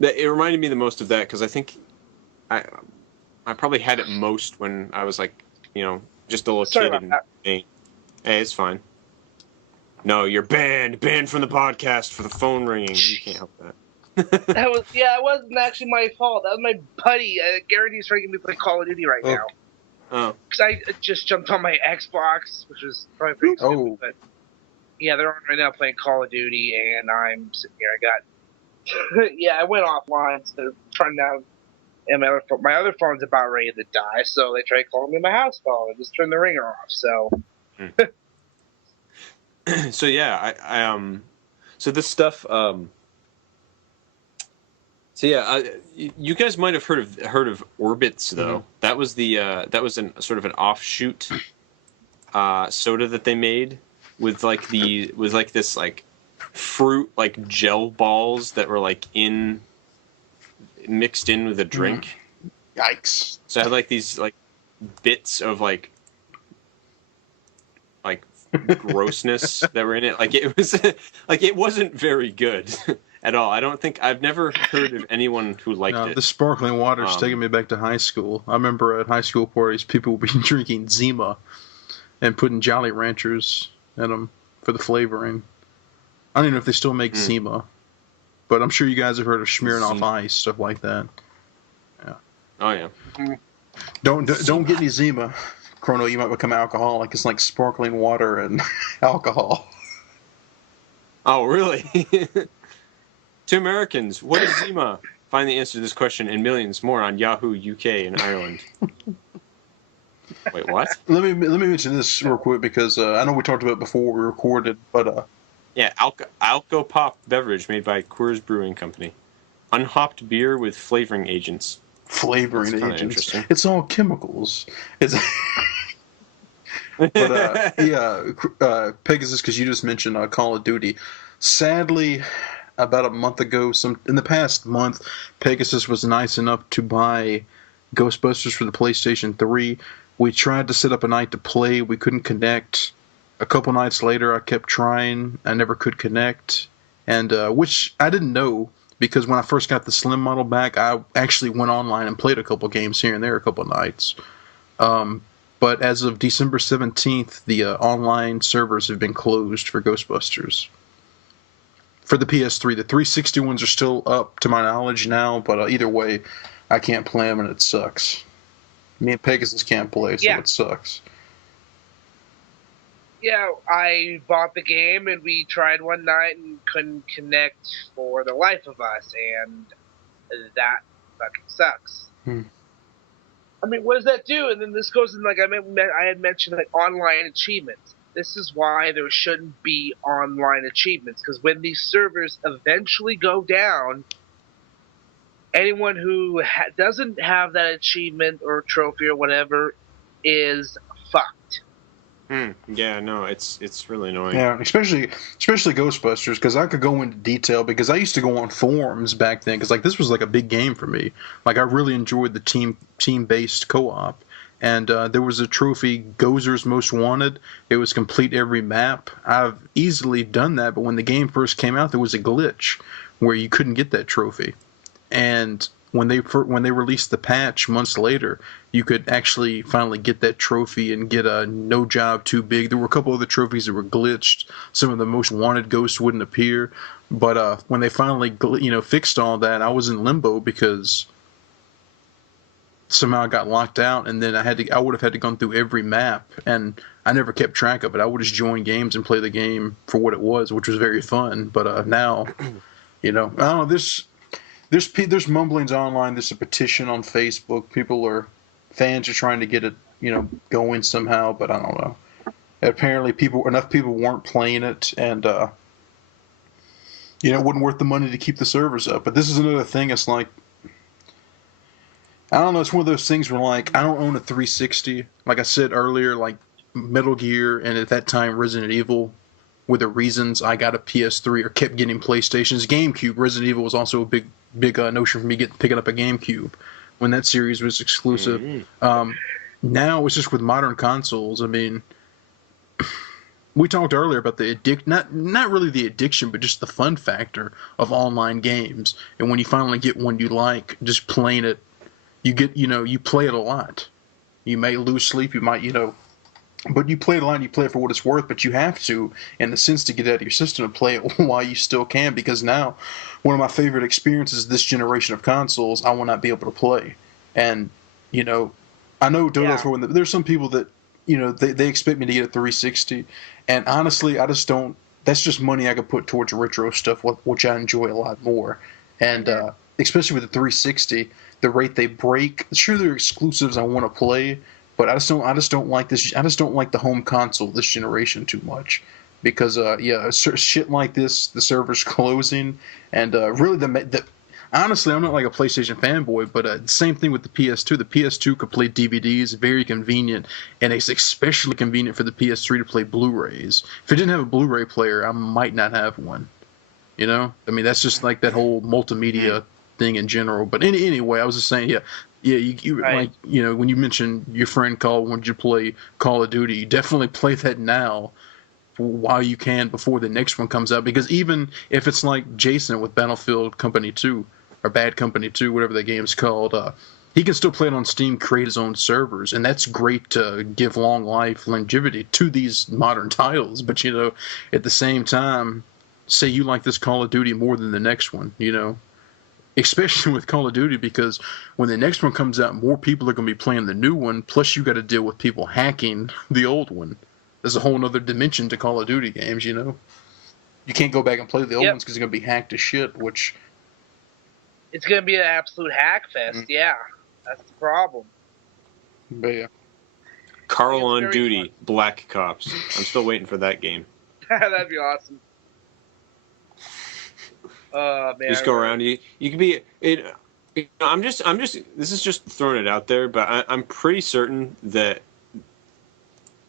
It reminded me the most of that because I think I probably had it most when I was like, just a little kid in Maine. Hey, it's fine. No, you're banned from the podcast for the phone ringing. You can't help that. It wasn't actually my fault. That was my buddy. Garrity's trying to get me to play Call of Duty right now. Oh. Because I just jumped on my Xbox, which is probably pretty stupid, but yeah, they're on right now playing Call of Duty, and I'm sitting here. I went offline, so trying to. And my other phone's about ready to die, so they tried calling me my house phone and just turned the ringer off. So. So yeah, I so this stuff. So yeah, you guys might have heard of Orbits though. Mm-hmm. That was sort of an offshoot soda that they made with this like fruit like gel balls that were like mixed in with a drink. Yikes! So I had like these like bits of like grossness that were in it. Like it was like it wasn't very good at all. I've never heard of anyone who liked it. The sparkling water is taking me back to high school. I remember at high school parties, people would be drinking Zima and putting Jolly Ranchers in them for the flavoring. I don't even know if they still make Zima, but I'm sure you guys have heard of Smirnoff Ice, stuff like that. Yeah. Oh yeah. Don't get any Zima. Chrono, you might become alcoholic. It's like sparkling water and alcohol. Oh, really? To Americans, what is Zima? Find the answer to this question and millions more on Yahoo, UK, and Ireland. Wait, what? Let me mention this real quick because I know we talked about it before we recorded, but yeah, Alco Pop beverage made by Coors Brewing Company, unhopped beer with flavoring agents. Flavoring agents. It's all chemicals. It's. But Pegasus, because you just mentioned Call of Duty. Sadly, about a month ago, in the past month, Pegasus was nice enough to buy Ghostbusters for the PlayStation 3. We tried to set up a night to play. We couldn't connect. A couple nights later, I kept trying. I never could connect, and which I didn't know because when I first got the Slim model back, I actually went online and played a couple games here and there, a couple nights. But as of December 17th, the online servers have been closed for Ghostbusters. For the PS3, the 360 ones are still up to my knowledge now, but either way, I can't play them and it sucks. Me and Pegasus can't play, so it sucks. Yeah, I bought the game and we tried one night and couldn't connect for the life of us, and that fucking sucks. I mean, what does that do? And then this goes in, like I had mentioned, like online achievements. This is why there shouldn't be online achievements, because when these servers eventually go down, anyone who doesn't have that achievement or trophy or whatever is fucked. Yeah, no, it's really annoying. Yeah, especially Ghostbusters, because I could go into detail, because I used to go on forums back then, because like this was like a big game for me. Like I really enjoyed the team-based co-op, and there was a trophy, Gozer's Most Wanted. It was complete every map. I've easily done that, but when the game first came out, there was a glitch where you couldn't get that trophy, and when they released the patch months later, you could actually finally get that trophy and get a No Job Too Big. There were a couple other trophies that were glitched. Some of the Most Wanted ghosts wouldn't appear. But when they finally fixed all that, I was in limbo because somehow I got locked out, and then I would have had to go through every map, and I never kept track of it. I would just join games and play the game for what it was, which was very fun. But now, I don't know, There's mumblings online. There's a petition on Facebook. Fans are trying to get it, going somehow. But I don't know. Apparently, enough people weren't playing it, and it wasn't worth the money to keep the servers up. But this is another thing. It's like, I don't know. It's one of those things where, like, I don't own a 360. Like I said earlier, like Metal Gear and at that time Resident Evil were the reasons I got a PS3 or kept getting PlayStations. GameCube, Resident Evil was also a big notion for me picking up a GameCube when that series was exclusive. Now it's just with modern consoles. I mean, we talked earlier about the not really the addiction, but just the fun factor of online games. And when you finally get one you like, just playing it, you play it a lot. You may lose sleep, you might, but you play it a lot and you play it for what it's worth, but you have to, in the sense, to get it out of your system and play it while you still can, because now one of my favorite experiences this generation of consoles, I will not be able to play. And, I know there's some people that, they expect me to get a 360, and honestly, I just don't, that's just money I could put towards retro stuff, which I enjoy a lot more. And especially with the 360, the rate they break, sure, they're exclusives I want to play, but I just don't like this. I just don't like the home console this generation too much, because shit like this, the server's closing, and really honestly, I'm not like a PlayStation fanboy, but the same thing with the PS2. The PS2 could play DVDs, very convenient, and it's especially convenient for the PS3 to play Blu-rays. If it didn't have a Blu-ray player, I might not have one. I mean, that's just like that whole multimedia thing in general. But anyway, I was just saying, you right. Like, when you mentioned your friend wanted you to play Call of Duty, you definitely play that now while you can before the next one comes out, because even if it's like Jason with Battlefield Company 2 or Bad Company 2, whatever the game's called, he can still play it on Steam, create his own servers, and that's great to give long life, longevity to these modern titles. But at the same time, say you like this Call of Duty more than the next one, especially with Call of Duty, because when the next one comes out, more people are going to be playing the new one, plus you got to deal with people hacking the old one. There's a whole other dimension to Call of Duty games, You can't go back and play the old ones because they're going to be hacked to shit, which... It's going to be an absolute hack fest, yeah. That's the problem. But yeah. Carl on Duty, fun. Black Cops. I'm still waiting for that game. That'd be awesome. Man, just go around. You could be. I'm just. This is just throwing it out there, but I'm pretty certain that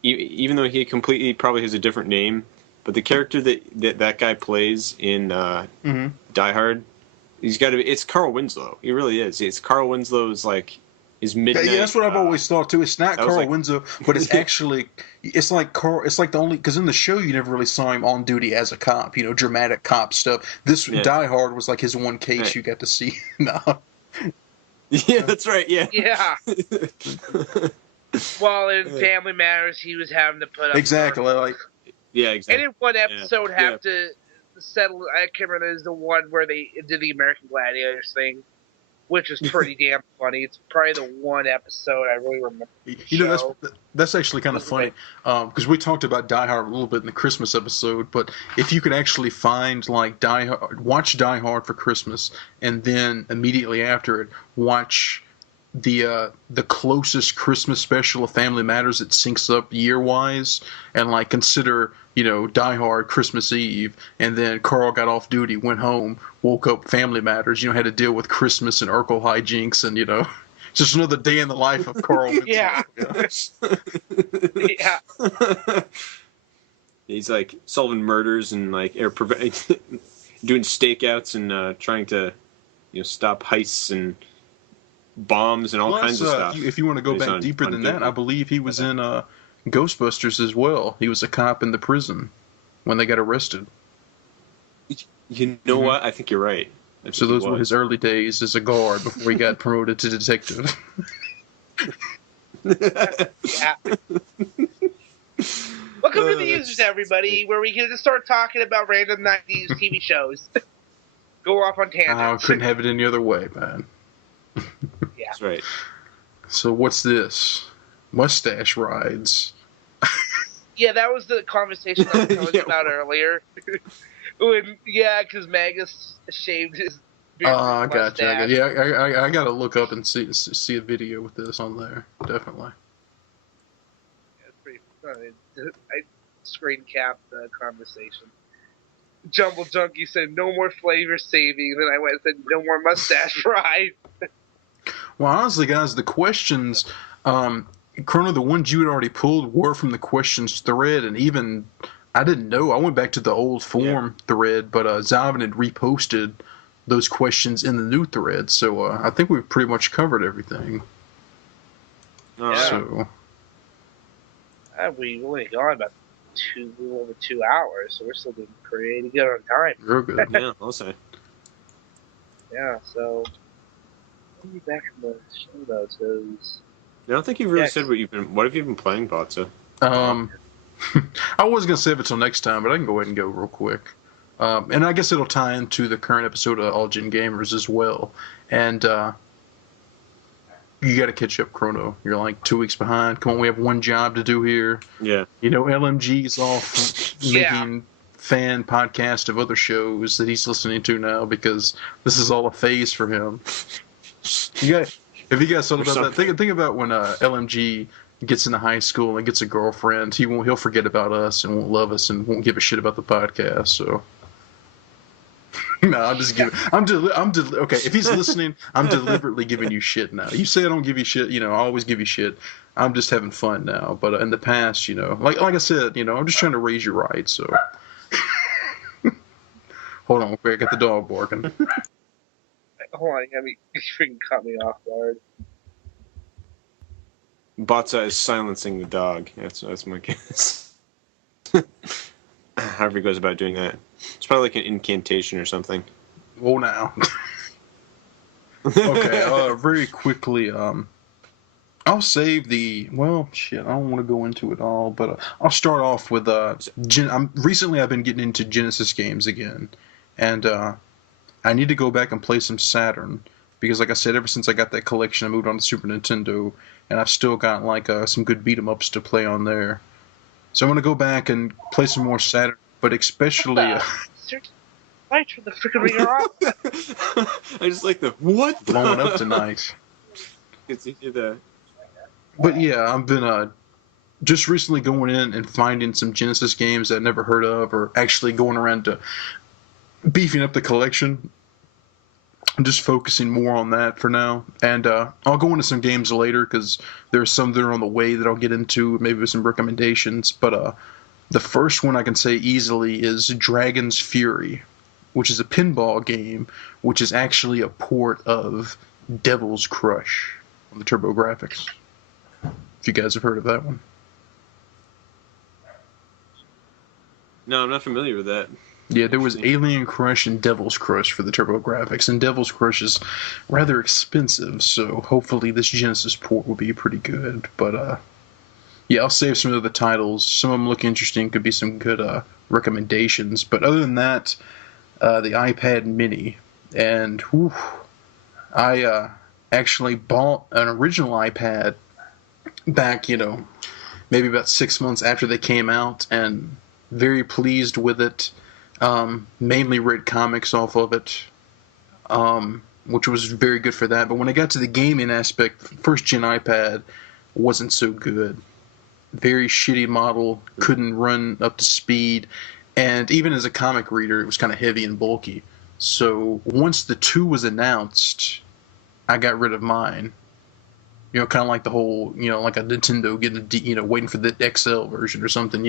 even though he completely probably has a different name, but the character that guy plays in Die Hard, he's got to be. It's Carl Winslow. He really is. It's Carl Winslow's his midnight. Yeah, that's what I've always thought too. It's not Carl like, Winslow, but it's actually it's like Carl. It's like the only because in the show you never really saw him on duty as a cop. Dramatic cop stuff. This Die Hard was like his one case you got to see. No. Yeah, that's right. Yeah. Yeah. Well, in Family Matters, he was having to put up exactly like. Yeah, exactly. And in one episode, have to settle. I can't remember. Is the one where they did the American Gladiators thing, which is pretty damn funny. It's probably the one episode I really remember. That's actually kind of funny because we talked about Die Hard a little bit in the Christmas episode. But if you could actually find like watch Die Hard for Christmas, and then immediately after it watch the closest Christmas special of Family Matters that syncs up year wise, and like consider Die Hard Christmas Eve, and then Carl got off duty, went home, woke up, Family Matters, had to deal with Christmas and Urkel hijinks, and just another day in the life of Carl. Yeah. Yeah. He's like solving murders and like doing stakeouts and trying to stop heists and bombs and all kinds of stuff. If you want to go back deeper than that, I believe he was in Ghostbusters as well. He was a cop in the prison when they got arrested. You know what? I think you're right. So those were his early days as a guard before he got promoted to detective. Yeah. Welcome to the Users, everybody, where we can just start talking about random 90s TV shows. Go off on tangents. I couldn't have it any other way, man. Yeah. That's right. So what's this? Mustache rides. Yeah, that was the conversation I was talking about earlier. Because Magus shaved his beard. I gotcha. Yeah, I got to look up and see a video with this on there. Definitely. Yeah, it's pretty funny. I screen capped the conversation. Jumble Junkie said, no more flavor saving. Then I went and said, no more mustache ride. Well, honestly, guys, the questions, Chrono, the ones you had already pulled were from the questions thread, and even, I didn't know, I went back to the old form thread, but Zavin had reposted those questions in the new thread, so I think we've pretty much covered everything. Yeah. So. We've only gone about a little over 2 hours, so we're still doing pretty good on time. Real good. Yeah, I'll say. Yeah, so we'll be back in the show notes. I don't think you've really said what have you been playing, Botza? I was gonna save it till next time, but I can go ahead and go real quick. And I guess it'll tie into the current episode of All Gen Gamers as well. And you got to catch up, Chrono. You're like 2 weeks behind. Come on, we have one job to do here. Yeah. LMG's off making fan podcast of other shows that he's listening to now because this is all a phase for him. If you guys thought about that, think about when LMG gets into high school and gets a girlfriend. He'll forget about us and won't love us and won't give a shit about the podcast. So. No, I'm just giving. Okay, if he's listening, I'm deliberately giving you shit now. You say I don't give you shit, I always give you shit. I'm just having fun now. But in the past, like I said, I'm just trying to raise you right. So, hold on, quick, I got the dog barking. Hold on, you freaking cut me off guard. Botza is silencing the dog. That's my guess. However he goes about doing that. It's probably like an incantation or something. Whoa now. Okay, very quickly, I'll save I don't want to go into it all, but I'll start off with, recently I've been getting into Genesis games again, and I need to go back and play some Saturn, because like I said, ever since I got that collection, I moved on to Super Nintendo, and I've still got like some good beat-em-ups to play on there. So I'm going to go back and play some more Saturn, but especially... Light from the freaking ringer off. I just like the, what? Blowing up tonight. It's the... But yeah, I've been just recently going in and finding some Genesis games that I've never heard of, or actually going around to beefing up the collection. I'm just focusing more on that for now. And I'll go into some games later, because there's some that are on the way that I'll get into, maybe with some recommendations. But the first one I can say easily is Dragon's Fury, which is a pinball game, which is actually a port of Devil's Crush. on the TurboGrafx. If you guys have heard of that one. No, I'm not familiar with that. Yeah, there was Alien Crush and Devil's Crush for the TurboGrafx, and Devil's Crush is rather expensive, so hopefully this Genesis port will be pretty good. But yeah, I'll save some of the titles. Some of them look interesting, could be some good recommendations. But other than that, the iPad Mini, and whew, I actually bought an original iPad back, maybe about 6 months after they came out, and very pleased with it. Mainly read comics off of it, which was very good for that. But when I got to the gaming aspect, first gen iPad wasn't so good. Very shitty model, couldn't run up to speed, and even as a comic reader, it was kind of heavy and bulky. So once the 2 was announced, I got rid of mine. Kind of like the whole, like a Nintendo getting, waiting for the XL version or something,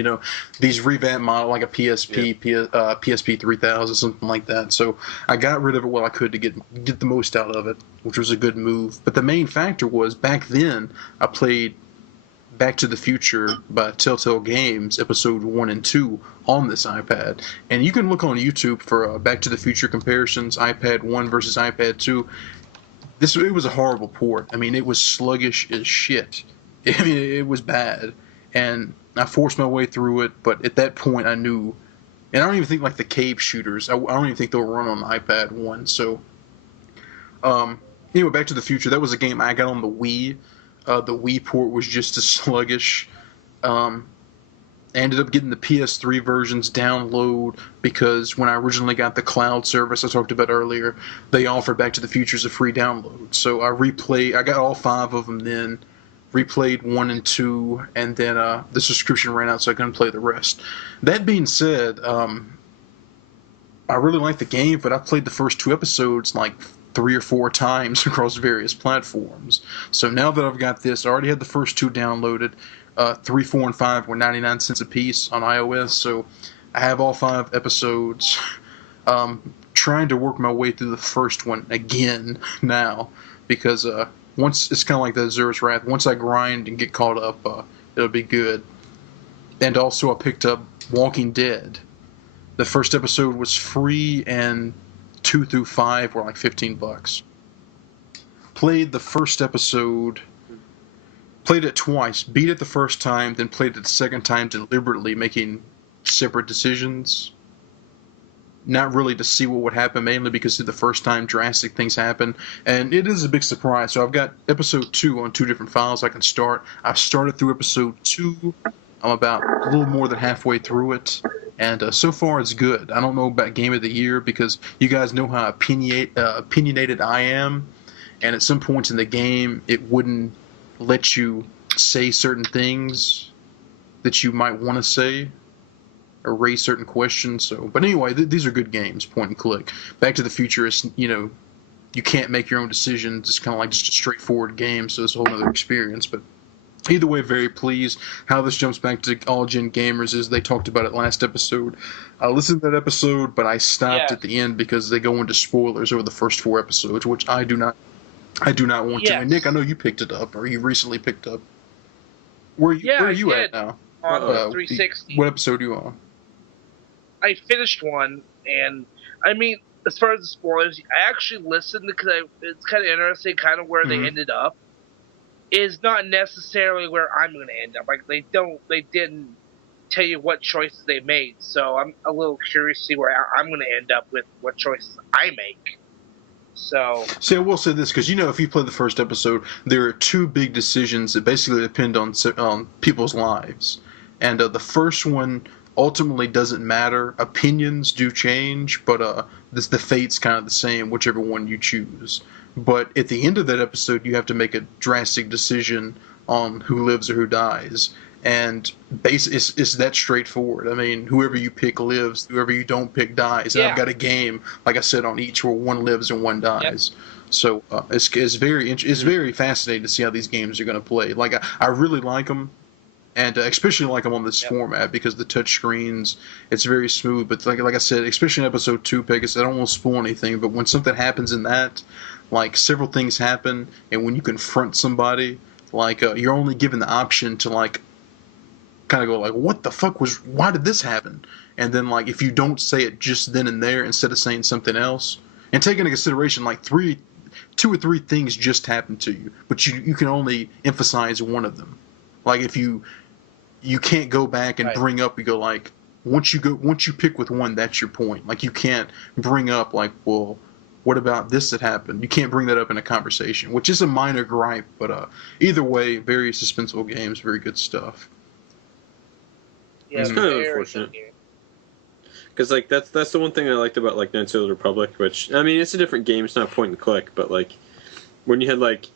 these revamped model like a PSP, PSP 3000, something like that. So I got rid of it while I could to get the most out of it, which was a good move. But the main factor was, back then, I played Back to the Future by Telltale Games, episode 1 and 2, on this iPad. And you can look on YouTube for Back to the Future comparisons, iPad 1 versus iPad 2. It was a horrible port. I mean, it was sluggish as shit. I mean, it was bad. And I forced my way through it, but at that point I knew, and I don't even think like the cave shooters, I don't even think they'll run on iPad 1. So, anyway, Back to the Future, that was a game I got on the Wii. The Wii port was just as sluggish. I ended up getting the PS3 versions download because when I originally got the cloud service I talked about earlier, they offered Back to the Future as a free download. So I got all 5 of them then, replayed 1 and 2, and then the subscription ran out, so I couldn't play the rest. That being said, I really like the game, but I played the first 2 episodes like 3 or 4 times across various platforms. So now that I've got this, I already had the first 2 downloaded. 3, 4, and 5 were 99 cents a piece on iOS, so I have all 5 episodes. Trying to work my way through the first one again now, because once it's kind of like the Azura's Wrath. Once I grind and get caught up, it'll be good. And also, I picked up Walking Dead. The first episode was free, and 2 through 5 were like $15. Played the first episode. Played it twice, beat it the first time, then played it the second time deliberately, making separate decisions. Not really to see what would happen, mainly because the first time drastic things happen. And it is a big surprise. So I've got episode 2 on 2 different files I can start. I've started through episode 2. I'm about a little more than halfway through it. And so far it's good. I don't know about Game of the Year because you guys know how opinionated I am. And at some points in the game, it wouldn't let you say certain things that you might want to say or raise certain questions. So, but anyway, these are good games, point and click. Back to the Future is, you can't make your own decisions. It's kind of like just a straightforward game, so it's a whole other experience. But either way, very pleased. How this jumps back to all-gen gamers is they talked about it last episode. I listened to that episode, but I stopped at the end because they go into spoilers over the first 4 episodes, which I do not want to. And Nick, I know you picked it up, or you recently picked up. Where are you at now? On 360. What episode are you on? I finished one, and I mean, as far as the spoilers, I actually listened because it's kind of interesting, kind of where they ended up. Is not necessarily where I'm going to end up. Like they didn't tell you what choices they made, so I'm a little curious to see where I'm going to end up with what choices I make. So, I will say this, because if you play the first episode, there are 2 big decisions that basically depend on people's lives. And the first one ultimately doesn't matter. Opinions do change, but the fate's kind of the same, whichever one you choose. But at the end of that episode, you have to make a drastic decision on who lives or who dies. And it's that straightforward. I mean, whoever you pick lives, whoever you don't pick dies. And I've got a game, like I said, on each where one lives and one dies. Yep. So it's very fascinating to see how these games are going to play. Like I really like them. And especially like I'm on this format because the touch screens, it's very smooth. But like I said, especially in episode 2, Pegasus, I don't want to spoil anything. But when something happens in that, like several things happen, and when you confront somebody, like you're only given the option to like kind of go like, what the fuck why did this happen? And then like if you don't say it just then and there instead of saying something else, and take into consideration like 2 or 3 things just happened to you, but you can only emphasize one of them. Like if you can't go back and bring up, you go like, once you pick with one, that's your point. Like you can't bring up like, well, what about this that happened? You can't bring that up in a conversation, which is a minor gripe, but either way, very suspenseful games, very good stuff. Yeah, it's kind of unfortunate. Because like that's the one thing I liked about like Knights of the Republic, which I mean it's a different game, it's not point and click, but like when you had like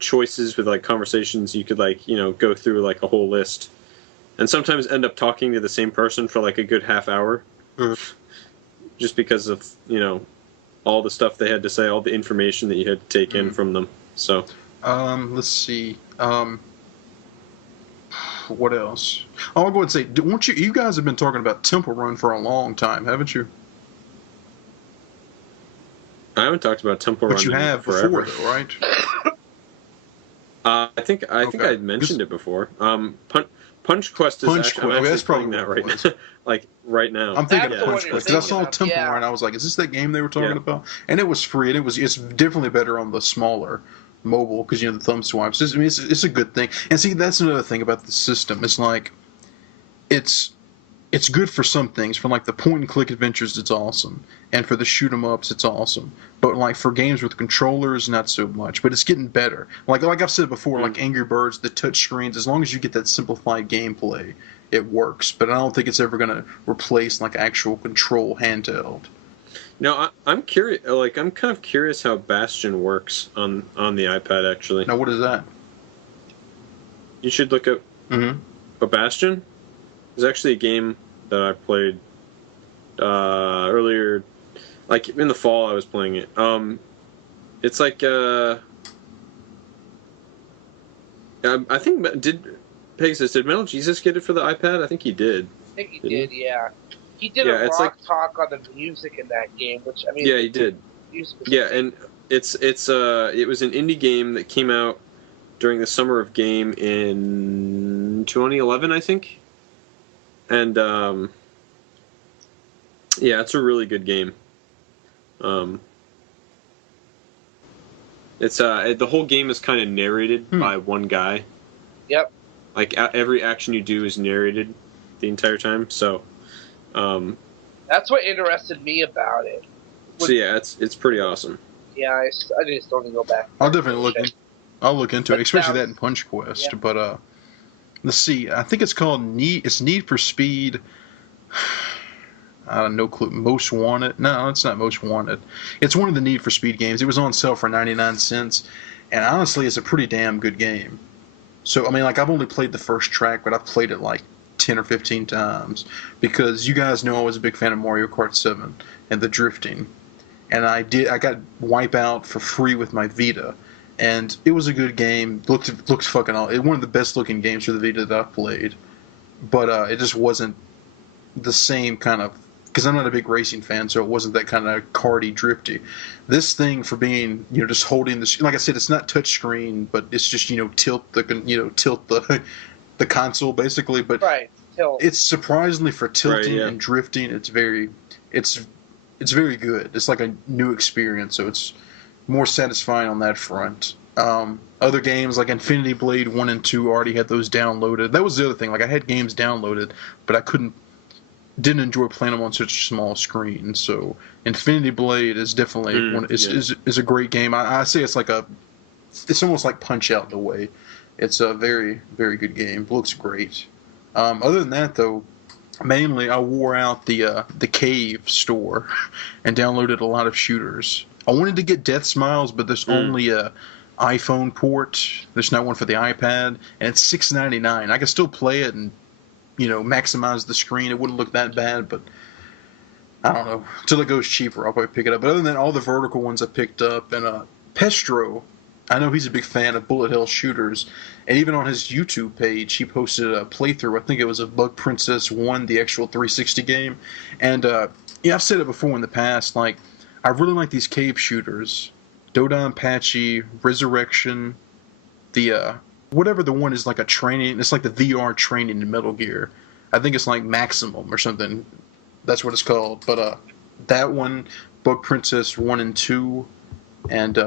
choices with like conversations, you could like go through like a whole list, and sometimes end up talking to the same person for like a good half hour, just because of all the stuff they had to say, all the information that you had to take in from them. So let's see. What else? I'll go ahead and say, won't you guys have been talking about Temple Run for a long time, haven't you? I haven't talked about Temple Run but you have forever. Before, though, right? I think I mentioned it before. Punch Quest is actually, I'm actually playing that right now. Like right now. I'm thinking Punch Quest because I saw Temple Run and I was like, is this that game they were talking about? And it was free, and it's definitely better on the smaller mobile because the thumb swipes. It's a good thing. And see, that's another thing about the system. It's like it's good for some things. For like the point and click adventures, it's awesome, and for the shoot 'em ups, it's awesome. But like for games with controllers, not so much. But it's getting better. Like I've said before, like Angry Birds, the touch screens, as long as you get that simplified gameplay, it works. But I don't think it's ever going to replace like actual control handheld. No, I'm curious. Like, I'm kind of curious how Bastion works on the iPad. Actually, now what is that? You should look up. A Bastion is actually a game that I played earlier, like in the fall. I was playing it. It's like I think did Metal Jesus get it for the iPad? I think he did. I think he did. Yeah. He did a rock talk on the music in that game, which I mean. Yeah, he did. Yeah, and it was an indie game that came out during the Summer of Game in 2011, I think. And yeah, it's a really good game. It's the whole game is kind of narrated by one guy. Yep. Like every action you do is narrated the entire time, so. That's what interested me about it. So yeah, it's pretty awesome. Yeah, I just don't go back. I'll definitely look into it, especially that in Punch Quest. Yeah. But let's see. I think it's called Need for Speed. I have no clue. Most Wanted? No, it's not Most Wanted. It's one of the Need for Speed games. It was on sale for 99 cents, and honestly, it's a pretty damn good game. So I mean, like I've only played the first track, but I've played it like 10 or 15 times because you guys know I was a big fan of Mario Kart 7 and the drifting, and I got Wipeout for free with my Vita, and it was a good game. Looked fucking awesome. One of the best looking games for the Vita that I've played, but it just wasn't the same kind of, because I'm not a big racing fan, so it wasn't that kind of karty drifty. This thing, for being just holding the, like I said, it's not touch screen, but it's just tilt the the console basically, but it's surprisingly for tilting and drifting. It's very good. It's like a new experience, so it's more satisfying on that front. Other games like Infinity Blade 1 and 2 already had those downloaded. That was the other thing. Like I had games downloaded, but I didn't enjoy playing them on such a small screen. So Infinity Blade is definitely is a great game. I say it's almost like Punch Out in a way. It's a very, very good game. Looks great. Other than that, though, mainly I wore out the Cave store and downloaded a lot of shooters. I wanted to get Death Smiles, but there's only a iPhone port. There's not one for the iPad, and it's $6.99. I can still play it and maximize the screen. It wouldn't look that bad, but I don't know. Until it goes cheaper, I'll probably pick it up. But other than that, all the vertical ones I picked up, and Pestro. I know he's a big fan of bullet hell shooters, and even on his YouTube page, he posted a playthrough. I think it was of Bug Princess 1, the actual 360 game. And yeah, I've said it before in the past. Like, I really like these cave shooters, Dodonpachi, Resurrection, the whatever the one is like a training. It's like the VR training in Metal Gear. I think it's like Maximum or something. That's what it's called. But that one, Bug Princess 1 and 2, and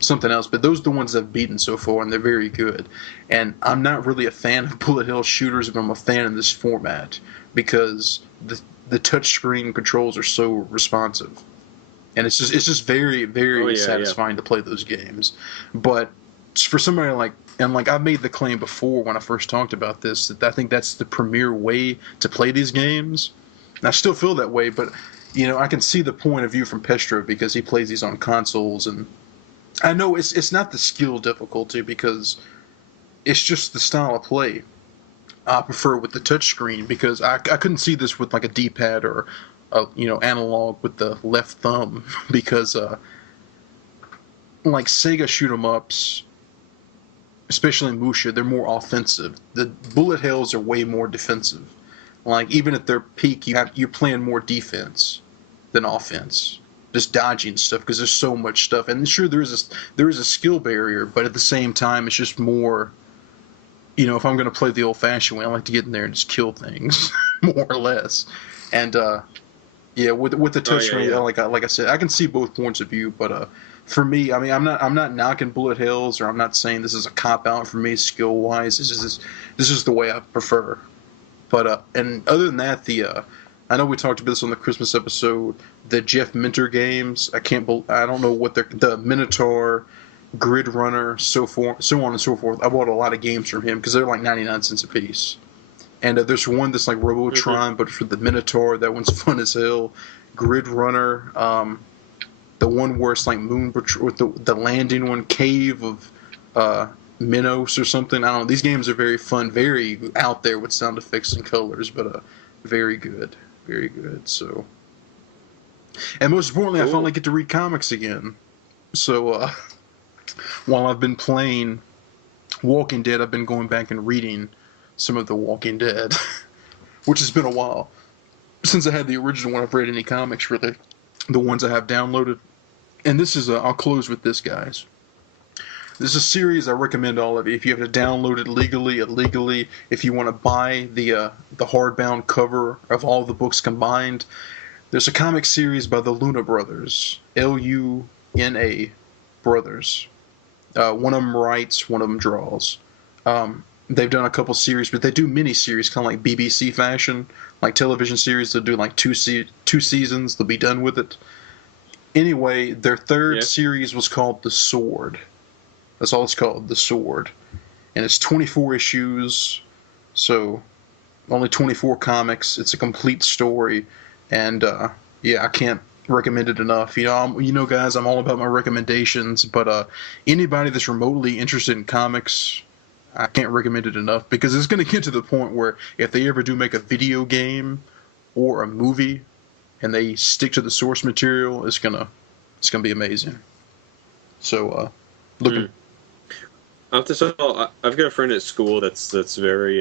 something else, but those are the ones I've beaten so far, and they're very good. And I'm not really a fan of bullet hell shooters, but I'm a fan of this format because the touchscreen controls are so responsive, and it's just very satisfying to play those games. But for somebody like I've made the claim before when I first talked about this that I think that's the premier way to play these games. And I still feel that way, but I can see the point of view from Pestra because he plays these on consoles, and I know it's not the skill difficulty because it's just the style of play. I prefer with the touchscreen because I couldn't see this with like a D-pad or analog with the left thumb because like Sega shoot 'em ups, especially Musha, they're more offensive. The bullet hells are way more defensive. Like even at their peak, you're playing more defense than offense. Just dodging stuff because there's so much stuff, and sure there is a skill barrier, but at the same time it's just more. If I'm going to play the old-fashioned way, I like to get in there and just kill things, more or less. And with the touchscreen, like I said, I can see both points of view, but for me, I mean, I'm not knocking bullet hells, or I'm not saying this is a cop out for me skill-wise. This is the way I prefer. But and other than that, I know we talked about this on the Christmas episode. The Jeff Minter games, I don't know what the Minotaur, Grid Runner, so on and so forth. I bought a lot of games from him because they're like 99 cents a piece. And there's one that's like Robotron, but for the Minotaur, that one's fun as hell. Grid Runner, the one where it's like Moon Patrol, with the landing one, Cave of Minos or something. I don't know. These games are very fun, very out there with sound effects and colors, but very good. Very good. So, and most importantly, cool. I finally get to read comics again. So, while I've been playing Walking Dead, I've been going back and reading some of the Walking Dead, which has been a while since I had the original one. I've read any comics really, the ones I have downloaded. And this is I'll close with this, guys. This is a series I recommend all of you. If you have to download it legally, illegally, if you want to buy the hardbound cover of all the books combined, there's a comic series by the Luna Brothers, Luna Brothers. One of them writes, one of them draws. They've done a couple series, but they do mini-series, kind of like BBC fashion, like television series. They'll do like two seasons. They'll be done with it. Anyway, their third series was called The Sword. That's all it's called, The Sword. And it's 24 issues, so only 24 comics. It's a complete story, and I can't recommend it enough. Guys, I'm all about my recommendations, but anybody that's remotely interested in comics, I can't recommend it enough, because it's going to get to the point where if they ever do make a video game or a movie, and they stick to the source material, it's gonna be amazing. So, looking. I've got a friend at school that's very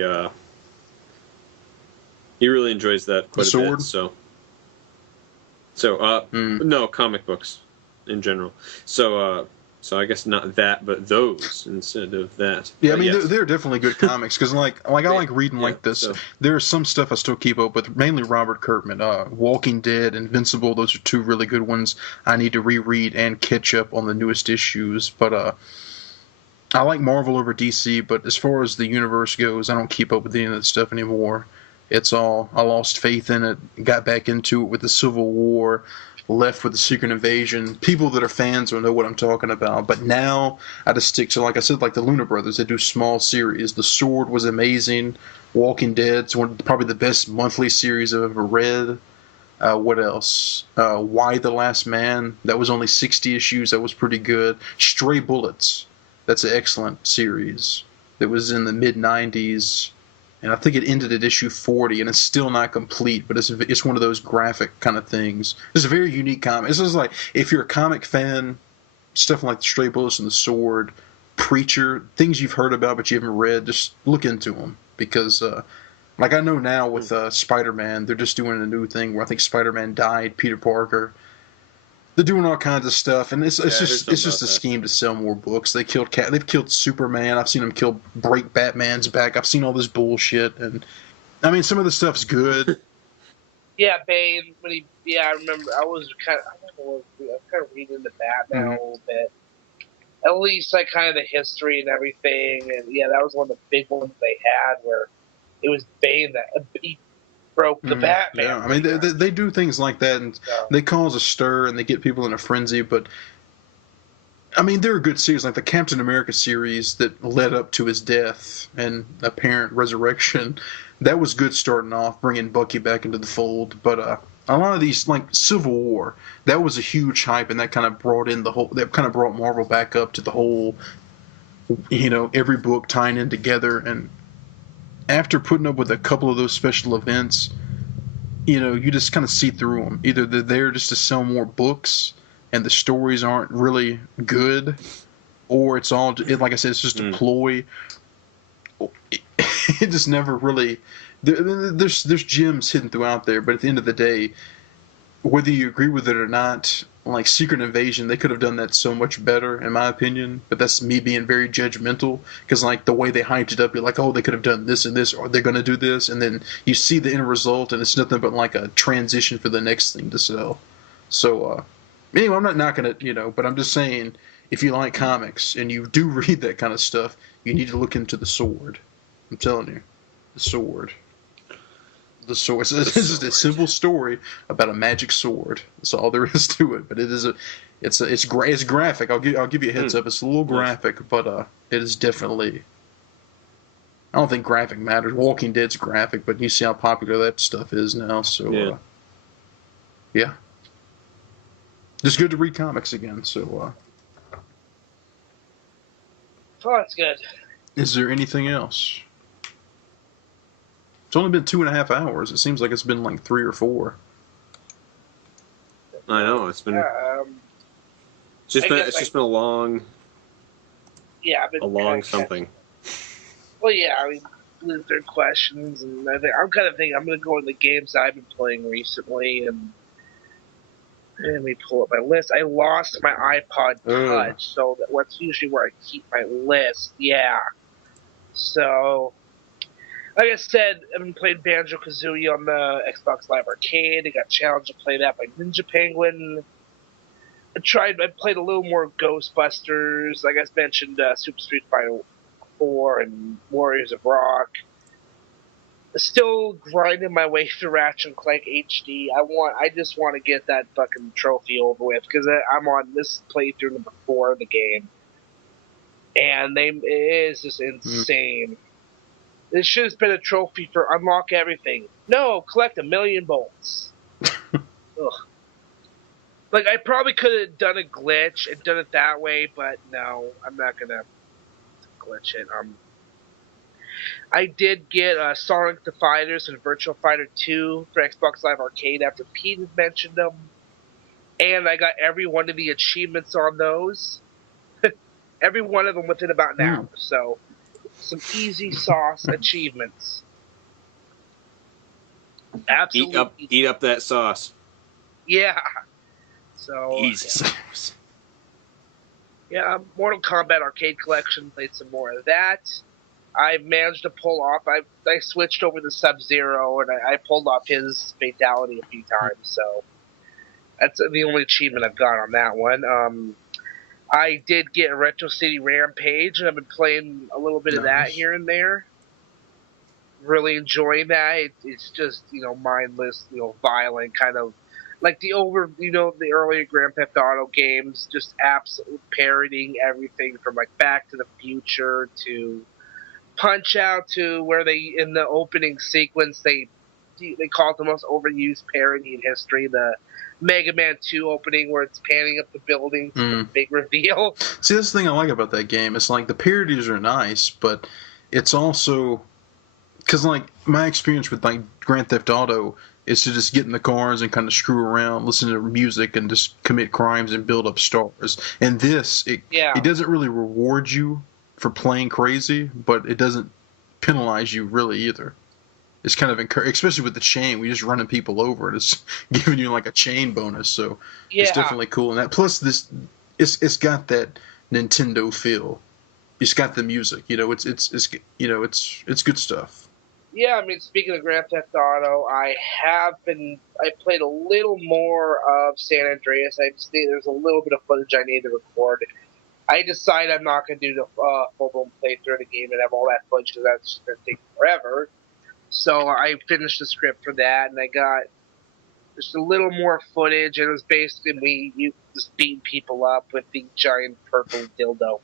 he really enjoys that quite a bit. No, comic books in general. So I guess not that, but those instead of that. Yeah, I mean they're definitely good comics because I like reading like this. So. There's some stuff I still keep up with, mainly Robert Kirkman. Walking Dead, Invincible. Those are two really good ones. I need to reread and catch up on the newest issues, but I like Marvel over DC, but as far as the universe goes, I don't keep up with any of that stuff anymore. I lost faith in it, got back into it with the Civil War, left with the Secret Invasion. People that are fans will know what I'm talking about, but now I just stick to, like I said, like the Luna Brothers. They do small series. The Sword was amazing. Walking Dead's probably the best monthly series I've ever read. What else? Why the Last Man? That was only 60 issues. That was pretty good. Stray Bullets. That's an excellent series. That was in the mid-90s, and I think it ended at issue 40, and it's still not complete, but it's one of those graphic kind of things. It's a very unique comic. This is like, if you're a comic fan, stuff like the Stray Bullets and the Sword, Preacher, things you've heard about but you haven't read, just look into them. Because, like I know now with Spider-Man, they're just doing a new thing where I think Spider-Man died, Peter Parker. They're doing all kinds of stuff, and it's just a scheme to sell more books. They've killed Superman. I've seen them break Batman's back. I've seen all this bullshit, and I mean some of the stuff's good. Yeah, Bane. I remember. I was kind of reading the Batman a little bit. At least like kind of the history and everything, and yeah, that was one of the big ones they had where it was Bane that he broke the Batman. Yeah, I mean they do things like that, and they cause a stir, and they get people in a frenzy. But I mean, there are good series like the Captain America series that led up to his death and apparent resurrection. That was good starting off, bringing Bucky back into the fold. But a lot of these, like Civil War, that was a huge hype, and that kind of brought Marvel back up to the whole, every book tying in together. And after putting up with a couple of those special events, you just kind of see through them. Either they're there just to sell more books, and the stories aren't really good, or it's all, like I said, it's just a ploy. It just never really. There's gems hidden throughout there, but at the end of the day, whether you agree with it or not, like Secret Invasion, they could have done that so much better, in my opinion. But that's me being very judgmental, because like the way they hyped it up, you're like, oh, they could have done this and this, or they're going to do this, and then you see the end result, and it's nothing but like a transition for the next thing to sell. So anyway, I'm not knocking it, but I'm just saying, if you like comics and you do read that kind of stuff, you need to look into the Sword. I'm telling you, the Sword. The sword. It's just a simple story about a magic sword. That's all there is to it. But it's graphic. I'll give you a heads up. It's a little graphic, but it is definitely. I don't think graphic matters. Walking Dead's graphic, but you see how popular that stuff is now. So yeah, just good to read comics again. So that's good. Is there anything else? It's only been 2.5 hours. It seems like it's been like 3 or 4. I know it's been. It's just been a long. Yeah, something. Well, yeah, I mean, there are questions, and I'm kind of thinking I'm going to go in the games I've been playing recently, and let me pull up my list. I lost my iPod Touch, so that's usually where I keep my list. Yeah, so. Like I said, I've been playing Banjo-Kazooie on the Xbox Live Arcade. I got challenged to play that by Ninja Penguin. I played a little more Ghostbusters. Like I mentioned, Super Street Fighter 4 and Warriors of Rock. Still grinding my way through Ratchet and Clank HD. I just want to get that fucking trophy over with, because I'm on this playthrough number 4 of the game. And it is just insane. This should have been a trophy for unlock everything. No, collect 1 million bolts. Ugh. Like, I probably could have done a glitch and done it that way, but no, I'm not going to glitch it. I did get Sonic the Fighters and Virtual Fighter 2 for Xbox Live Arcade after Pete had mentioned them. And I got every one of the achievements on those. Every one of them within about an hour, so... Some easy sauce achievements. Absolutely. Eat up that sauce. Yeah. So easy sauce. Yeah, Mortal Kombat Arcade Collection. Played some more of that. I've managed to pull off. I switched over to Sub-Zero, and I pulled off his fatality a few times. So that's the only achievement I've got on that one. I did get Retro City Rampage, and I've been playing a little bit of that here and there. Really enjoying that. It's just, mindless, violent, kind of like the earlier Grand Theft Auto games, just absolute parodying everything from like Back to the Future to Punch-Out to where they, in the opening sequence, they call it the most overused parody in history, the Mega Man 2 opening where it's panning up the building for the big reveal. See, that's the thing I like about that game. It's like the parodies are nice, but it's also... Because, like, my experience with, like, Grand Theft Auto, is to just get in the cars and kind of screw around, listen to music, and just commit crimes and build up stars. And it doesn't really reward you for playing crazy, but it doesn't penalize you really either. It's kind of especially with the chain, we just running people over, and it's giving you like a chain bonus. So it's definitely cool. And that plus it's got that Nintendo feel. It's got the music. It's good stuff. Yeah, I mean, speaking of Grand Theft Auto, I played a little more of San Andreas. I just think there's a little bit of footage I need to record. I decided I'm not going to do the full-blown playthrough of the game and have all that footage because that's going to take forever. So I finished the script for that, and I got just a little more footage, and it was basically you just beating people up with the giant purple dildo.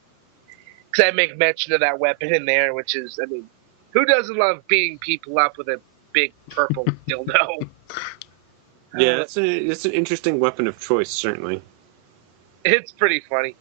Because I make mention of that weapon in there, which is, I mean, who doesn't love beating people up with a big purple dildo? Yeah, it's an interesting weapon of choice, certainly. It's pretty funny.